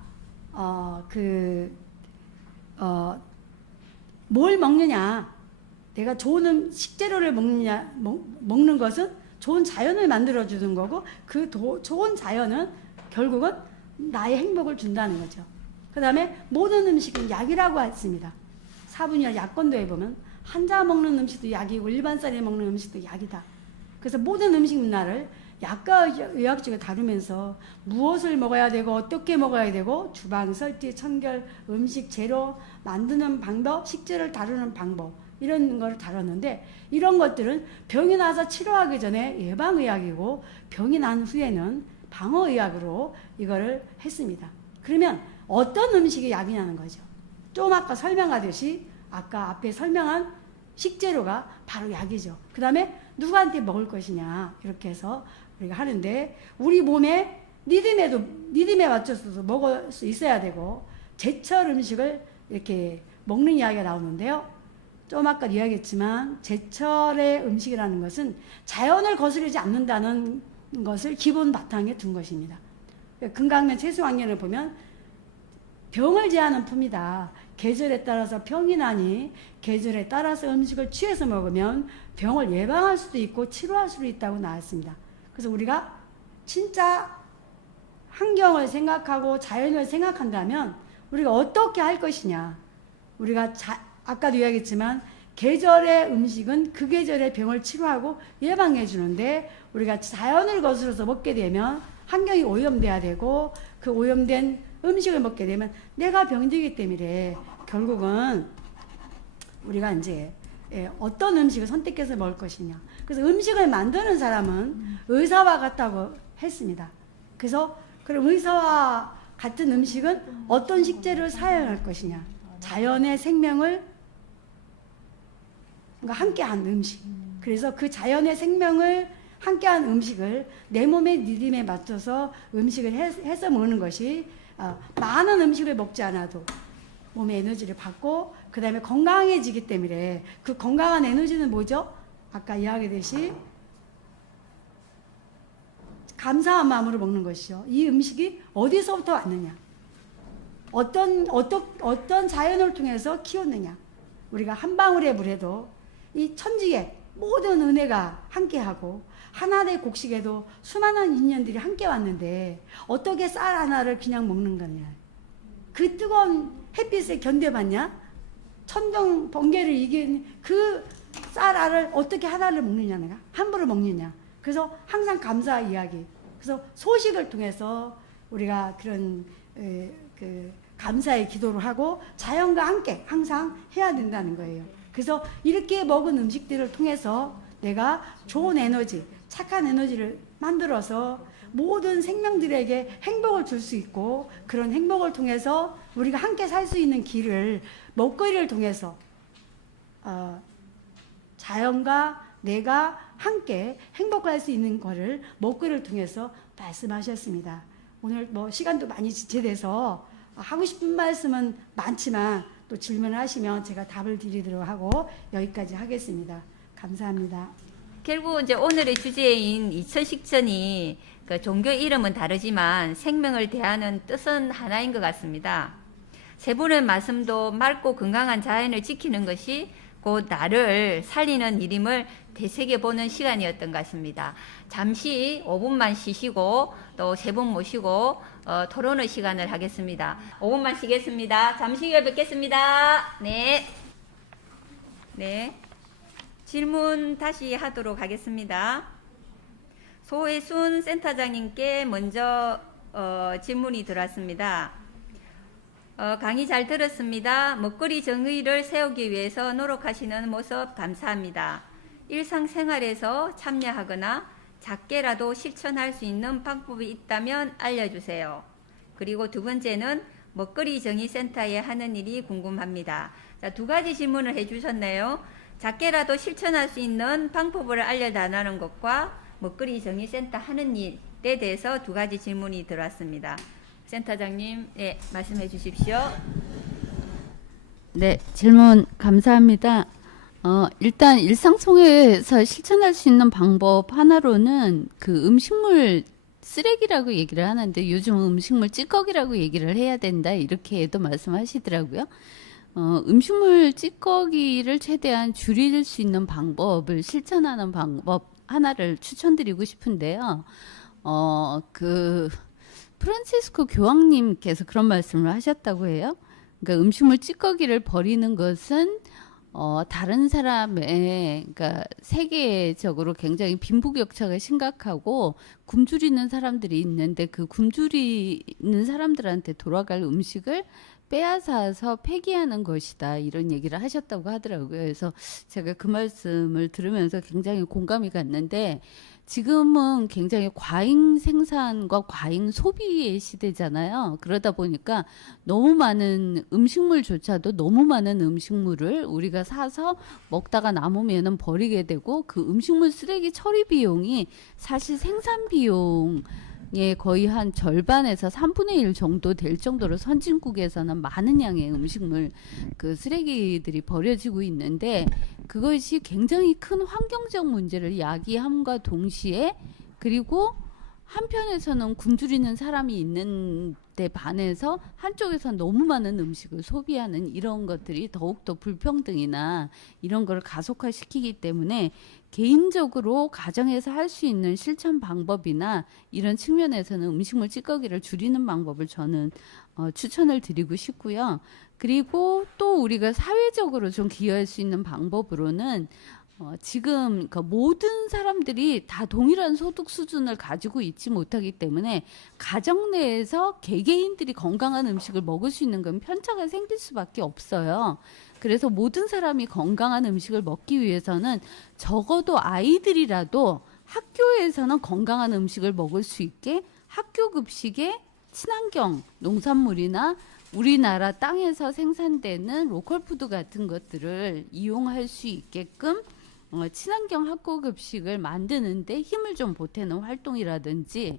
뭘 먹느냐, 내가 좋은 식재료를 먹는 것은 좋은 자연을 만들어주는 거고, 그 좋은 자연은 결국은 나의 행복을 준다는 거죠. 그 다음에 모든 음식은 약이라고 했습니다. 사분이나 약권도에 보면 환자 먹는 음식도 약이고 일반 사람이 먹는 음식도 약이다. 그래서 모든 음식 문화를 약과 의학적으로 다루면서 무엇을 먹어야 되고 어떻게 먹어야 되고, 주방, 설치, 청결, 음식, 재료 만드는 방법, 식재를 다루는 방법, 이런 걸 다뤘는데, 이런 것들은 병이 나서 치료하기 전에 예방의학이고, 병이 난 후에는 방어의학으로 이거를 했습니다. 그러면 어떤 음식이 약이냐는 거죠. 좀 아까 설명하듯이 아까 앞에 설명한 식재료가 바로 약이죠. 그 다음에 누구한테 먹을 것이냐, 이렇게 해서 우리가 하는데, 우리 몸에 리듬에 맞춰서 먹을 수 있어야 되고, 제철 음식을 이렇게 먹는 이야기가 나오는데요. 좀 아까 이야기했지만 제철의 음식이라는 것은 자연을 거스르지 않는다는 것을 기본 바탕에 둔 것입니다. 금강면 채수왕년을 보면 병을 제하는 품이다. 계절에 따라서 병이 나니 계절에 따라서 음식을 취해서 먹으면 병을 예방할 수도 있고 치료할 수도 있다고 나왔습니다. 그래서 우리가 진짜 환경을 생각하고 자연을 생각한다면 우리가 어떻게 할 것이냐. 우리가 아까도 이야기했지만 계절의 음식은 그 계절의 병을 치료하고 예방해 주는데, 우리가 자연을 거스러서 먹게 되면 환경이 오염돼야 되고, 그 오염된 음식을 먹게 되면 내가 병들기 때문에 결국은 우리가 이제 어떤 음식을 선택해서 먹을 것이냐. 그래서 음식을 만드는 사람은 의사와 같다고 했습니다. 그래서 그럼 의사와 같은 음식은 어떤 식재료를 사용할 것이냐. 자연의 생명을 함께한 음식. 그래서 그 자연의 생명을 함께한 음식을 내 몸의 리듬에 맞춰서 음식을 해서 먹는 것이, 많은 음식을 먹지 않아도 몸의 에너지를 받고 그 다음에 건강해지기 때문에, 그 건강한 에너지는 뭐죠? 아까 이야기했듯이 감사한 마음으로 먹는 것이죠. 이 음식이 어디서부터 왔느냐, 어떤 자연을 통해서 키웠느냐. 우리가 한 방울의 물에도 이 천지에 모든 은혜가 함께하고, 하나의 곡식에도 수많은 인연들이 함께 왔는데 어떻게 쌀 하나를 그냥 먹는 거냐. 그 뜨거운 햇빛에 견뎌봤냐? 천둥 번개를 이긴 그 쌀 알을 어떻게 하나를 먹느냐, 함부로 먹느냐. 그래서 항상 감사 이야기. 그래서 소식을 통해서 우리가 그런 감사의 기도를 하고 자연과 함께 항상 해야 된다는 거예요. 그래서 이렇게 먹은 음식들을 통해서 내가 좋은 에너지, 착한 에너지를 만들어서 모든 생명들에게 행복을 줄 수 있고, 그런 행복을 통해서 우리가 함께 살 수 있는 길을 먹거리를 통해서 자연과 내가 함께 행복할 수 있는 것을 먹거리를 통해서 말씀하셨습니다. 오늘 뭐 시간도 많이 지체돼서 하고 싶은 말씀은 많지만 또 질문을 하시면 제가 답을 드리도록 하고 여기까지 하겠습니다. 감사합니다. 결국 이제 오늘의 주제인 이천식전이 그 종교 이름은 다르지만 생명을 대하는 뜻은 하나인 것 같습니다. 세 분의 말씀도 맑고 건강한 자연을 지키는 것이 곧 나를 살리는 일임을 되새겨보는 시간이었던 것 같습니다. 잠시 5분만 쉬시고 또 세 분 모시고 토론의 시간을 하겠습니다. 5분만 쉬겠습니다. 잠시 후에 뵙겠습니다. 네. 질문 다시 하도록 하겠습니다. 소혜순 센터장님께 먼저 질문이 들어왔습니다. 강의 잘 들었습니다. 먹거리 정의를 세우기 위해서 노력하시는 모습 감사합니다. 일상생활에서 참여하거나 작게라도 실천할 수 있는 방법이 있다면 알려주세요. 그리고 두 번째는 먹거리 정의센터에 하는 일이 궁금합니다. 자, 두 가지 질문을 해주셨네요. 작게라도 실천할 수 있는 방법을 알려달라는 것과 먹거리 정의센터 하는 일에 대해서 두 가지 질문이 들어왔습니다. 센터장님, 네, 말씀해 주십시오. 네, 질문 감사합니다. 일단 일상 속에서 실천할 수 있는 방법 하나로는 그 음식물 쓰레기라고 얘기를 하는데 요즘 음식물 찌꺼기라고 얘기를 해야 된다 이렇게도 말씀하시더라고요. 음식물 찌꺼기를 최대한 줄일 수 있는 방법을 실천하는 방법 하나를 추천드리고 싶은데요. 프란치스코 교황님께서 그런 말씀을 하셨다고 해요. 그러니까 음식물 찌꺼기를 버리는 것은 다른 사람의, 그러니까 세계적으로 굉장히 빈부격차가 심각하고 굶주리는 사람들이 있는데 그 굶주리는 사람들한테 돌아갈 음식을 빼앗아서 폐기하는 것이다 이런 얘기를 하셨다고 하더라고요. 그래서 제가 그 말씀을 들으면서 굉장히 공감이 갔는데 지금은 굉장히 과잉 생산과 과잉 소비의 시대잖아요. 그러다 보니까 너무 많은 음식물조차도 너무 많은 음식물을 우리가 사서 먹다가 남으면은 버리게 되고 그 음식물 쓰레기 처리 비용이 사실 생산 비용 거의 한 절반에서 3분의 1 정도 될 정도로 선진국에서는 많은 양의 음식물 그 쓰레기들이 버려지고 있는데 그것이 굉장히 큰 환경적 문제를 야기함과 동시에 그리고 한편에서는 굶주리는 사람이 있는데 반해서 한쪽에서 너무 많은 음식을 소비하는 이런 것들이 더욱더 불평등이나 이런 걸 가속화시키기 때문에 개인적으로 가정에서 할 수 있는 실천 방법이나 이런 측면에서는 음식물 찌꺼기를 줄이는 방법을 저는 추천을 드리고 싶고요. 그리고 또 우리가 사회적으로 좀 기여할 수 있는 방법으로는 지금 그 모든 사람들이 다 동일한 소득 수준을 가지고 있지 못하기 때문에 가정 내에서 개개인들이 건강한 음식을 먹을 수 있는 건 편차가 생길 수밖에 없어요. 그래서 모든 사람이 건강한 음식을 먹기 위해서는 적어도 아이들이라도 학교에서는 건강한 음식을 먹을 수 있게 학교 급식에 친환경 농산물이나 우리나라 땅에서 생산되는 로컬 푸드 같은 것들을 이용할 수 있게끔 친환경 학교 급식을 만드는데 힘을 좀 보태는 활동이라든지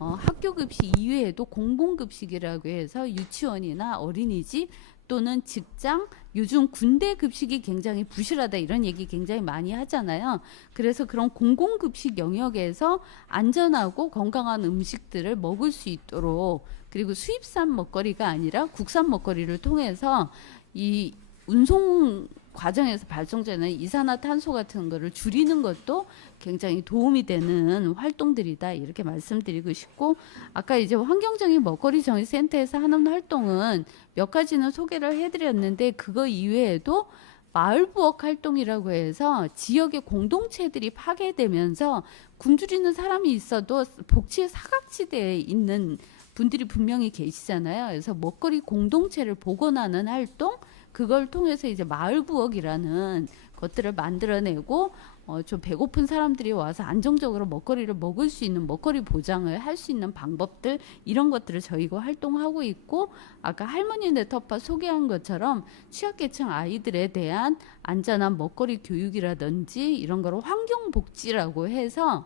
학교 급식 이외에도 공공 급식이라고 해서 유치원이나 어린이집 또는 직장, 요즘 군대 급식이 굉장히 부실하다 이런 얘기 굉장히 많이 하잖아요. 그래서 그런 공공급식 영역에서 안전하고 건강한 음식들을 먹을 수 있도록 그리고 수입산 먹거리가 아니라 국산 먹거리를 통해서 이 운송 과정에서 발생되는 이산화탄소 같은 거를 줄이는 것도 굉장히 도움이 되는 활동들이다 이렇게 말씀드리고 싶고 아까 이제 환경적인 먹거리 정의센터에서 하는 활동은 몇 가지는 소개를 해드렸는데 그거 이외에도 마을부엌 활동이라고 해서 지역의 공동체들이 파괴되면서 굶주리는 사람이 있어도 복지의 사각지대에 있는 분들이 분명히 계시잖아요. 그래서 먹거리 공동체를 복원하는 활동 그걸 통해서 이제 마을부엌이라는 것들을 만들어내고 좀 배고픈 사람들이 와서 안정적으로 먹거리를 먹을 수 있는 먹거리 보장을 할 수 있는 방법들 이런 것들을 저희가 활동하고 있고 아까 할머니 네트워크 소개한 것처럼 취약계층 아이들에 대한 안전한 먹거리 교육이라든지 이런 거를 환경복지라고 해서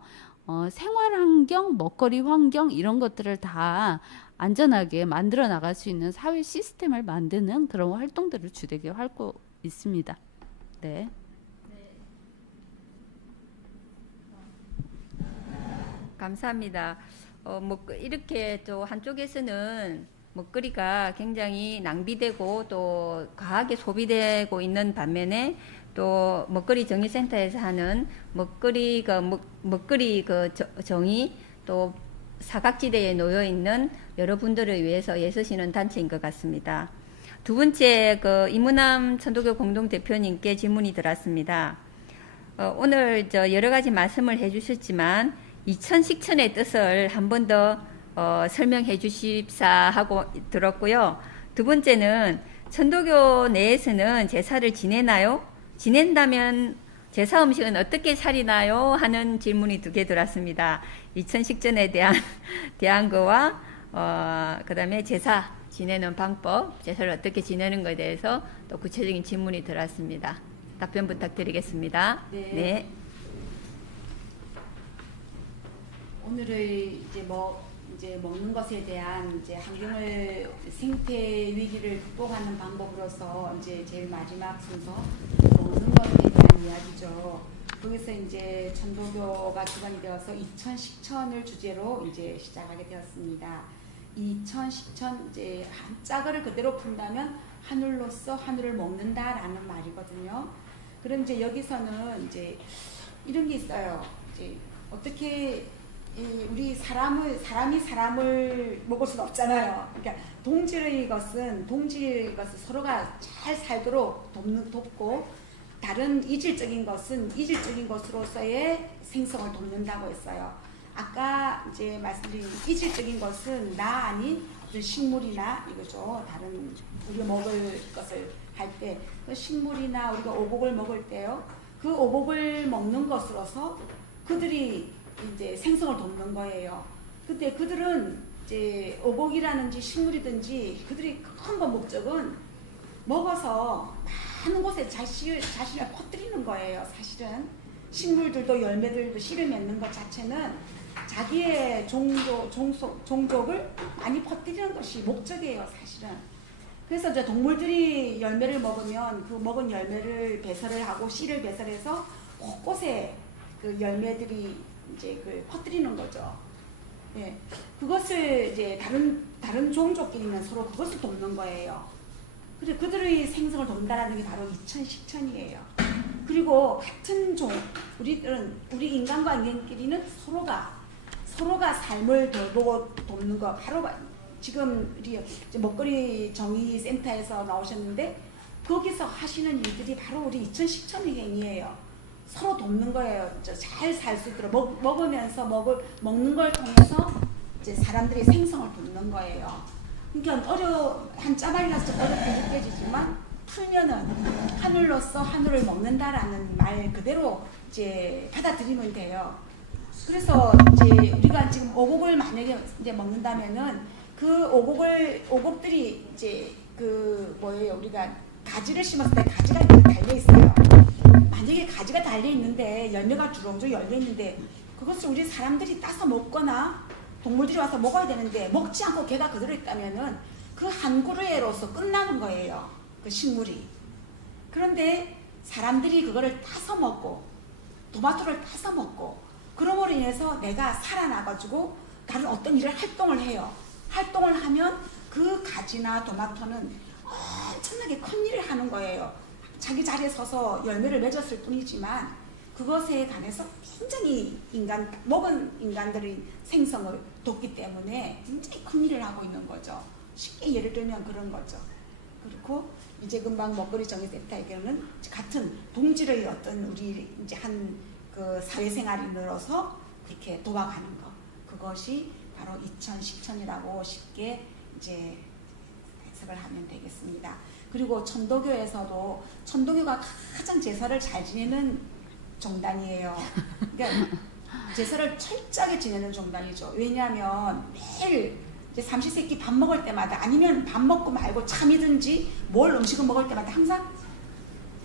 생활환경, 먹거리 환경 이런 것들을 다 안전하게 만들어 나갈 수 있는 사회 시스템을 만드는 그런 활동들을 주되게 하고 있습니다. 네. 감사합니다. 이렇게 또 한쪽에서는 먹거리가 굉장히 낭비되고 또 과하게 소비되고 있는 반면에 또 먹거리 정의센터에서 하는 먹거리 정의 또 사각지대에 놓여 있는 여러분들을 위해서 애쓰시는 단체인 것 같습니다. 두 번째 이문남 천도교 공동대표님께 질문이 들어왔습니다. 오늘 여러 가지 말씀을 해주셨지만 이천식천의 뜻을 한 번 더 설명해 주십사 하고 들었고요. 두 번째는 천도교 내에서는 제사를 지내나요? 지낸다면 제사 음식은 어떻게 차리나요? 하는 질문이 2개 들어왔습니다. 이천식전에 대한 거와 그다음에 제사 지내는 방법, 제사를 어떻게 지내는 것에 대해서 또 구체적인 질문이 들어왔습니다. 답변 부탁드리겠습니다. 네. 오늘의 이제 먹는 것에 대한 이제 환경을 생태 위기를 극복하는 방법으로서 이제 제일 마지막 순서 먹는 것에 대한 이야기죠. 거기서 이제 천도교가 기반이 되어서 이천식천을 주제로 이제 시작하게 되었습니다. 이천식천 이제 한자어를 그대로 푼다면 하늘로서 하늘을 먹는다라는 말이거든요. 그럼 이제 여기서는 이제 이런 게 있어요. 이제 어떻게 우리 사람이 사람을 먹을 수는 없잖아요. 그러니까 동질의 것은 서로가 잘 살도록 돕고 다른 이질적인 것은 이질적인 것으로서의 생성을 돕는다고 했어요. 아까 이제 말씀드린 이질적인 것은 나 아닌 식물이나 이거죠. 다른 우리가 먹을 것을 할 때 그 식물이나 우리가 오곡을 먹을 때요. 그 오곡을 먹는 것으로서 그들이 이제 생성을 돕는 거예요. 근데 그들은 이제 오곡이라든지 식물이든지 그들이 큰 목적은 먹어서 많은 곳에 자신을 퍼뜨리는 거예요. 사실은 식물들도 열매들도 씨를 맺는 것 자체는 자기의 종족을 많이 퍼뜨리는 것이 목적이에요. 사실은. 그래서 이제 동물들이 열매를 먹으면 그 먹은 열매를 배설을 하고 씨를 배설해서 곳곳에 그 열매들이 이제 그 퍼뜨리는 거죠. 예, 그것을 이제 다른 종족끼리는 서로 그것을 돕는 거예요. 그래 그들의 생성을 돕는다는 게 바로 이천식천이에요. 그리고 같은 우리 인간과 인간끼리는 서로가 삶을 돌보고 돕는 거 바로 지금 우리 먹거리 정의센터에서 나오셨는데 거기서 하시는 일들이 바로 우리 이천식천의 행위예요. 서로 돕는 거예요. 잘 살 수 있도록 먹으면서 먹는 걸 통해서 이제 사람들이 생성을 돕는 거예요. 그러니까 한자말이라서 어렵게 느껴지지만 풀면은 하늘로서 하늘을 먹는다라는 말 그대로 이제 받아들이면 돼요. 그래서 이제 우리가 지금 오곡을 만약에 이제 먹는다면은 그 오곡들이 이제 우리가 가지를 심었을 때 가지가 달려 있어요. 만약에 가지가 달려 있는데 열매가 주렁주렁 열려 있는데 그것을 우리 사람들이 따서 먹거나 동물들이 와서 먹어야 되는데 먹지 않고 걔가 그대로 있다면은 그 한 그루에로서 끝나는 거예요. 그 식물이. 그런데 사람들이 그거를 따서 먹고 토마토를 따서 먹고 그러므로 인해서 내가 살아나가지고 다른 어떤 일을 활동을 해요. 활동을 하면 그 가지나 토마토는 엄청나게 큰 일을 하는 거예요. 자기 자리에 서서 열매를 맺었을 뿐이지만 그것에 관해서 굉장히 먹은 인간들의 생성을 돕기 때문에 굉장히 큰 일을 하고 있는 거죠. 쉽게 예를 들면 그런 거죠. 그리고 이제 금방 먹거리 정의센터에게는 같은 동질의 어떤 우리 이제 그 사회생활인으로서 이렇게 도와가는 것. 그것이 바로 이천식천이라고 쉽게 이제 해석을 하면 되겠습니다. 그리고 천도교에서도 천도교가 가장 제사를 잘 지내는 종단이에요. 그러니까 제사를 철저하게 지내는 종단이죠. 왜냐하면 매일 이제 삼시세끼 밥 먹을 때마다 아니면 밥 먹고 말고 참이든지 뭘 음식을 먹을 때마다 항상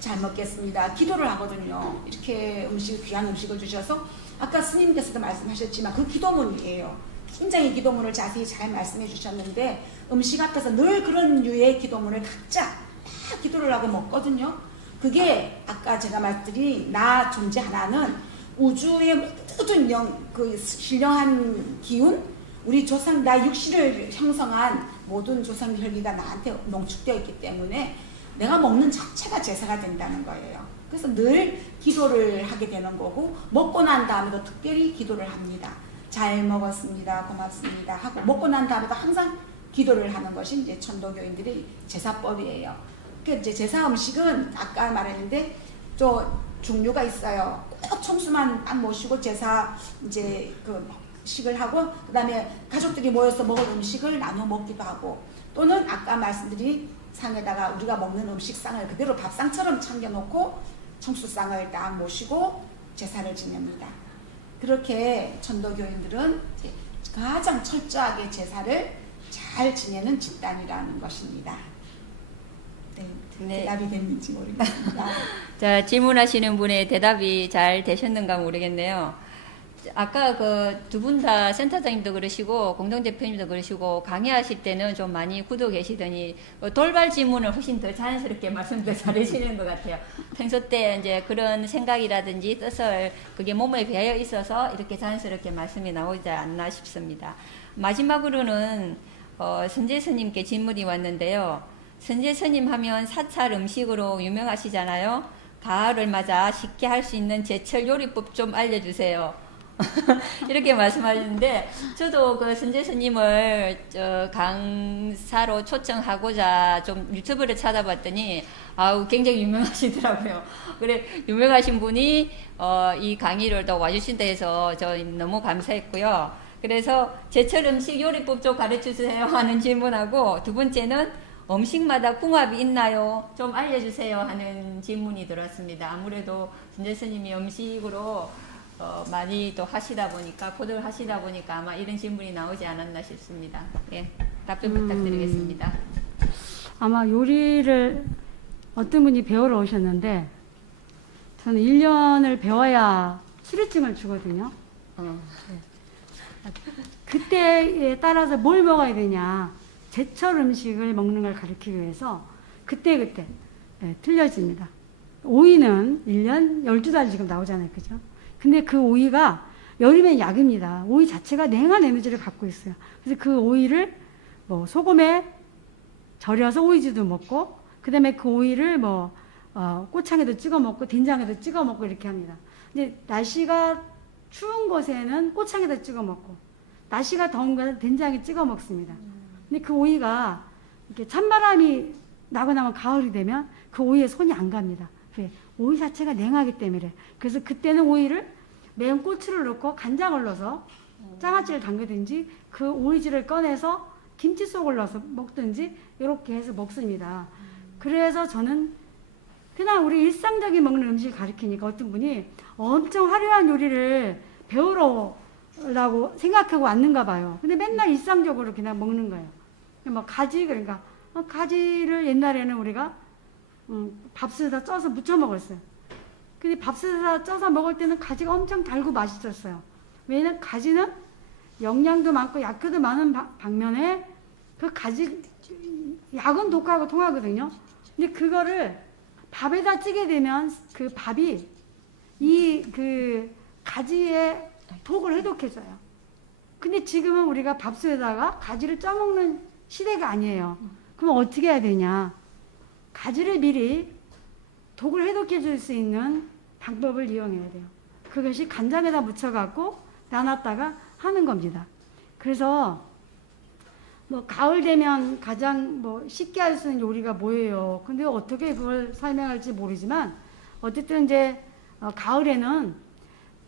잘 먹겠습니다. 기도를 하거든요. 이렇게 귀한 음식을 주셔서 아까 스님께서도 말씀하셨지만 그 기도문이에요. 굉장히 기도문을 자세히 잘 말씀해 주셨는데 음식 앞에서 늘 그런 류의 기도문을 각자 다 기도를 하고 먹거든요. 그게 아까 제가 말씀드린 나 존재 하나는 우주의 모든 그 신령한 기운, 우리 조상 나 육신을 형성한 모든 조상 혈기가 나한테 농축되어 있기 때문에 내가 먹는 자체가 제사가 된다는 거예요. 그래서 늘 기도를 하게 되는 거고 먹고 난 다음에도 특별히 기도를 합니다. 잘 먹었습니다. 고맙습니다. 하고 먹고 난 다음에도 항상 기도를 하는 것이 이제 천도교인들의 제사법이에요. 그 이제 제사 음식은 아까 말했는데 저 종류가 있어요. 꼭 총수만 딱 모시고 제사 이제 그 음식을 하고 그다음에 가족들이 모여서 먹을 음식을 나눠 먹기도 하고 또는 아까 말씀드린 상에다가 우리가 먹는 음식상을 그대로 밥상처럼 챙겨놓고 청수상을 딱 모시고 제사를 지냅니다. 그렇게 전도교인들은 이제 가장 철저하게 제사를 잘 지내는 집단이라는 것입니다. 네, 네. 대답이 됐는지 모르겠습니다. 자, 질문하시는 분의 대답이 잘 되셨는가 모르겠네요. 아까 그 두 분 다 센터장님도 그러시고 공동대표님도 그러시고 강의하실 때는 좀 많이 굳어 계시더니 돌발 질문을 훨씬 더 자연스럽게 말씀도 잘해주시는 것 같아요. 평소 때 이제 그런 생각이라든지 뜻을 그게 몸에 배어 있어서 이렇게 자연스럽게 말씀이 나오지 않나 싶습니다. 마지막으로는 선재 스님께 질문이 왔는데요. 선재 스님 하면 사찰 음식으로 유명하시잖아요. 가을을 맞아 쉽게 할 수 있는 제철 요리법 좀 알려주세요. 이렇게 말씀하시는데 저도 그 선재 스님을 강사로 초청하고자 좀 유튜브를 찾아봤더니 아우 굉장히 유명하시더라고요. 그래 유명하신 분이 이 강의를 또 와주신다 해서 저 너무 감사했고요. 그래서 제철 음식 요리법 좀 가르쳐주세요 하는 질문하고 두 번째는 음식마다 궁합이 있나요? 좀 알려주세요 하는 질문이 들었습니다. 아무래도 선재 스님이 음식으로 많이 또 하시다 보니까 포도를 하시다 보니까 아마 이런 질문이 나오지 않았나 싶습니다. 예, 답변 부탁드리겠습니다. 아마 요리를 어떤 분이 배우러 오셨는데 저는 1년을 배워야 수료증을 주거든요. 그때에 따라서 뭘 먹어야 되냐 제철 음식을 먹는 걸 가르치기 위해서 그때그때 틀려집니다. 오이는 1년 12달 지금 나오잖아요. 그죠? 근데 그 오이가 여름엔 약입니다. 오이 자체가 냉한 에너지를 갖고 있어요. 그래서 그 오이를 뭐 소금에 절여서 오이주도 먹고 그 다음에 그 오이를 뭐 꼬창에도 찍어 먹고 된장에도 찍어 먹고 이렇게 합니다. 근데 날씨가 추운 곳에는 꼬창에도 찍어 먹고 날씨가 더운 곳은 된장에 찍어 먹습니다. 근데 그 오이가 이렇게 찬바람이 나고 나면 가을이 되면 그 오이에 손이 안 갑니다. 왜? 오이 자체가 냉하기 때문에. 그래서 그때는 오이를 매운 고추를 넣고 간장을 넣어서 장아찌를 담그든지 그 오이지를 꺼내서 김치 속을 넣어서 먹든지 이렇게 해서 먹습니다. 그래서 저는 그냥 우리 일상적인 먹는 음식을 가르치니까 어떤 분이 엄청 화려한 요리를 배우러라고 생각하고 왔는가 봐요. 근데 맨날 일상적으로 그냥 먹는 거예요. 뭐 가지 그러니까 가지를 옛날에는 우리가 밥솥에다 쪄서 무쳐 먹었어요. 근데 밥솥에다 쪄서 먹을 때는 가지가 엄청 달고 맛있었어요. 왜냐면 가지는 영양도 많고 약효도 많은 반면에 그 가지 약은 독하고 통하거든요. 근데 그거를 밥에다 찌게 되면 그 밥이 이 그 가지의 독을 해독해줘요. 근데 지금은 우리가 밥솥에다가 가지를 쪄먹는 시대가 아니에요. 그럼 어떻게 해야 되냐? 가지를 미리 독을 해독해 줄 수 있는 방법을 이용해야 돼요. 그것이 간장에다 묻혀갖고 놔놨다가 하는 겁니다. 그래서 뭐 가을 되면 가장 뭐 쉽게 할 수 있는 요리가 뭐예요? 근데 어떻게 그걸 설명할지 모르지만 어쨌든 이제 가을에는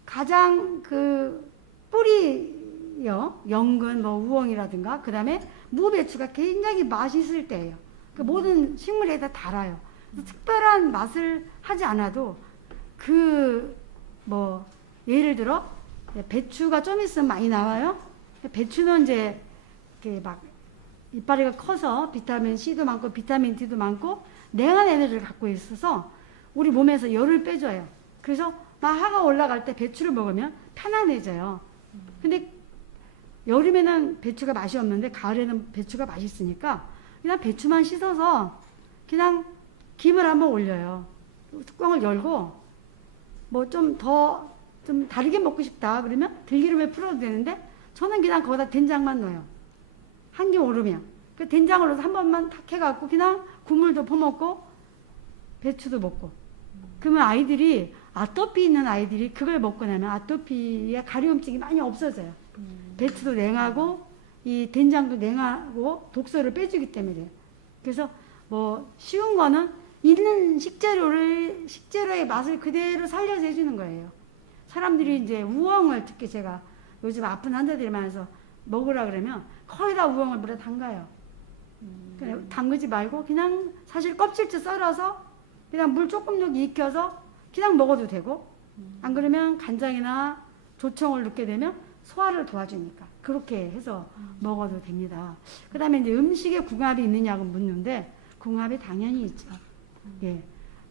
가장 그 뿌리요, 연근, 뭐 우엉이라든가 그 다음에 무배추가 굉장히 맛있을 때예요. 그 모든 식물에 다 달아요. 특별한 맛을 하지 않아도 그 뭐 예를 들어 배추가 좀 있으면 많이 나와요. 배추는 이제 이렇게 막 이파리가 커서 비타민 C도 많고 비타민 D도 많고 냉한 에너지를 갖고 있어서 우리 몸에서 열을 빼줘요. 그래서 막 하가 올라갈 때 배추를 먹으면 편안해져요. 근데 여름에는 배추가 맛이 없는데 가을에는 배추가 맛있으니까 그냥 배추만 씻어서 그냥 김을 한번 올려요. 뚜껑을 열고 뭐 좀 다르게 먹고 싶다 그러면 들기름에 풀어도 되는데 저는 그냥 거기다 된장만 넣어요. 한김 오르면 그 된장을 넣어서 한 번만 탁 해갖고 그냥 국물도 퍼먹고 배추도 먹고 그러면 아이들이 아토피 있는 아이들이 그걸 먹고 나면 아토피에 가려움증이 많이 없어져요. 배추도 냉하고 이 된장도 냉하고 독소를 빼주기 때문에. 그래서 뭐 쉬운 거는 있는 식재료의 맛을 그대로 살려서 해주는 거예요. 사람들이 이제 우엉을 특히 제가 요즘 아픈 환자들이 많아서 먹으라 그러면 거의 다 우엉을 물에 담가요. 그냥 담그지 말고 그냥 사실 껍질째 썰어서 그냥 물 조금 넣고 익혀서 그냥 먹어도 되고, 안 그러면 간장이나 조청을 넣게 되면 소화를 도와주니까 그렇게 해서 먹어도 됩니다. 그 다음에 이제 음식에 궁합이 있느냐고 묻는데, 궁합이 당연히 있죠. 예.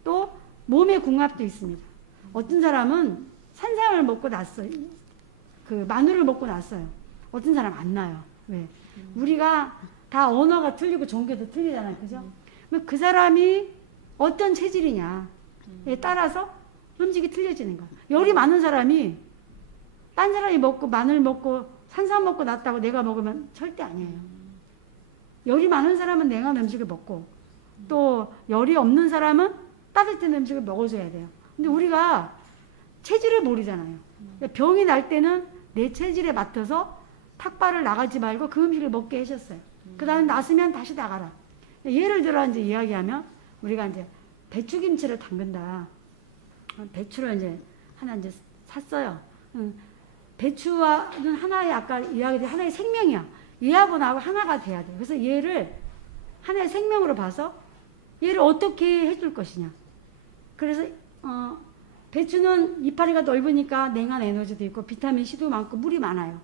또 몸에 궁합도 있습니다. 어떤 사람은 산삼을 먹고 났어요. 그 마늘을 먹고 났어요. 어떤 사람 안 나요. 왜? 우리가 다 언어가 틀리고 종교도 틀리잖아요. 그죠? 그럼 그 사람이 어떤 체질이냐에 따라서 음식이 틀려지는 거야. 열이 많은 사람이 딴 사람이 먹고 마늘 먹고 산삼 먹고 났다고 내가 먹으면 절대 아니에요. 열이 많은 사람은 냉한 음식을 먹고, 또 열이 없는 사람은 따뜻한 음식을 먹어줘야 돼요. 근데 우리가 체질을 모르잖아요. 병이 날 때는 내 체질에 맞춰서 탁발을 나가지 말고 그 음식을 먹게 하셨어요. 그 다음에 났으면 다시 나가라. 예를 들어 이제 이야기하면, 우리가 이제 배추김치를 담근다. 배추를 이제 하나 이제 샀어요. 배추와는 하나의, 아까 이야기된 하나의 생명이야. 얘하고 나하고 하나가 돼야 돼. 그래서 얘를 하나의 생명으로 봐서 얘를 어떻게 해줄 것이냐. 그래서 배추는 이파리가 넓으니까 냉한 에너지도 있고 비타민 C도 많고 물이 많아요.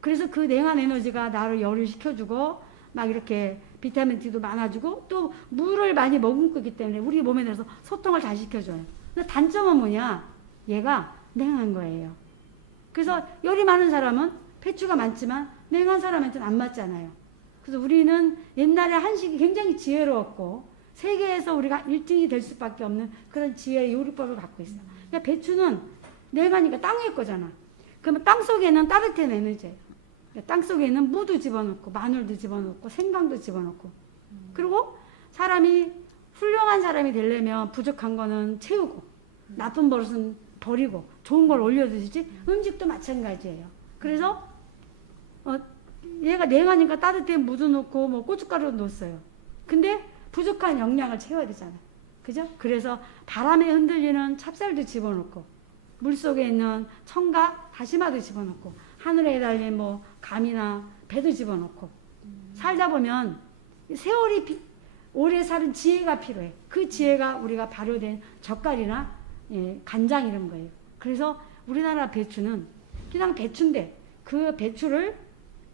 그래서 그 냉한 에너지가 나를 열을 식혀주고 막 이렇게 비타민 D도 많아주고 또 물을 많이 머금고 있기 때문에 우리 몸에 대해서 소통을 잘 시켜줘요. 근데 단점은 뭐냐? 얘가 냉한 거예요. 그래서 열이 많은 사람은 배추가 많지만 냉한 사람한테는 안 맞잖아요. 그래서 우리는 옛날에 한식이 굉장히 지혜로웠고 세계에서 우리가 1등이 될 수밖에 없는 그런 지혜의 요리법을 갖고 있어요. 그러니까 배추는 냉하니까 땅 위에 거잖아. 그러면 땅 속에는 따뜻한 에너지예요. 그러니까 땅 속에는 무도 집어넣고 마늘도 집어넣고 생강도 집어넣고, 그리고 사람이 훌륭한 사람이 되려면 부족한 거는 채우고 나쁜 버릇은 버리고 좋은 걸 올려두시지, 음식도 마찬가지예요. 그래서 얘가 냉하니까 따뜻한 무도 넣고 뭐 고춧가루도 넣었어요. 근데 부족한 영양을 채워야 되잖아요. 그죠? 그래서 바람에 흔들리는 찹쌀도 집어넣고 물속에 있는 청각, 다시마도 집어넣고 하늘에 달린 뭐 감이나 배도 집어넣고 살다 보면 세월이 오래 사는 지혜가 필요해. 그 지혜가 우리가 발효된 젓갈이나 간장 이런 거예요. 그래서 우리나라 배추는 그냥 배추인데 그 배추를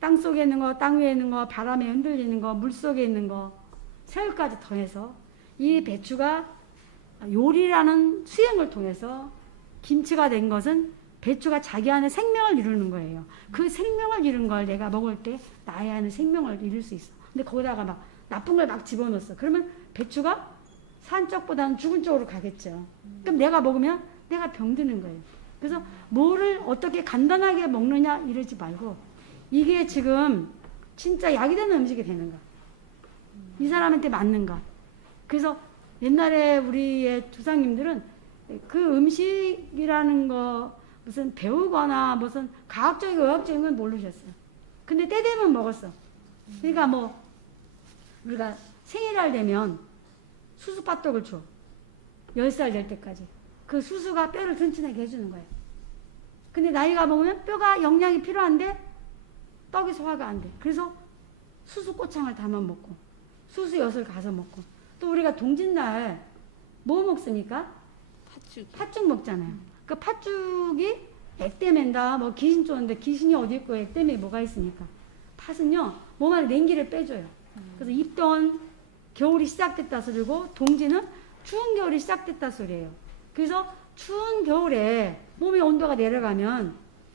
땅 속에 있는 거, 땅 위에 있는 거, 바람에 흔들리는 거, 물 속에 있는 거, 새우까지 더해서 이 배추가 요리라는 수행을 통해서 김치가 된 것은 배추가 자기 안에 생명을 이루는 거예요. 그 생명을 이룬 걸 내가 먹을 때 나의 안에 생명을 이룰 수 있어. 근데 거기다가 막 나쁜 걸 막 집어넣었어. 그러면 배추가 산 쪽보다는 죽은 쪽으로 가겠죠. 그럼 내가 먹으면 내가 병드는 거예요. 그래서 뭐를 어떻게 간단하게 먹느냐 이러지 말고 이게 지금 진짜 약이 되는 음식이 되는가, 이 사람한테 맞는가. 그래서 옛날에 우리의 조상님들은 그 음식이라는 거 무슨 배우거나 무슨 과학적이고 의학적인 건 모르셨어요. 근데 때 되면 먹었어. 그러니까 뭐 우리가 생일날 되면 수수팥떡을 줘. 10살 될 때까지. 그 수수가 뼈를 튼튼하게 해주는 거예요. 근데 나이가 먹으면 뼈가 영양이 필요한데 떡이 소화가 안 돼. 그래서 수수 꼬창을 담아 먹고 수수 엿을 가서 먹고, 또 우리가 동짓날 뭐 먹습니까? 팥죽 먹잖아요. 그 팥죽이 액땜한다, 뭐 귀신 쫓는데 귀신이 어디 있고 액땜에 뭐가 있습니까? 팥은요 몸 안에 냉기를 빼줘요. 그래서 입던 겨울이 시작됐다 소리고 동지는 추운 겨울이 시작됐다 소리예요. 그래서 추운 겨울에 몸의 온도가 내려가면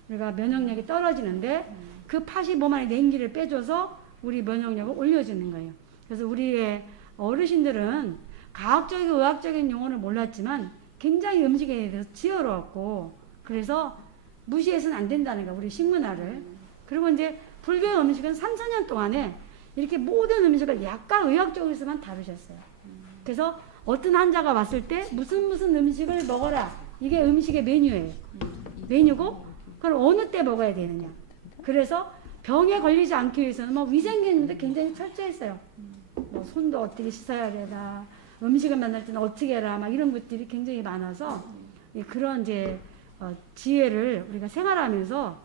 우리가 면역력이 떨어지는데 그 팥이 몸 안에 냉기를 빼줘서 우리 면역력을 올려주는 거예요. 그래서 우리의 어르신들은 과학적이고 의학적인 용어를 몰랐지만 굉장히 음식에 대해서 지혜로웠고, 그래서 무시해서는 안 된다는 거야, 우리 식문화를. 그리고 이제 불교 음식은 3,000년 동안에 이렇게 모든 음식을 약간 의학적으로만 다루셨어요. 그래서 어떤 환자가 왔을 때 무슨 음식을 먹어라, 이게 음식의 메뉴예요. 메뉴고 그럼 어느 때 먹어야 되느냐. 그래서 병에 걸리지 않기 위해서는 뭐 위생기능도 굉장히 철저했어요. 뭐 손도 어떻게 씻어야 되나, 음식을 만날 때는 어떻게 해라, 막 이런 것들이 굉장히 많아서 그런 이제 지혜를 우리가 생활하면서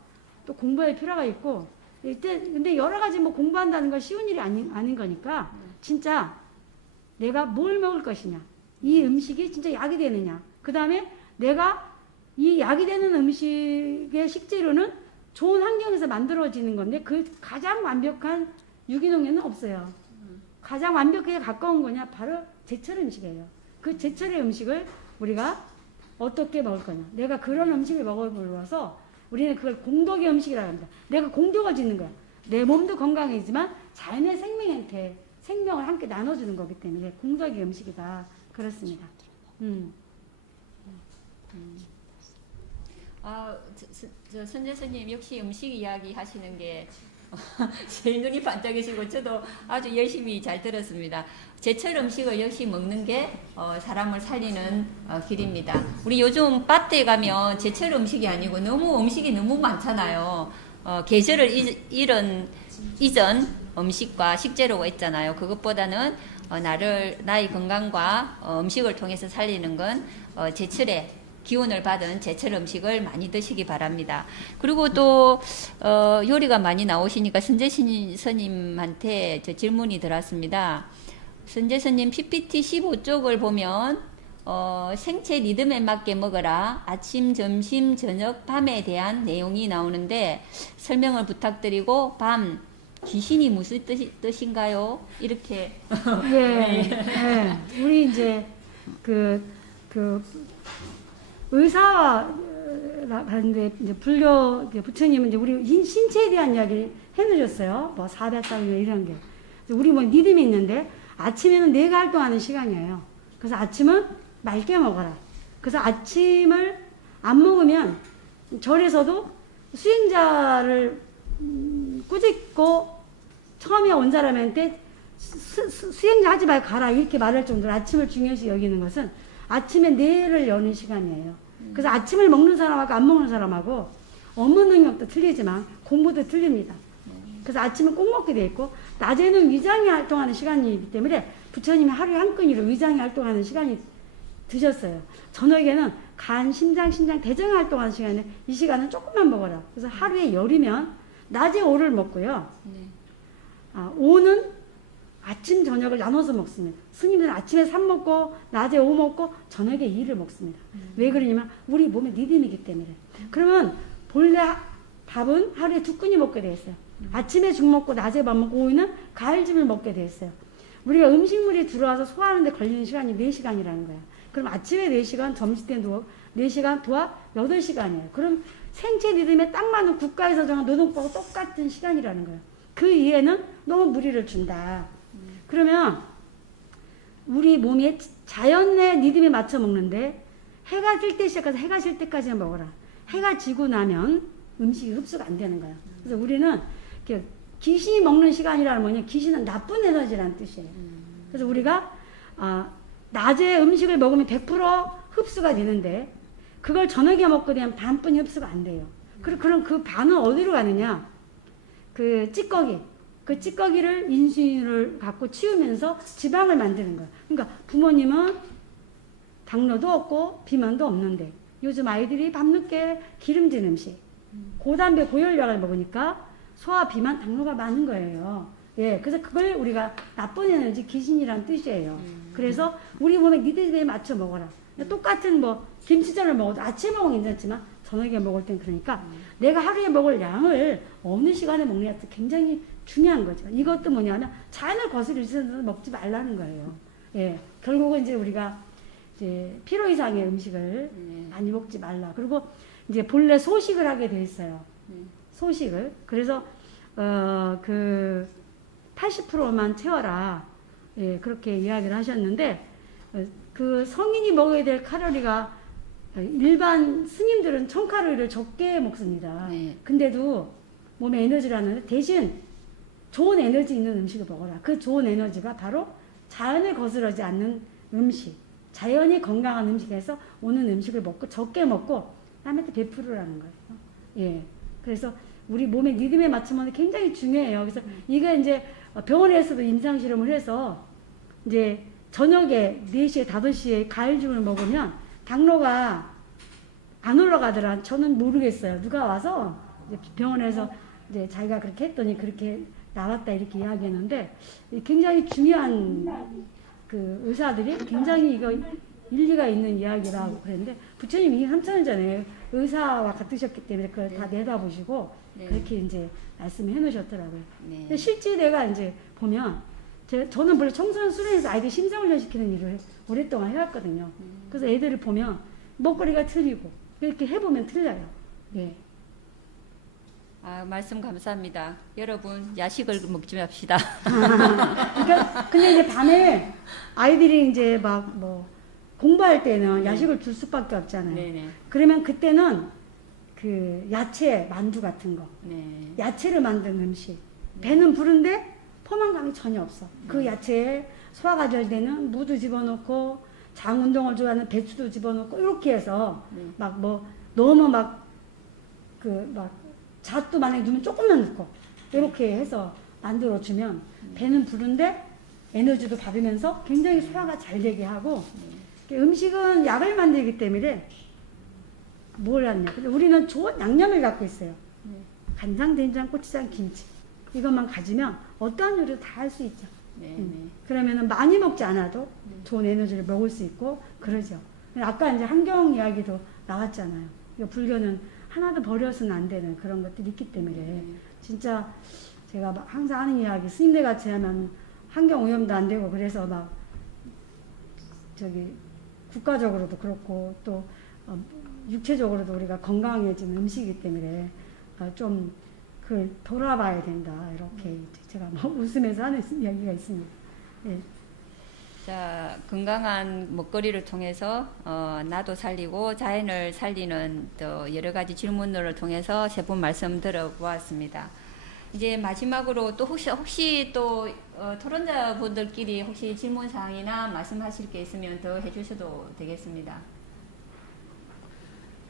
또 공부할 필요가 있고 이때 근데 여러 가지 뭐 공부한다는 건 쉬운 일이 아닌 거니까 진짜 내가 뭘 먹을 것이냐 이 음식이 진짜 약이 되느냐 그 다음에 내가 이 약이 되는 음식의 식재료는 좋은 환경에서 만들어지는 건데 그 가장 완벽한 유기농에는 없어요. 가장 완벽하게 가까운 거냐 바로 제철 음식이에요. 그 제철의 음식을 우리가 어떻게 먹을 거냐 내가 그런 음식을 먹어보러서 우리는 그걸 공덕의 음식이라고 합니다. 내가 공덕을 짓는 거야. 내 몸도 건강해지만 자연의 생명한테 생명을 함께 나눠주는 거기 때문에 공덕의 음식이다. 그렇습니다. 저 선재선님 역시 음식 이야기 하시는 게 제일 눈이 반짝이시고 저도 아주 열심히 잘 들었습니다. 제철 음식을 역시 먹는 게 사람을 살리는 길입니다. 우리 요즘 밭에 가면 제철 음식이 아니고 너무 음식이 너무 많잖아요. 계절을 잃은 이전 음식과 식재료가 있잖아요. 그것보다는 나의 건강과 음식을 통해서 살리는 건 제철의 기운을 받은 제철 음식을 많이 드시기 바랍니다. 그리고 또 요리가 많이 나오시니까 선재 스님한테 저 질문이 들었습니다. 선재 스님 PPT 15쪽을 보면 생체 리듬에 맞게 먹어라. 아침, 점심, 저녁, 밤에 대한 내용이 나오는데 설명을 부탁드리고 밤 귀신이 무슨 뜻인가요? 이렇게 예. 우리 이제 그 의사와 하는데 이제 불교 부처님은 이제 우리 신체에 대한 이야기를 해놓으셨어요. 뭐 사배상이나 이런 게. 우리 뭐 믿음이 있는데 아침에는 뇌가 활동하는 시간이에요. 그래서 아침은 맑게 먹어라. 그래서 아침을 안 먹으면 절에서도 수행자를 꾸짖고 처음에 온 사람한테 수행자 하지 말고 가라 이렇게 말할 정도로 아침을 중요시 여기는 것은 아침에 뇌를 여는 시간이에요. 그래서 아침을 먹는 사람하고 안 먹는 사람하고 업무 능력도 틀리지만 공부도 틀립니다. 그래서 아침은 꼭 먹게 돼 있고 낮에는 위장이 활동하는 시간이기 때문에 부처님이 하루에 한 끼니로 위장이 활동하는 시간이 드셨어요. 저녁에는 간, 심장, 대장이 활동하는 시간인데 이 시간은 조금만 먹어라. 그래서 하루에 열이면 낮에 오를 먹고요. 오는 아침 저녁을 나눠서 먹습니다. 스님들은 아침에 3 먹고 낮에 5 먹고 저녁에 2를 먹습니다. 왜 그러냐면 우리 몸의 리듬이기 때문에. 그러면 본래 밥은 하루에 2끼니 먹게 돼 있어요. 아침에 죽 먹고 낮에 밥 먹고 오후는 가을집을 먹게 돼 있어요. 우리가 음식물이 들어와서 소화하는데 걸리는 시간이 4시간이라는 거야. 그럼 아침에 4시간, 점심때 4시간, 도합 8시간이에요. 그럼 생체 리듬에 딱 맞는 국가에서 정한 노동법과 똑같은 시간이라는 거예요. 그 이해는 너무 무리를 준다. 그러면 우리 몸이 자연의 리듬에 맞춰 먹는데 해가 뜰 때 시작해서 해가 질 때까지만 먹어라. 해가 지고 나면 음식이 흡수가 안 되는 거야. 그래서 우리는 귀신이 먹는 시간이라는 뭐냐? 귀신은 나쁜 에너지라는 뜻이에요. 그래서 우리가 낮에 음식을 먹으면 100% 흡수가 되는데 그걸 저녁에 먹게 되면 반뿐이 흡수가 안 돼요. 그럼 그 반은 어디로 가느냐? 그 찌꺼기. 그 찌꺼기를 인슐린을 갖고 치우면서 지방을 만드는 거예요. 그러니까 부모님은 당뇨도 없고 비만도 없는데 요즘 아이들이 밤늦게 기름진 음식, 고담배 고열량을 먹으니까 소화 비만 당뇨가 많은 거예요. 예, 그래서 그걸 우리가 나쁜 에너지 귀신이란 뜻이에요. 그래서 우리 몸의 리듬에 맞춰 먹어라. 똑같은 뭐 김치전을 먹어도 아침에 먹으면 괜찮지만 저녁에 먹을 땐 그러니까 내가 하루에 먹을 양을 어느 시간에 먹느냐도 굉장히 중요한 거죠. 이것도 뭐냐면 자연을 거스르면서 먹지 말라는 거예요. 예, 결국은 이제 우리가 이제 필요 이상의 음식을 많이 먹지 말라. 그리고 이제 본래 소식을 하게 돼 있어요. 소식을. 그래서 그 80%만 채워라. 예, 그렇게 이야기를 하셨는데 그 성인이 먹어야 될 칼로리가 일반 스님들은 1000칼로리를 적게 먹습니다. 네. 근데도 몸에 에너지를 하는데 대신 좋은 에너지 있는 음식을 먹어라. 그 좋은 에너지가 바로 자연을 거스르지 않는 음식, 자연이 건강한 음식에서 오는 음식을 먹고 적게 먹고 남한테 베풀으라는 거예요. 예. 그래서 우리 몸의 리듬에 맞추면 굉장히 중요해요. 그래서 이게 이제 병원에서도 임상 실험을 해서 이제 저녁에 4시에 5시에 가을죽을 먹으면 당뇨가 안 올라가더라. 저는 모르겠어요. 누가 와서 이제 병원에서 이제 자기가 그렇게 했더니 그렇게 나왔다 이렇게 이야기했는데 굉장히 중요한 그 의사들이 굉장히 이거 일리가 있는 이야기라고 그랬는데 부처님이 3,000년 전에 의사와 같으셨기 때문에 그걸 다 내다보시고 네. 그렇게 이제 말씀을 해놓으셨더라고요. 네. 근데 실제 내가 이제 보면 저는 원래 청소년 수련에서 아이들 심사훈련시키는 일을 오랫동안 해왔거든요. 그래서 애들을 보면 먹거리가 틀리고 이렇게 해보면 틀려요. 네. 아, 말씀 감사합니다. 여러분 야식을 먹지 맙시다. 그러니까 근데 이제 밤에 아이들이 이제 막 뭐 공부할 때는 야식을 줄 수밖에 없잖아요. 네네. 그러면 그때는 그 야채 만두 같은 거, 네. 야채를 만든 음식. 배는 부른데 포만감이 전혀 없어. 그 야채에 소화가 잘 되는 무도 집어넣고 장 운동을 좋아하는 배추도 집어넣고 이렇게 해서 막 뭐 너무 막 잣도 만약에 넣으면 조금만 넣고 이렇게 해서 만들어 주면 배는 부른데 에너지도 받으면서 굉장히 소화가 잘 되게 하고 음식은 약을 만들기 때문에 뭘 하냐. 근데 우리는 좋은 양념을 갖고 있어요. 간장, 된장, 고추장, 김치. 이것만 가지면 어떠한 요리도 다 할 수 있죠. 네. 그러면은 많이 먹지 않아도 좋은 에너지를 먹을 수 있고 그러죠. 아까 이제 환경 이야기도 나왔잖아요. 이거 불교는 하나도 버려서는 안 되는 그런 것들이 있기 때문에 진짜 제가 막 항상 하는 이야기 스님네 같이 하면 환경 오염도 안 되고 그래서 막 저기 국가적으로도 그렇고 또 육체적으로도 우리가 건강해지는 음식이기 때문에 좀 그 돌아봐야 된다 이렇게 이제 제가 뭐 웃으면서 하는 이야기가 있습니다. 예. 자, 건강한 먹거리를 통해서 나도 살리고 자연을 살리는 또 여러 가지 질문들을 통해서 세 분 말씀 들어보았습니다. 이제 마지막으로 또 혹시 또 토론자분들끼리 혹시 질문 사항이나 말씀하실 게 있으면 더 해주셔도 되겠습니다.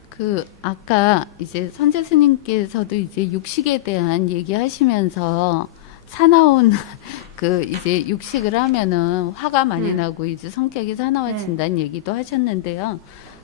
그 아까 이제 선재 스님께서도 이제 육식에 대한 얘기하시면서 사나운 그 이제 육식을 하면은 화가 많이 나고 이제 성격이 사나워진다는 얘기도 하셨는데요.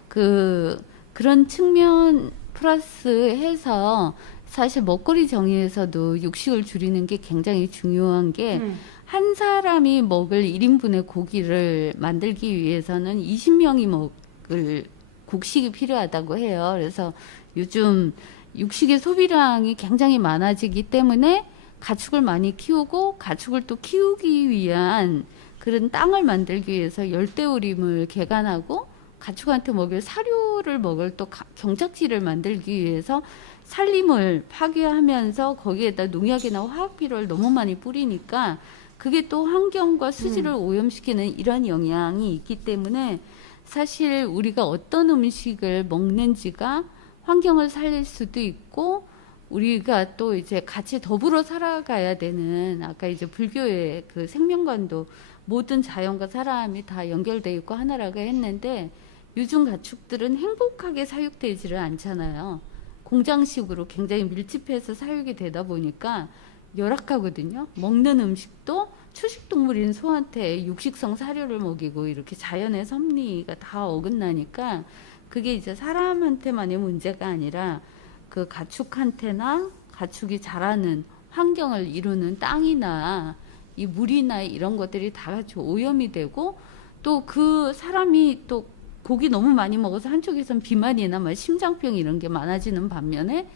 그런 측면 플러스 해서 사실 먹거리 정의에서도 육식을 줄이는 게 굉장히 중요한 게 한 사람이 먹을 1인분의 고기를 만들기 위해서는 20명이 먹을 곡식이 필요하다고 해요. 그래서 요즘 육식의 소비량이 굉장히 많아지기 때문에 가축을 많이 키우고 가축을 또 키우기 위한 그런 땅을 만들기 위해서 열대우림을 개간하고 가축한테 먹일 사료를 먹을 또 경작지를 만들기 위해서 산림을 파괴하면서 거기에다 농약이나 화학비료를 너무 많이 뿌리니까 그게 또 환경과 수질을 오염시키는 이런 영향이 있기 때문에 사실 우리가 어떤 음식을 먹는지가 환경을 살릴 수도 있고 우리가 또 이제 같이 더불어 살아가야 되는 아까 이제 불교의 그 생명관도 모든 자연과 사람이 다 연결돼 있고 하나라고 했는데 요즘 가축들은 행복하게 사육되지를 않잖아요. 공장식으로 굉장히 밀집해서 사육이 되다 보니까 열악하거든요. 먹는 음식도 초식동물인 소한테 육식성 사료를 먹이고 이렇게 자연의 섭리가 다 어긋나니까 그게 이제 사람한테만의 문제가 아니라 그 가축한테나 가축이 자라는 환경을 이루는 땅이나 이 물이나 이런 것들이 다 같이 오염이 되고 또 그 사람이 또 고기 너무 많이 먹어서 한쪽에선 비만이나 뭐 심장병 이런 게 많아지는 반면에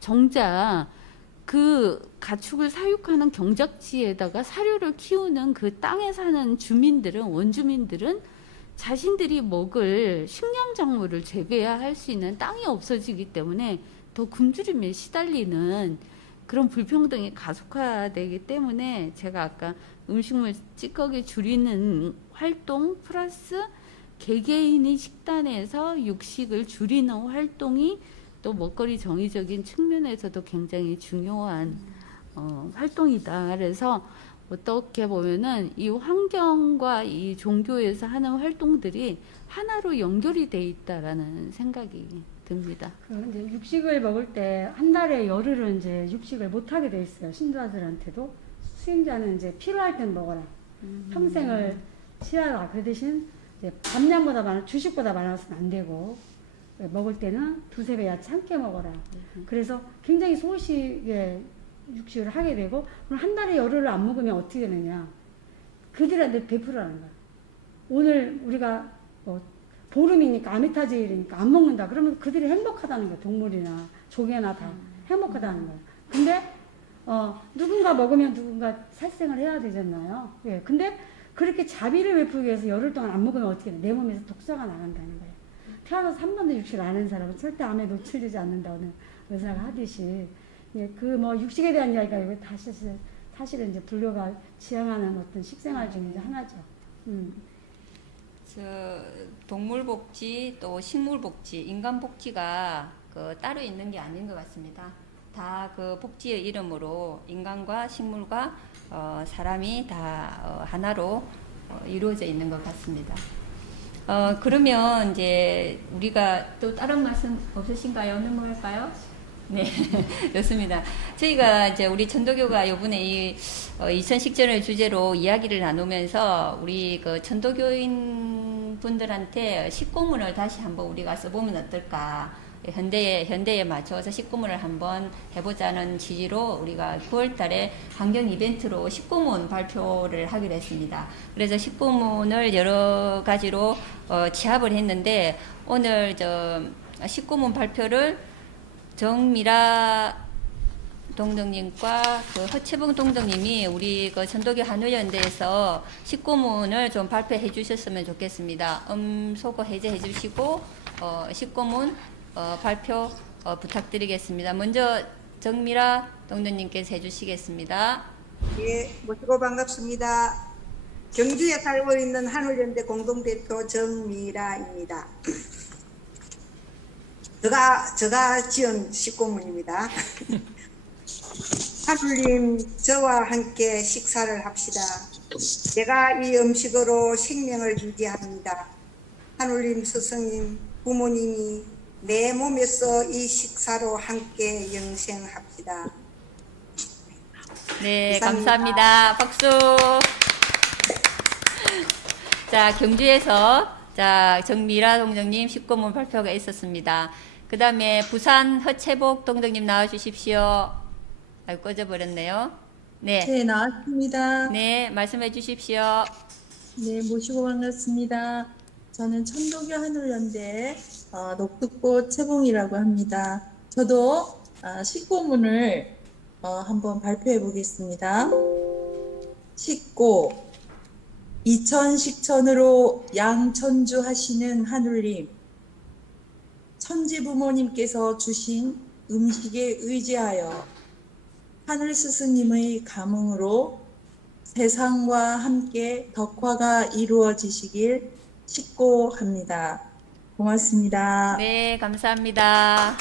정작 그 가축을 사육하는 경작지에다가 사료를 키우는 그 땅에 사는 주민들은 원주민들은 자신들이 먹을 식량작물을 재배해야 할 수 있는 땅이 없어지기 때문에 더 굶주림에 시달리는 그런 불평등이 가속화되기 때문에 제가 아까 음식물 찌꺼기 줄이는 활동 플러스 개개인이 식단에서 육식을 줄이는 활동이 또 먹거리 정의적인 측면에서도 굉장히 중요한 활동이다. 그래서 어떻게 보면은 이 환경과 이 종교에서 하는 활동들이 하나로 연결이 돼 있다라는 생각이 듭니다. 이제 육식을 먹을 때 한 달에 열흘은 이제 육식을 못 하게 돼 있어요. 신도자들한테도 수행자는 이제 필요할 땐 먹어라. 평생을 치러라. 그 대신 이제 감량보다 많아 주식보다 많아서는 안 되고 먹을 때는 두세 배 야채 함께 먹어라. 그래서 굉장히 소식에 육식을 하게 되고, 그럼 한 달에 열흘을 안 먹으면 어떻게 되느냐? 그들한테 베풀라는 거야. 오늘 우리가 뭐 보름이니까 아미타제일이니까 안 먹는다. 그러면 그들이 행복하다는 거야. 동물이나 조개나 다 행복하다는 거야. 근데 누군가 먹으면 누군가 살생을 해야 되잖아요. 예. 근데 그렇게 자비를 베풀기 위해서 열흘 동안 안 먹으면 어떻게 돼? 내 몸에서 독소가 나간다는 거예요. 태어나서 한 번도 육식을 안 하는 사람은 절대 암에 노출되지 않는다는 의사가 하듯이, 예, 그 뭐 육식에 대한 이야기가 이거 사실은 이제 불교가 지향하는 어떤 식생활 중에 이제 하나죠. 동물 복지 또 식물 복지, 인간 복지가 따로 있는 게 아닌 것 같습니다. 다 그 복지의 이름으로 인간과 식물과 사람이 다 하나로 이루어져 있는 것 같습니다. 그러면 이제 우리가 또 다른 말씀 없으신가요? 넘어갈까요? 네, 좋습니다. 저희가 이제 우리 천도교가 이번에 이 이천식전을 주제로 이야기를 나누면서 우리 그 천도교인 분들한테 식구문을 다시 한번 우리가 써보면 어떨까? 현대에 맞춰서 식구문을 한번 해보자는 취지로 우리가 9월달에 환경 이벤트로 식구문 발표를 하기로 했습니다. 그래서 식구문을 여러 가지로 취합을 했는데 오늘 식구문 발표를 정미라 동덕님과 허채봉 동덕님이 우리 천도교 한울연대에서 식구문을 좀 발표해 주셨으면 좋겠습니다. 소거 해제해 주시고 식구문 발표 부탁드리겠습니다. 먼저 정미라 동덕님께서 해주시겠습니다. 예, 모시고 반갑습니다. 경주에 살고 있는 한울연대 공동대표 정미라입니다. 제가 지은 식구문입니다. 한울님, 저와 함께 식사를 합시다. 제가 이 음식으로 생명을 유지합니다. 한울님 스승님, 부모님이 내 몸에서 이 식사로 함께 영생합시다. 네, 감사합니다. 감사합니다. 박수. 자, 경주에서 정미라 동정님 식구문 발표가 있었습니다. 그 다음에 부산 허채복 동정님 나와주십시오. 꺼져버렸네요. 네. 네, 나왔습니다. 네, 말씀해 주십시오. 네, 모시고 반갑습니다. 저는 천도교 한울연대 녹두꽃 채봉이라고 합니다. 저도 식구문을 한번 발표해 보겠습니다. 식구, 이천식천으로 양천주 하시는 한울님, 천지 부모님께서 주신 음식에 의지하여 하늘 스승님의 감흥으로 세상과 함께 덕화가 이루어지시길 식고합니다. 고맙습니다. 네, 감사합니다.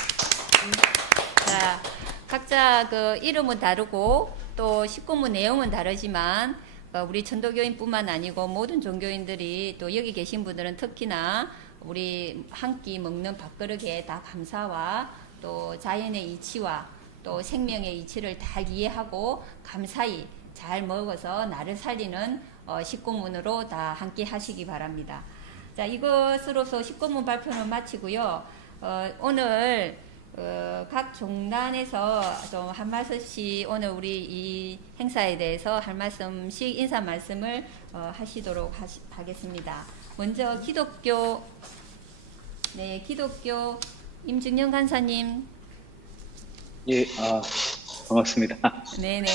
자, 각자 이름은 다르고 또 식구문 내용은 다르지만 우리 천도교인뿐만 아니고 모든 종교인들이 또 여기 계신 분들은 특히나 우리 한 끼 먹는 밥그릇에 다 감사와 또 자연의 이치와 또 생명의 이치를 다 이해하고 감사히 잘 먹어서 나를 살리는 식구문으로 다 함께 하시기 바랍니다. 자, 이것으로서 식구문 발표는 마치고요. 오늘 각 종단에서 좀 한 말씀씩 오늘 우리 이 행사에 대해서 한 말씀씩 인사 말씀을 하시도록 하겠습니다. 먼저 기독교 임중영 간사님. 예, 반갑습니다. 네네.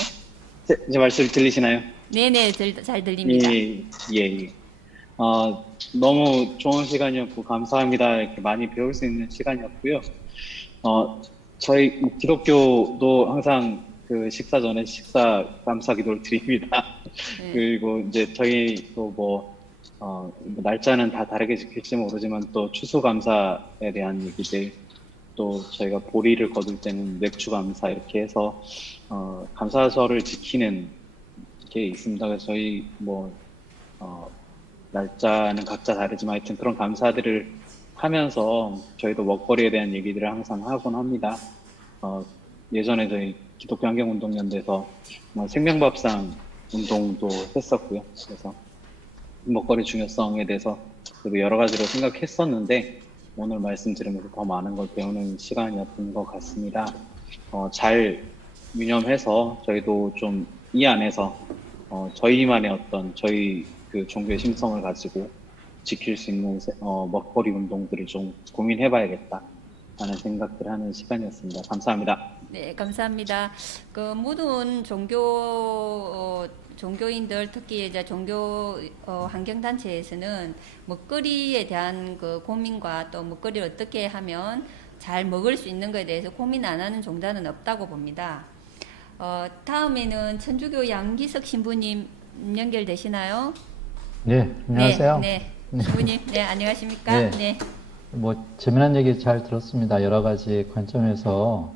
제 말씀 들리시나요? 네네, 잘 들립니다. 예. 너무 좋은 시간이었고 감사합니다. 이렇게 많이 배울 수 있는 시간이었고요. 저희 기독교도 항상 식사 전에 식사 감사 기도를 드립니다. 네. 그리고 이제 저희도 날짜는 다 다르게 지킬지 모르지만 또 추수감사에 대한 얘기들, 또 저희가 보리를 거둘 때는 맥주감사 이렇게 해서 감사절을 지키는 게 있습니다. 그래서 저희 날짜는 각자 다르지만 하여튼 그런 감사들을 하면서 저희도 먹거리에 대한 얘기들을 항상 하곤 합니다. 예전에 저희 기독교 환경운동연대에서 생명밥상 운동도 했었고요. 그래서 먹거리 중요성에 대해서 여러 가지로 생각했었는데 오늘 말씀 들으면서 더 많은 걸 배우는 시간이었던 것 같습니다. 잘 유념해서 저희도 좀 이 안에서 저희만의 어떤 저희 그 종교의 심성을 가지고 지킬 수 있는 먹거리 운동들을 좀 고민해봐야겠다 하는 생각들 하는 시간이었습니다. 감사합니다. 네, 감사합니다. 그 모든 종교인들 특히 이제 종교 환경단체에서는 먹거리에 대한 그 고민과 또 먹거리를 어떻게 하면 잘 먹을 수 있는 것에 대해서 고민 안 하는 종단은 없다고 봅니다. 다음에는 천주교 양기석 신부님 연결되시나요? 네, 안녕하세요. 네, 신부님, 네, 안녕하십니까? 네. 네. 뭐 재미난 얘기 잘 들었습니다. 여러 가지 관점에서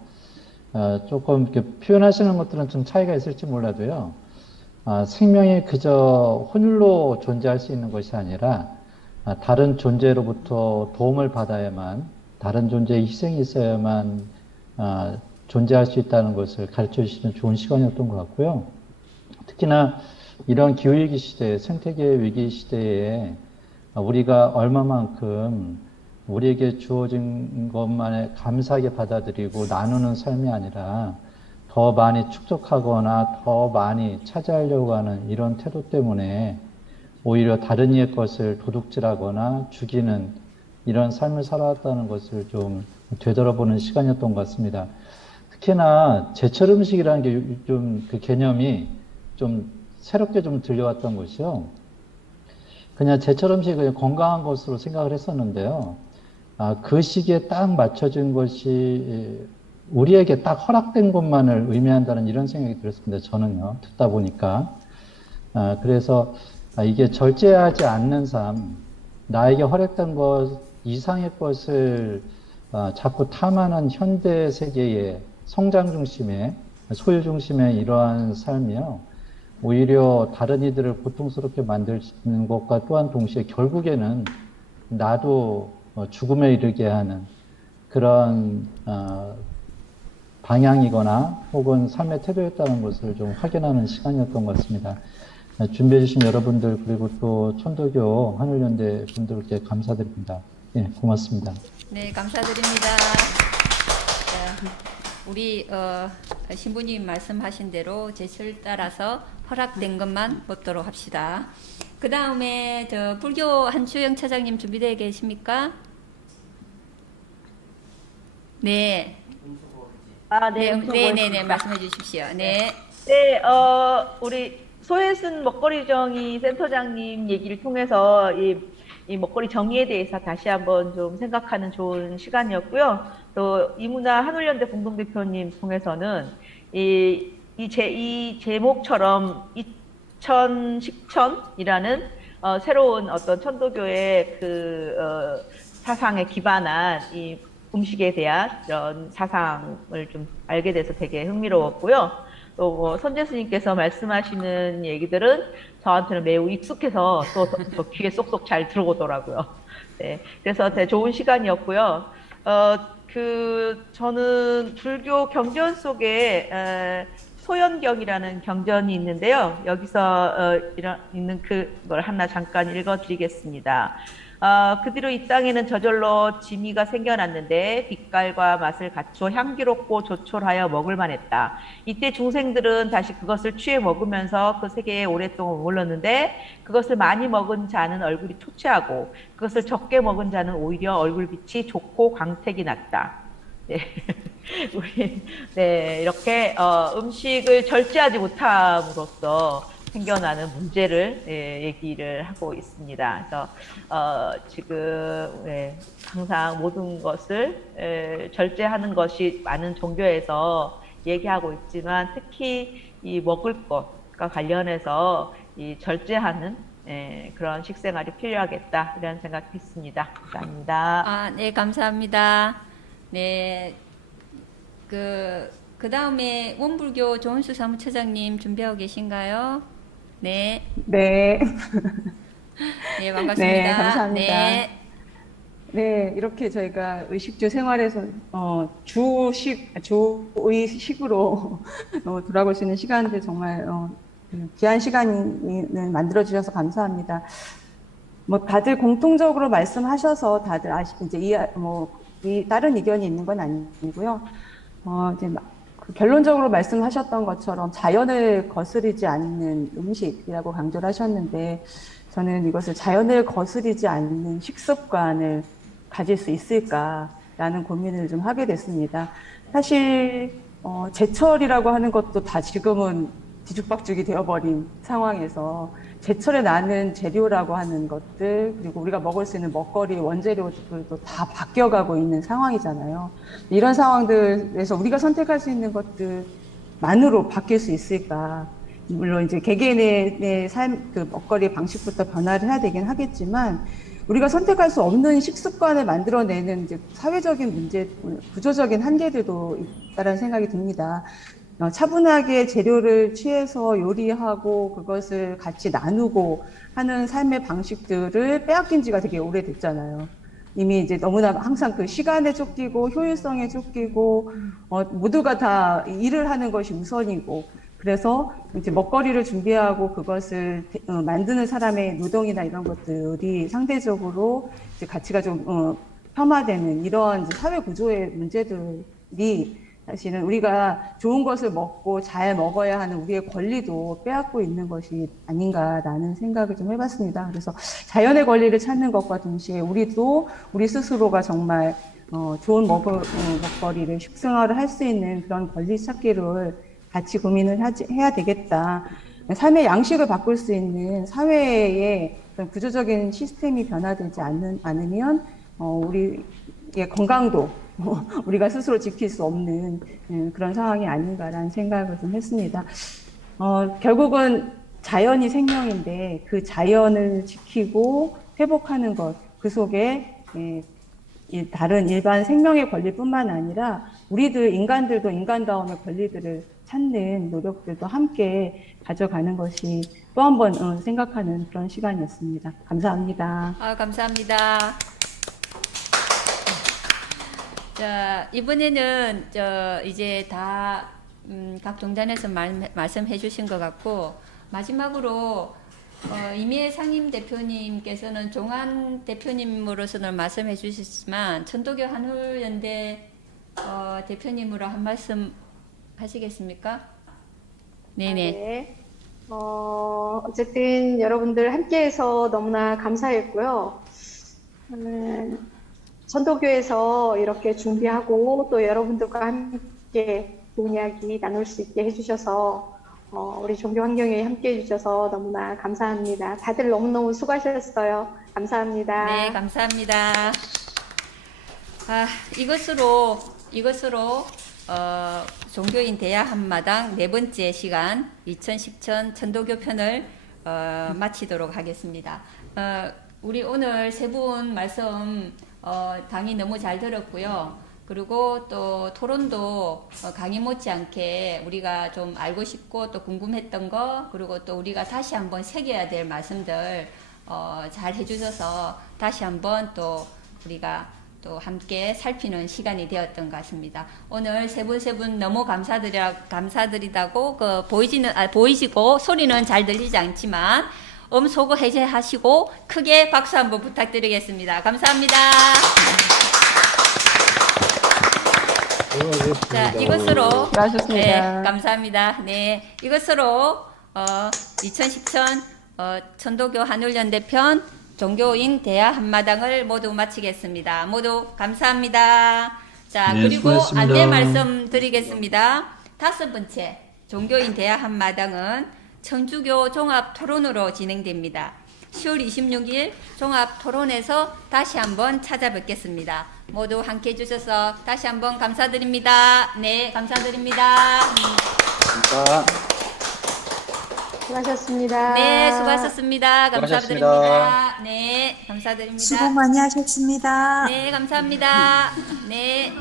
조금 이렇게 표현하시는 것들은 좀 차이가 있을지 몰라도요. 생명이 그저 혼율로 존재할 수 있는 것이 아니라 다른 존재로부터 도움을 받아야만, 다른 존재의 희생이 있어야만 존재할 수 있다는 것을 가르쳐 주시는 좋은 시간이었던 것 같고요. 특히나 이런 기후위기 시대, 생태계 위기 시대에 우리가 얼마만큼 우리에게 주어진 것만에 감사하게 받아들이고 나누는 삶이 아니라 더 많이 축적하거나 더 많이 차지하려고 하는 이런 태도 때문에 오히려 다른 이의 것을 도둑질하거나 죽이는 이런 삶을 살아왔다는 것을 좀 되돌아보는 시간이었던 것 같습니다. 특히나 제철 음식이라는 게 좀 그 개념이 좀 새롭게 좀 들려왔던 것이요. 그냥 제철 음식이 그냥 건강한 것으로 생각을 했었는데요. 그 시기에 딱 맞춰진 것이 우리에게 딱 허락된 것만을 의미한다는 이런 생각이 들었습니다. 저는요. 듣다 보니까. 그래서 이게 절제하지 않는 삶, 나에게 허락된 것 이상의 것을 자꾸 탐하는 현대 세계의 성장 중심의, 소유 죽음의 이러한 삶이요. 오히려 다른 이들을 고통스럽게 만드는 것과 또한 동시에 결국에는 나도 죽음에 이르게 하는 그런 방향이거나 혹은 삶의 태도였다는 것을 좀 확인하는 시간이었던 것 같습니다. 준비해 주신 여러분들 그리고 또 천도교 하늘연대 분들께 감사드립니다. 예, 고맙습니다. 네, 감사드립니다. 우리 신부님 말씀하신 대로 제철 따라서 허락된 것만 먹도록 합시다. 그 다음에 저 불교 한추영 차장님 준비되어 계십니까? 네. 네, 말씀해 주십시오. 네. 네, 우리 소혜순 먹거리 정의 센터장님 얘기를 통해서 이 먹거리 정의에 대해서 다시 한번 좀 생각하는 좋은 시간이었고요. 또 이문아 한울연대 공동대표님 통해서는 이 제목처럼 이천식천이라는 새로운 어떤 천도교의 사상에 기반한 이 음식에 대한 이런 사상을 좀 알게 돼서 되게 흥미로웠고요. 또 선재 스님께서 말씀하시는 얘기들은 저한테는 매우 익숙해서 또 귀에 쏙쏙 잘 들어오더라고요. 네, 그래서 되게 좋은 시간이었고요. 저는 불교 경전 속에 소연경이라는 경전이 있는데요. 여기서 있는 그걸 하나 잠깐 읽어드리겠습니다. 그 뒤로 이 땅에는 저절로 지미가 생겨났는데 빛깔과 맛을 갖춰 향기롭고 조촐하여 먹을만 했다. 이때 중생들은 다시 그것을 취해 먹으면서 그 세계에 오랫동안 머물렀는데 그것을 많이 먹은 자는 얼굴이 초췌하고 그것을 적게 먹은 자는 오히려 얼굴빛이 좋고 광택이 났다. 네. 이렇게 음식을 절제하지 못함으로써 생겨나는 문제를 얘기를 하고 있습니다. 그래서 지금 항상 모든 것을 절제하는 것이 많은 종교에서 얘기하고 있지만 특히 이 먹을 것과 관련해서 이 절제하는 그런 식생활이 필요하겠다 이런 생각했습니다. 감사합니다. 네, 감사합니다. 네, 그 다음에 원불교 조은수 사무처장님 준비하고 계신가요? 네. 네. 네, 반갑습니다. 네, 감사합니다. 네. 네, 이렇게 저희가 의식주 생활에서 주의식으로 돌아볼 수 있는 시간인데 정말 귀한 시간을 만들어 주셔서 감사합니다. 뭐 다들 공통적으로 말씀하셔서 다들 이제 이 다른 의견이 있는 건 아니고요. 이제 그 결론적으로 말씀하셨던 것처럼 자연을 거스르지 않는 음식이라고 강조를 하셨는데, 저는 이것을 자연을 거스르지 않는 식습관을 가질 수 있을까라는 고민을 좀 하게 됐습니다. 사실 제철이라고 하는 것도 다 지금은 뒤죽박죽이 되어버린 상황에서 제철에 나는 재료라고 하는 것들, 그리고 우리가 먹을 수 있는 먹거리 원재료들도 다 바뀌어가고 있는 상황이잖아요. 이런 상황들에서 우리가 선택할 수 있는 것들만으로 바뀔 수 있을까? 물론 이제 개개인의 삶, 그 먹거리 방식부터 변화를 해야 되긴 하겠지만, 우리가 선택할 수 없는 식습관을 만들어내는 이제 사회적인 문제, 구조적인 한계들도 있다는 생각이 듭니다. 차분하게 재료를 취해서 요리하고 그것을 같이 나누고 하는 삶의 방식들을 빼앗긴 지가 되게 오래됐잖아요. 이미 이제 너무나 항상 그 시간에 쫓기고 효율성에 쫓기고 모두가 다 일을 하는 것이 우선이고, 그래서 이제 먹거리를 준비하고 그것을 만드는 사람의 노동이나 이런 것들이 상대적으로 이제 가치가 좀 폄하되는 이런 이제 사회 구조의 문제들이 사실은 우리가 좋은 것을 먹고 잘 먹어야 하는 우리의 권리도 빼앗고 있는 것이 아닌가라는 생각을 좀 해봤습니다. 그래서 자연의 권리를 찾는 것과 동시에 우리도 우리 스스로가 정말 좋은 먹거리를 식생활을 할 수 있는 그런 권리 찾기를 같이 고민을 해야 되겠다. 삶의 양식을 바꿀 수 있는 사회의 그런 구조적인 시스템이 변화되지 않으면 우리의 건강도 우리가 스스로 지킬 수 없는 그런 상황이 아닌가라는 생각을 좀 했습니다. 결국은 자연이 생명인데 그 자연을 지키고 회복하는 것, 그 속에 다른 일반 생명의 권리뿐만 아니라 우리들 인간들도 인간다움의 권리들을 찾는 노력들도 함께 가져가는 것이 또 한 번 생각하는 그런 시간이었습니다. 감사합니다. 감사합니다. 자, 이번에는 이제 다 각 동단에서 말씀해 주신 것 같고, 마지막으로 이미혜 상임 대표님께서는 종안 대표님으로서는 말씀해 주셨지만 천도교 한울연대 대표님으로 한 말씀 하시겠습니까? 네네. 네. 어쨌든 여러분들 함께해서 너무나 감사했고요. 천도교에서 이렇게 준비하고 또 여러분들과 함께 좋은 이야기 나눌 수 있게 해주셔서 우리 종교환경에 함께 해주셔서 너무나 감사합니다. 다들 너무너무 수고하셨어요. 감사합니다. 네, 감사합니다. 이것으로 종교인 대야 한마당 네 번째 시간 2010천 천도교 편을 마치도록 하겠습니다. 우리 오늘 세 분 말씀 강의 너무 잘 들었고요. 그리고 또 토론도 강의 못지않게 우리가 좀 알고 싶고 또 궁금했던 거, 그리고 또 우리가 다시 한번 새겨야 될 말씀들 잘 해주셔서 다시 한번 또 우리가 또 함께 살피는 시간이 되었던 것 같습니다. 오늘 세 분 너무 감사드리다고 보이시고 소리는 잘 들리지 않지만 소거 해제하시고 크게 박수 한번 부탁드리겠습니다. 감사합니다. 자, 이것으로 수고하셨습니다. 네, 감사합니다. 네, 이것으로 2010천 천도교 한울연대 편 종교인 대야 한마당을 모두 마치겠습니다. 모두 감사합니다. 자, 네, 그리고 수고하셨습니다. 안내 말씀드리겠습니다. 5번째 종교인 대야 한마당은 청주교 종합 토론으로 진행됩니다. 10월 26일 종합 토론에서 다시 한번 찾아뵙겠습니다. 모두 함께 해주셔서 다시 한번 감사드립니다. 네, 감사드립니다. 수고하셨습니다. 네, 수고하셨습니다. 감사드립니다. 네, 감사드립니다. 수고 많이 하셨습니다. 네, 감사합니다. 네.